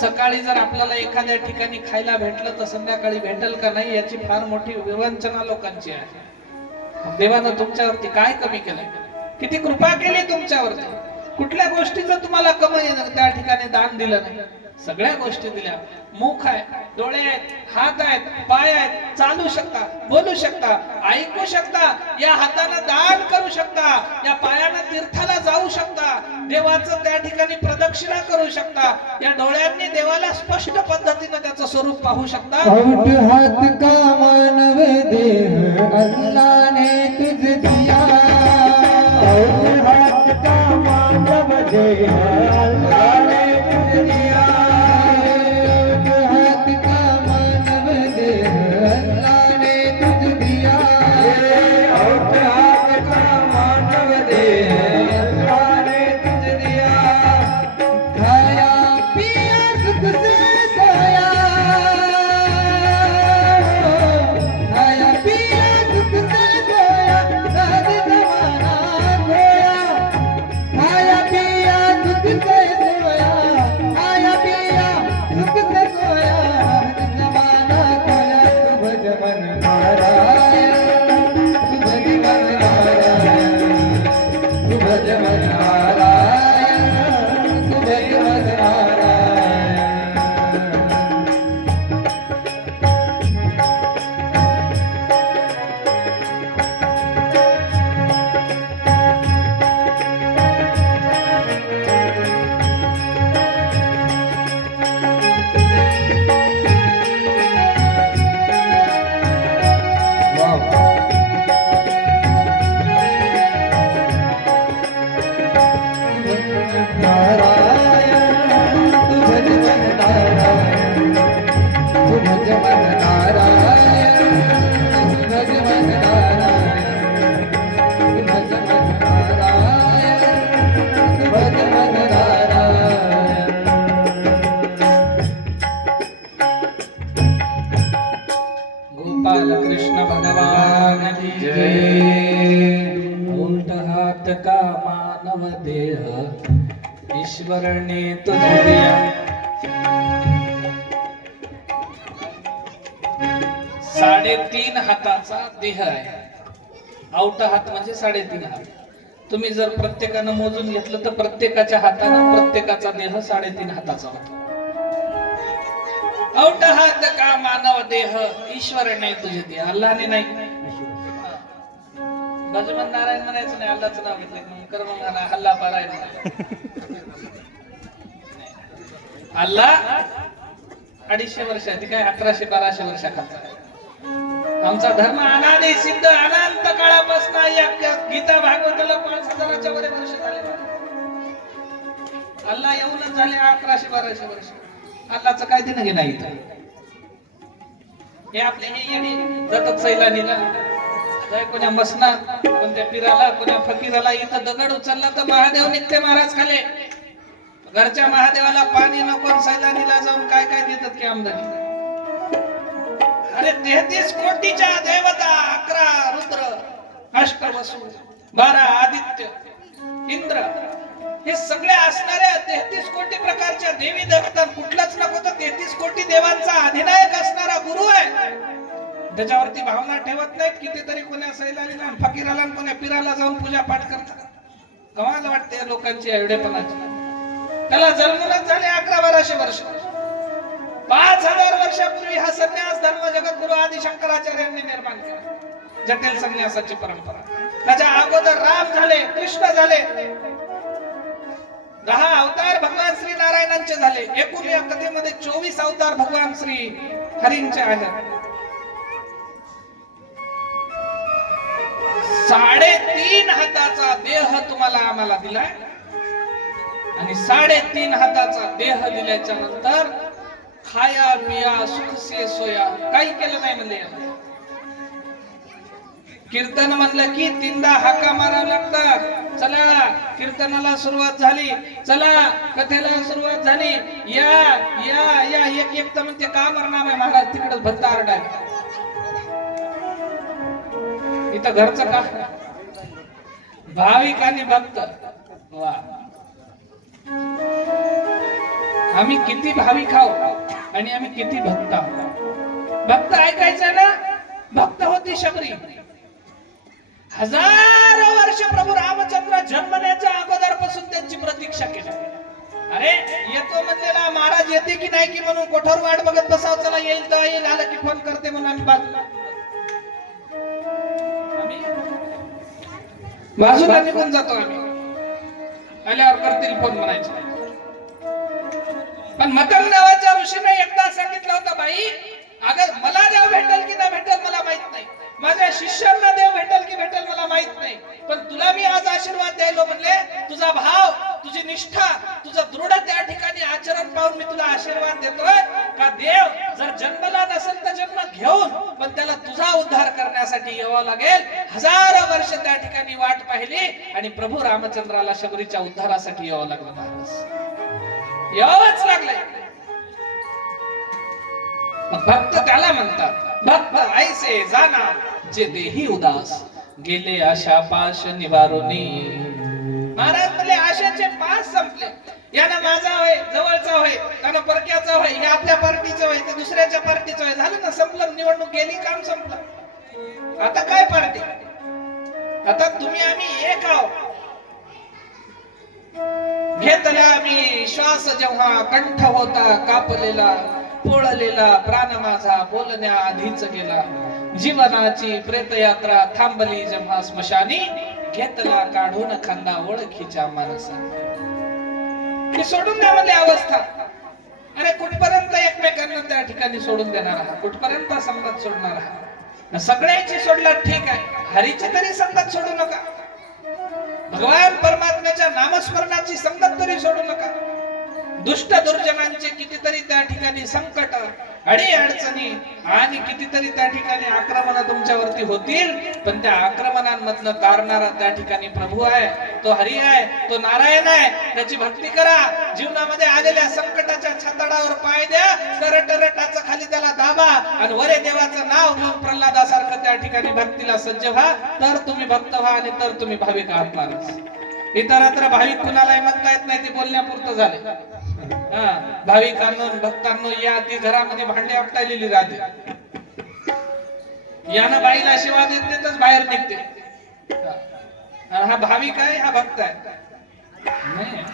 सकाळी जर आपल्याला एखाद्या ठिकाणी खायला भेटलं तर संध्याकाळी भेटल का नाही याची फार मोठी विवंचना लोकांची आहे. देवानं तुमच्यावरती काय कमी केलं, किती कृपा केली तुमच्यावरती. कुठल्या गोष्टीचं तुम्हाला कमी त्या ठिकाणी दान दिलं नाही, सगळ्या गोष्टी दिल्या. मुख आहे, डोळे आहेत, हात आहेत, पाय आहेत, चालू शकता, बोलू शकता, ऐकू शकता, या हाताने दान करू शकता, या पायाने तीर्थाला जाऊ शकता, देवाचं त्या ठिकाणी प्रदक्षिणा करू शकता, या डोळ्यांनी देवाला स्पष्ट पद्धतीने त्याचं स्वरूप पाहू शकता. हात का मानव देह अल्लाह ने तुझ दिया, हात का मानव देह अल्लाह ने तुझ दिया, गोपाल कृष्ण भगवान की जय. उठ हात का मानव देह ईश्वरने तुझ दिया. 3.5 हाताचा देह आहे. औट हात म्हणजे 3.5 हात. तुम्ही जर प्रत्येकानं मोजून घेतलं तर प्रत्येकाच्या हातानं प्रत्येकाचा देह 3.5 हाताचा होतो. औट हात का मानव देह ईश्वरने तुझे दिया, अल्लाने नाही. गजमन नारायण म्हणायचं नाही, अल्लाचं नाव घेतलं कर्म म्हणा, हल्ला पारायण. अल्लाह 250 वर्षाची काय 1100-1200 वर्षाखालचा. आमचा धर्म अनादी सिद्ध अनंत काळापासून या गीता भागवताला 5000च्या वर वर्ष झाले. अल्लाह येऊनच झाले 1100-1200 वर्ष. अल्लाचं काय देणं घेणं इथं. हे आपले हे येणे जातात सैलानीला, जाय कोण्या मसना, कोणत्या पिराला, कोण्या फकीराला. इथं दगड उचलला तर महादेव निघते महाराज खाले. घरच्या महादेवाला पाणी नको, सैलानीला जाऊन काय काय देतात की आमदानी. अरे 33 कोटीच्या देवता, 11 रुद्र, 8 वसु, 12 आदित्य, इंद्र, हे सगळे असणाऱ्या 33 कोटी प्रकारच्या देवी देवता. कुठलाच नको तर 33 कोटी देवांचा अधिनायक असणारा गुरु आहे. त्याच्यावरती भावना ठेवत नाहीत. कितीतरी कोण्या सैलानीला, फकीराला, कोण्या पिराला जाऊन पूजा पाठ करतात. कमाल वाटते या लोकांची एवढेपणाची. त्याला जन्मच झाले 11-1200 वर्ष. 5000 वर्षापूर्वी हा संन्यास धर्म जगद्गुरु आदि शंकराचार्यांनी निर्माण केला. जटिल संन्यासाची परंपरा. त्याच्या अगोदर राम झाले, कृष्ण झाले, 10 अवतार भगवान श्री नारायणांचे झाले. एकूण या कथेमध्ये 24 अवतार भगवान श्री हरींचे आहेत. 3.5 हाताचा देह तुम्हाला आम्हाला दिलाय आणि 3.5 हाताचा देह दिल्याच्या नंतर खाया पिया सुख से सोया काही केलं नाही म्हणले. कीर्तन म्हणलं की 3दा हाका मारावं लागतात. चला कीर्तनाला सुरुवात झाली, चला कथेला सुरुवात झाली, या या या एक एक तर म्हणते का मरणार आहे महाराज, तिकडे भत्ता आरडाय. इथं घरचं का भाविक आणि भक्त. वा, आम्ही किती भाविक आहोत आणि आम्ही किती भक्त आहोत. भक्त ऐकायचं ना, भक्त होती शबरी. 1000 वर्ष प्रभू रामचंद्र जन्मण्याच्या अगोदरपासून त्यांची प्रतीक्षा केली. अरे येतो म्हणलेला महाराज येते की नाही की म्हणून कोठावर वाट बघत बसाव. चला येईल तर येईल, आलं की फोन करते म्हणून आम्ही बाजूला निघून जातो. आम्ही आल्यावर करतील फोन म्हणायचे. पण मतंग नावाच्या ऋषीने एकदा सांगितलं होतं, बाई अगर मला देव भेटेल की नाही भेटेल मला माहित नाही, माझ्या शिष्यांना देव भेटेल की भेटेल मला माहित नाही, पण तुला मी आज आशीर्वाद द्यायलो म्हणले. तुझा भाव, तुझी निष्ठा, तुझं दृढ त्या ठिकाणी आचरण पाहून मी तुला आशीर्वाद देतोय का देव जर जन्मला नसेल तर जन्म घेऊन, पण त्याला तुझा उद्धार करण्यासाठी यावं लागेल. 1000 वर्ष त्या ठिकाणी वाट पाहिली आणि प्रभू रामचंद्राला शबरीच्या उद्धारासाठी यावं लागलं. महाराज यावंच लागलंय. भक्त त्याला म्हणतात, भक्त ऐसे जाना जे देही उदास, गेले आशा पाश निवारोनी. महाराज म्हणले आशाचे पास संपले. यानं माझा होय, जवळचा होय, त्यानं परक्याचा होय, हे आपल्या पार्टीचं होय, ते दुसऱ्याच्या पार्टीचं होय, झालं ना, संपलं. निवडणूक गेली, काम संपलं. आता काय पार्टी, आता तुम्ही आम्ही एक आहोत. घेतला मी श्वास जेव्हा कंठ होता कापलेला, पोळलेला प्राण माझा बोलण्या आधीच गेला, जीवनाची प्रेतयात्रा थांबली जेव्हा स्मशानी, घेतला काढून खांदा ओळखीच्या माणसा. की सोडून द्या म्हणले अवस्था. अरे कुठपर्यंत एकमेकांना त्या ठिकाणी सोडून देणार आहात, कुठपर्यंत संगत सोडणार आहात. सगळ्यांची सोडला ठीक आहे, हरीची तरी संगत सोडू नका. भगवान परमात्म्याच्या नामस्मरणाची संगत तरी सोडू नका. दुष्ट दुर्जनांचे कितीतरी त्या ठिकाणी संकट, अडी अडचणी आणि कितीतरी त्या ठिकाणी आक्रमण तुमच्यावरती होतील, पण त्या आक्रमणांमधनं तारणारा त्या ठिकाणी प्रभू आहे, तो हरी आहे, तो नारायण आहे. त्याची भक्ती करा. जीवनामध्ये आलेल्या संकटाच्या छाताडावर पाय द्या, तरटरटाचा खाली त्याला दाबा आणि वरे देवाचं नाव घेऊन प्रल्हादासारखं त्या ठिकाणी भक्तीला सज्ज व्हा. तर तुम्ही भक्त व्हा आणि तर तुम्ही भाविक आहात. महाराज इतरत्र भाविक कुणालाही म्हणता येत नाही, ते बोलण्यापुरतं झाले. भाविकांनो भक्तांनो या ती घरामध्ये भांडे आपटायलेली राहते. यानं बाईला शिवा देत देतच बाहेर निघते. हा भाविक आहे, हा भक्त आहे. नाही,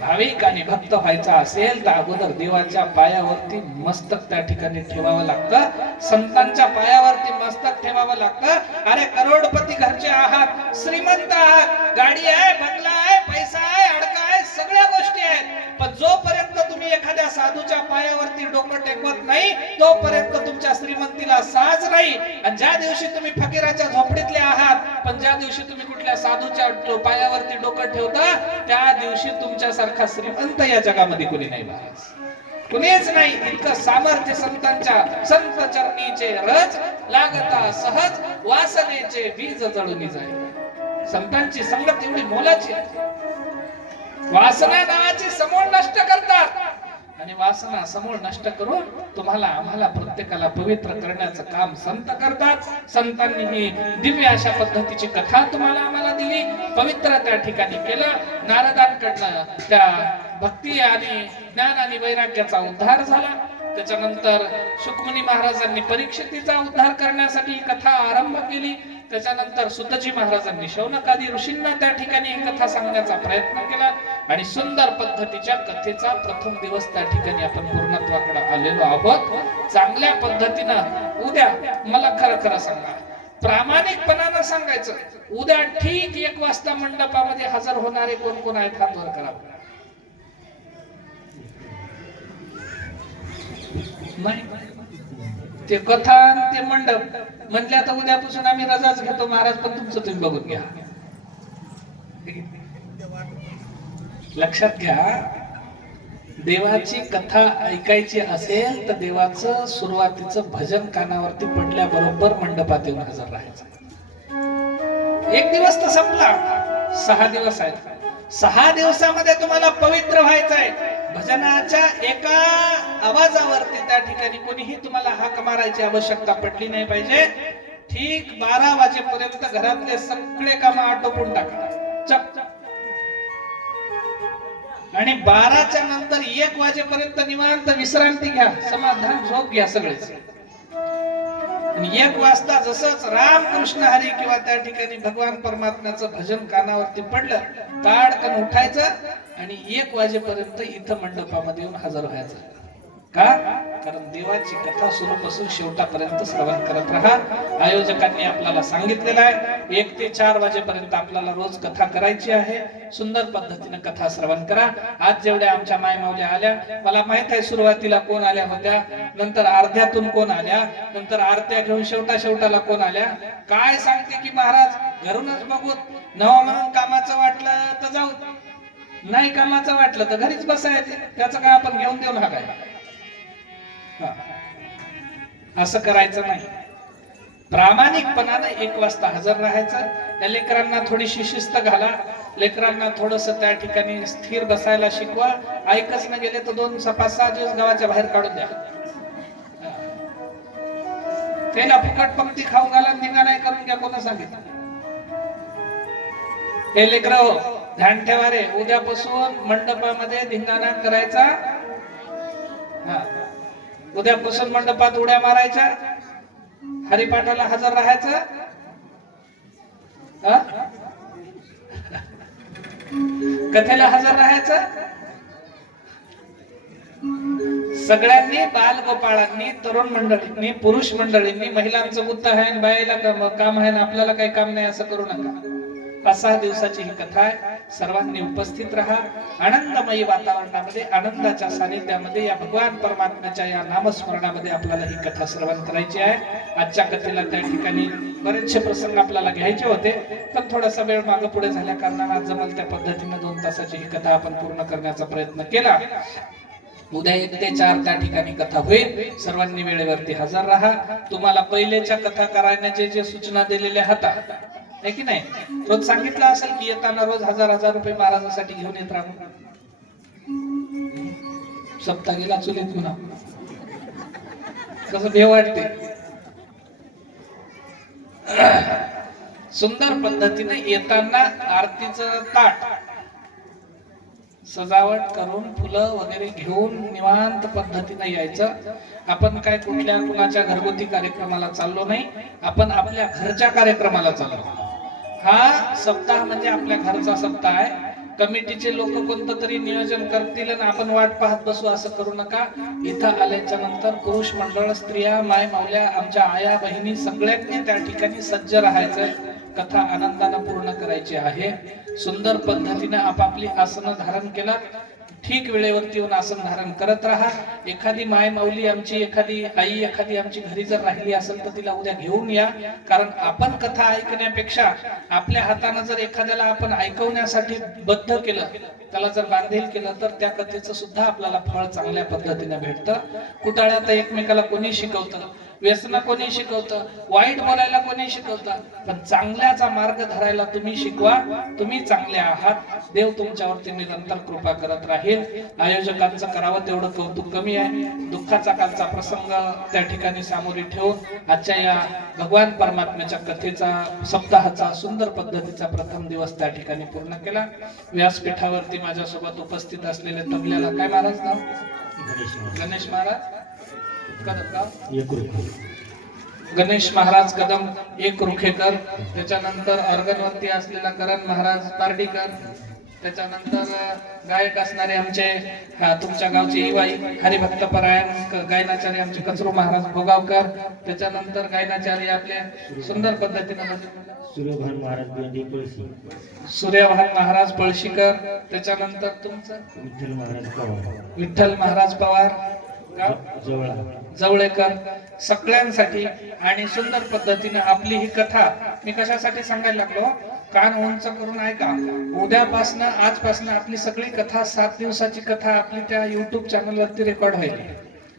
भाविक आणि भक्त व्हायचा असेल तर अगोदर देवाच्या पायावरती मस्तक त्या ठिकाणी ठेवावं लागतं, संतांच्या पायावरती मस्तक ठेवावं लागतं. अरे करोडपती घरचे आहात, श्रीमंत आहात, गाडी आहे, बंगला आहे, पैसा आहे, अडका आहे, सगळ्या गोष्टी आहेत, पण जोपर्यंत तुम्ही एखाद्या साधूच्या पायावरती डोकं टेकवत नाही तोपर्यंत तुमच्या श्रीमंतीला साज नाही. आणि ज्या दिवशी तुम्ही फकीराच्या झोपडीतले आहात, पण ज्या दिवशी तुम्ही कुठल्या साधूच्या पायावरती डोकं ठेवता त्या दिवशी तुमच्या सारखा श्रीमंत या जगामध्ये कोणी नाही. महाराज कुणीच नाही इतकं सामर्थ्य संतांच्या संत चरणीचे रज लागता सहज वासनेचे बीज जळून जाईल. संतांची संगत एवढी मोलाची आहे. वासना नावाची समूळ नष्ट करतात आणि वासना समूळ नष्ट करून तुम्हाला आम्हाला प्रत्येकाला पवित्र करण्याचं काम संत करतात. संतांनी ही दिव्य अशा पद्धतीची कथा तुम्हाला आम्हाला दिली, पवित्र त्या ठिकाणी केलं. नारदांकडनं त्या भक्ती आणि ज्ञान आणि वैराग्याचा उद्धार झाला. त्याच्यानंतर शुकमुनी महाराजांनी परीक्षितीचा उद्धार करण्यासाठी ही कथा आरंभ केली. त्याच्यानंतर सुतजी महाराजांनी शौनकादी ऋषींना त्या ठिकाणी ही कथा सांगण्याचा प्रयत्न केला आणि सुंदर पद्धतीच्या कथेचा प्रथम दिवस त्या ठिकाणी आपण पूर्णत्वाकडे आलेलो आहोत. चांगल्या पद्धतीनं उद्या मला खरं खरं सांगा, प्रामाणिकपणानं सांगायचं, उद्या ठीक 1 वाजता मंडपामध्ये हजर होणारे कोण कोण आहेत हात वर करा. नाही ते कथा आणि ते मंडप म्हटल्या तर उद्यापासून आम्ही रजाच घेतो महाराज, पण तुमचं तुम्ही बघून घ्या. लक्षात घ्या, देवाची कथा ऐकायची असेल तर देवाचं सुरुवातीचं भजन कानावरती पडल्याबरोबर मंडपात येऊन हजर राहायचं. 1 दिवस तर संपला, 6 दिवस आहेत. 6 दिवसामध्ये तुम्हाला पवित्र व्हायचं आहे. भजनाच्या एका आवाजावरती त्या ठिकाणी कोणीही तुम्हाला हाक मारायची आवश्यकता पडली नाही पाहिजे. ठीक 12 वाजेपर्यंत घरातले सगळे काम आटोपून टाका, चप. आणि 12च्या नंतर 1 वाजेपर्यंत निवांत विश्रांती घ्या, समाधान झोप घ्या सगळेच. आणि 1 वाजता जसंच रामकृष्ण हरी किंवा त्या ठिकाणी भगवान परमात्म्याचं भजन कानावरती पडलं, ताडकन उठायचं आणि 1 वाजेपर्यंत इथं मंडपामध्ये येऊन हजर व्हायचं. का? कारण देवाची कथा सुरूपासून शेवटापर्यंत श्रवण करत राहा. आयोजकांनी आपल्याला सांगितलेलं आहे 1 ते 4 वाजेपर्यंत आपल्याला रोज कथा करायची आहे. सुंदर पद्धतीने कथा श्रवण करा. आज जेवढ्या आमच्या मायमावल्या आल्या, मला माहित आहे सुरुवातीला कोण आल्या होत्या, नंतर अर्ध्यातून कोण आल्या, नंतर आरत्या घेऊन शेवटाला कोण आल्या. काय सांगते की महाराज घरूनच बघून नवा म्हणून कामाचं वाटलं तर जाऊ, नाही कामाचं वाटलं तर घरीच बसायचं. त्याचं काय आपण घेऊन देऊन हा काय, असं करायचं नाही. प्रामाणिकपणाने 1 वाजता हजर राहायचं. त्या लेकरांना थोडीशी शिस्त घाला, लेकरांना थोडस त्या ठिकाणी स्थिर बसायला शिकवा. ऐकच न गेले तर 5-6 दिवस गावाच्या बाहेर काढून द्या. त्याला फुकट पंक्ती खाऊ घाला, निघा नाही करून घ्या. कोणा सांगितलं? हे लेकरं ध्यान ठेवा रे, उद्यापासून मंडपामध्ये धिंगाणा करायचा. उद्यापासून मंडपात उड्या मारायच्या, हरिपाठाला हजर राहायचं. कथेला हजर राहायचं. सगळ्यांनी, बालगोपाळांनी, तरुण मंडळींनी, पुरुष मंडळींनी, महिलांचं बुद्ध आहे आणि बाईला काम आहे, आपल्याला काही काम नाही असं करू नका. 5-6 दिवसाची ही कथा आहे. सर्वांनी उपस्थित राहा. आनंदमयी वातावरणामध्ये, आनंदाच्या सानिध्यामध्ये, या भगवान परमात्म्याच्या या नामस्मरणामध्ये आपल्याला ही कथा श्रवण करायची आहे. आजच्या कथेला त्या ठिकाणी बरेचसे प्रसंग आपल्याला घ्यायचे होते, पण थोडासा वेळ मागे पुढे झाल्या कारणाने जमल त्या पद्धतीने 2 तासाची ही कथा आपण पूर्ण करण्याचा प्रयत्न केला. उद्या 1 ते 4 त्या ठिकाणी कथा होईल. सर्वांनी वेळेवरती हजर राहा. तुम्हाला पहिलेच्या कथा करण्याचे जे सूचना दिलेल्या होत्या आहे की नाही, रोज सांगितलं असेल की येताना रोज 1000 रुपये महाराजांसाठी घेऊन येत राहू. सप्ताह गेला चुलीत पुन्हा, कसं भेव वाटते. सुंदर पद्धतीने येताना आरतीचं ताट सजावट करून फुलं वगैरे घेऊन निवांत पद्धतीने यायचं. आपण काय कुठल्या कुणाच्या घरगुती कार्यक्रमाला चाललो नाही, आपण आपल्या घरच्या कार्यक्रमाला चाललो. हा सप्ताह म्हणजे आपल्या घरचा सप्ताह आहे. कमिटीचे लोक कोणतं तरी नियोजन करतील आणि आपण वाट पाहत बसू असं करू नका. इथं आल्याच्या नंतर पुरुष मंडळ, स्त्रिया, माय मावल्या, आमच्या आया बहिणी सगळ्यांनी त्या ठिकाणी सज्ज राहायचं. कथा आनंदाने पूर्ण करायची आहे. सुंदर पद्धतीने आपापली आसनं धारण केला. ठीक वेळेवरती येऊन आसन धारण करत राहा. एखादी माय माऊली आमची, एखादी आई, एखादी आमची घरी जर राहिली असेल तर तिला उद्या घेऊन या. कारण आपण कथा ऐकण्यापेक्षा आपल्या हाताने जर एखाद्याला आपण ऐकवण्यासाठी बद्ध केलं, त्याला जर बांधील केलं, तर त्या कथेचं सुद्धा आपल्याला फळ चांगल्या पद्धतीने भेटतं. कुटाळ्यात एकमेकाला कोणी शिकवतं, व्यसन कोणी शिकवतं, वाईट बोलायला कोणी शिकवतं, पण चांगल्याचा मार्ग धरायला तुम्ही शिकवा. तुम्ही चांगले आहात, देव तुमच्यावरती निरंतर कृपा करत राहील. आयोजकांचं करावं तेवढं कौतुक कमी आहे. दुःखाचा कालचा प्रसंग त्या ठिकाणी सामोरी ठेवून आजच्या या भगवान परमात्म्याच्या कथेचा सप्ताहाचा सुंदर पद्धतीचा प्रथम दिवस त्या ठिकाणी पूर्ण केला. व्यासपीठावरती माझ्यासोबत उपस्थित असलेले तबल्याला काय महाराज नाव? गणेश महाराज गणेश महाराज कदम एक रुखेकर, त्याच्यानंतर ऑर्गनवरती असलेला करण महाराज पार्डीकर, त्याच्यानंतर गायक असणारे आमचे तुमच्या गावचे इवाई हरिभक्त परायण गायनाचार्य आमचे कचरू महाराज भोगावकर, त्याच्यानंतर गायनाचार्य आपले सुंदर पद्धतीने सूर्यभान महाराज बेंडी पळशी, सूर्यभान महाराज पळशीकर, त्याच्यानंतर तुमचं विठ्ठल महाराज पवार जवळेकर, सगळ्यांसाठी आणि सुंदर पद्धतीने आपली ही कथा मी कशासाठी सांगायला लागलो, कान उंच करून ऐका. उद्यापासनं आजपासनं आपली सगळी कथा 7 दिवसाची कथा आपली त्या YouTube चॅनल वरती रेकॉर्ड होईल.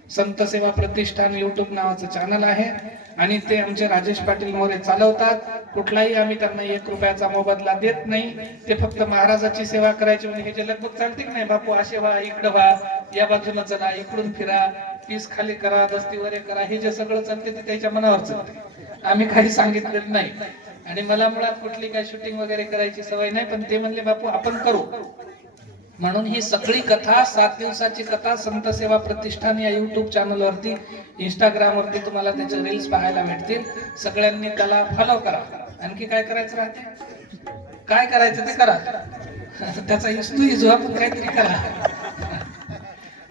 संत सेवा प्रतिष्ठान YouTube नावाचं चॅनल आहे आणि ते आमचे राजेश पाटील मोरे चालवतात. कुठलाही आम्ही त्यांना 1 रुपयाचा मोबदला देत नाही. ते फक्त महाराजाची सेवा करायची म्हणजे हे जे लगभग चालते की नाही, बापू असे व्हा, इकडं व्हा, या बाजूला चला, इकडून फिरा, पीस खाली करा, दस्तीवर करा, हे जे सगळं चालते ते त्याच्या मनावर चालते. आम्ही काही सांगितलेलं नाही. आणि मला मुळात कुठली काय शूटिंग वगैरे करायची सवय नाही, पण ते म्हणले बापू आपण करू. म्हणून ही सगळी कथा 7 दिवसाची कथा संत सेवा प्रतिष्ठान या YouTube चॅनल वरती, Instagram वरती तुम्हाला त्याचे रील्स पाहायला भेटतील. सगळ्यांनी त्याला फॉलो करा. आणखी काय करायचं राहते? काय करायचं ते करा. त्याचा इजू आपण काहीतरी करा.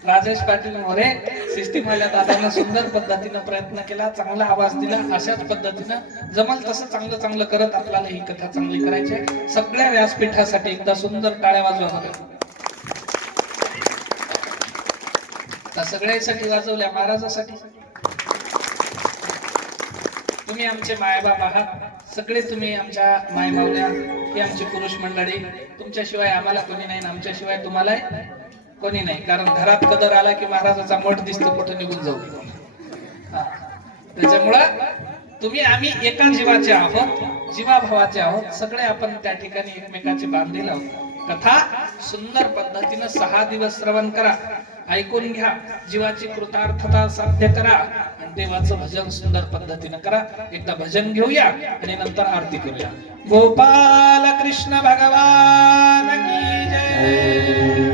राजेश पाटील मोरे सिस्टीमवाल्या दादांना सुंदर पद्धतीने प्रयत्न केला, चांगला आवाज दिला. अशाच पद्धतीनं जमल तसं चांगलं चांगलं करत आपल्याला ही कथा चांगली करायची आहे. सगळ्या व्यासपीठासाठी एकदा सुंदर टाळ्या वाजवा बरं. सगळ्यांसाठी वाजवल्या, महाराजासाठी. तुम्ही आमचे मायबाप आहात, सगळे तुम्ही आमच्या मायमावल्या, ही आमची पुरुष मंडळी. तुमच्याशिवाय आम्हाला कोणी नाही, आमच्याशिवाय तुम्हाला कोणी नाही. कारण घरात कदर आला की महाराजाचा मठ दिसतो, कुठं निघून जाऊ. त्याच्यामुळं तुम्ही आम्ही एका जीवाचे आहोत, जीवाभावाचे आहोत. सगळे आपण त्या ठिकाणी एकमेकाचे बांधील आहोत. कथा सुंदर पद्धतीनं 6 दिवस श्रवण करा, ऐकून घ्या, जीवाची कृतार्थता साध्य करा आणि देवाचं भजन सुंदर पद्धतीनं करा. एकदा भजन घेऊया आणि नंतर आरती करूया. गोपाल कृष्ण भगवान की जय.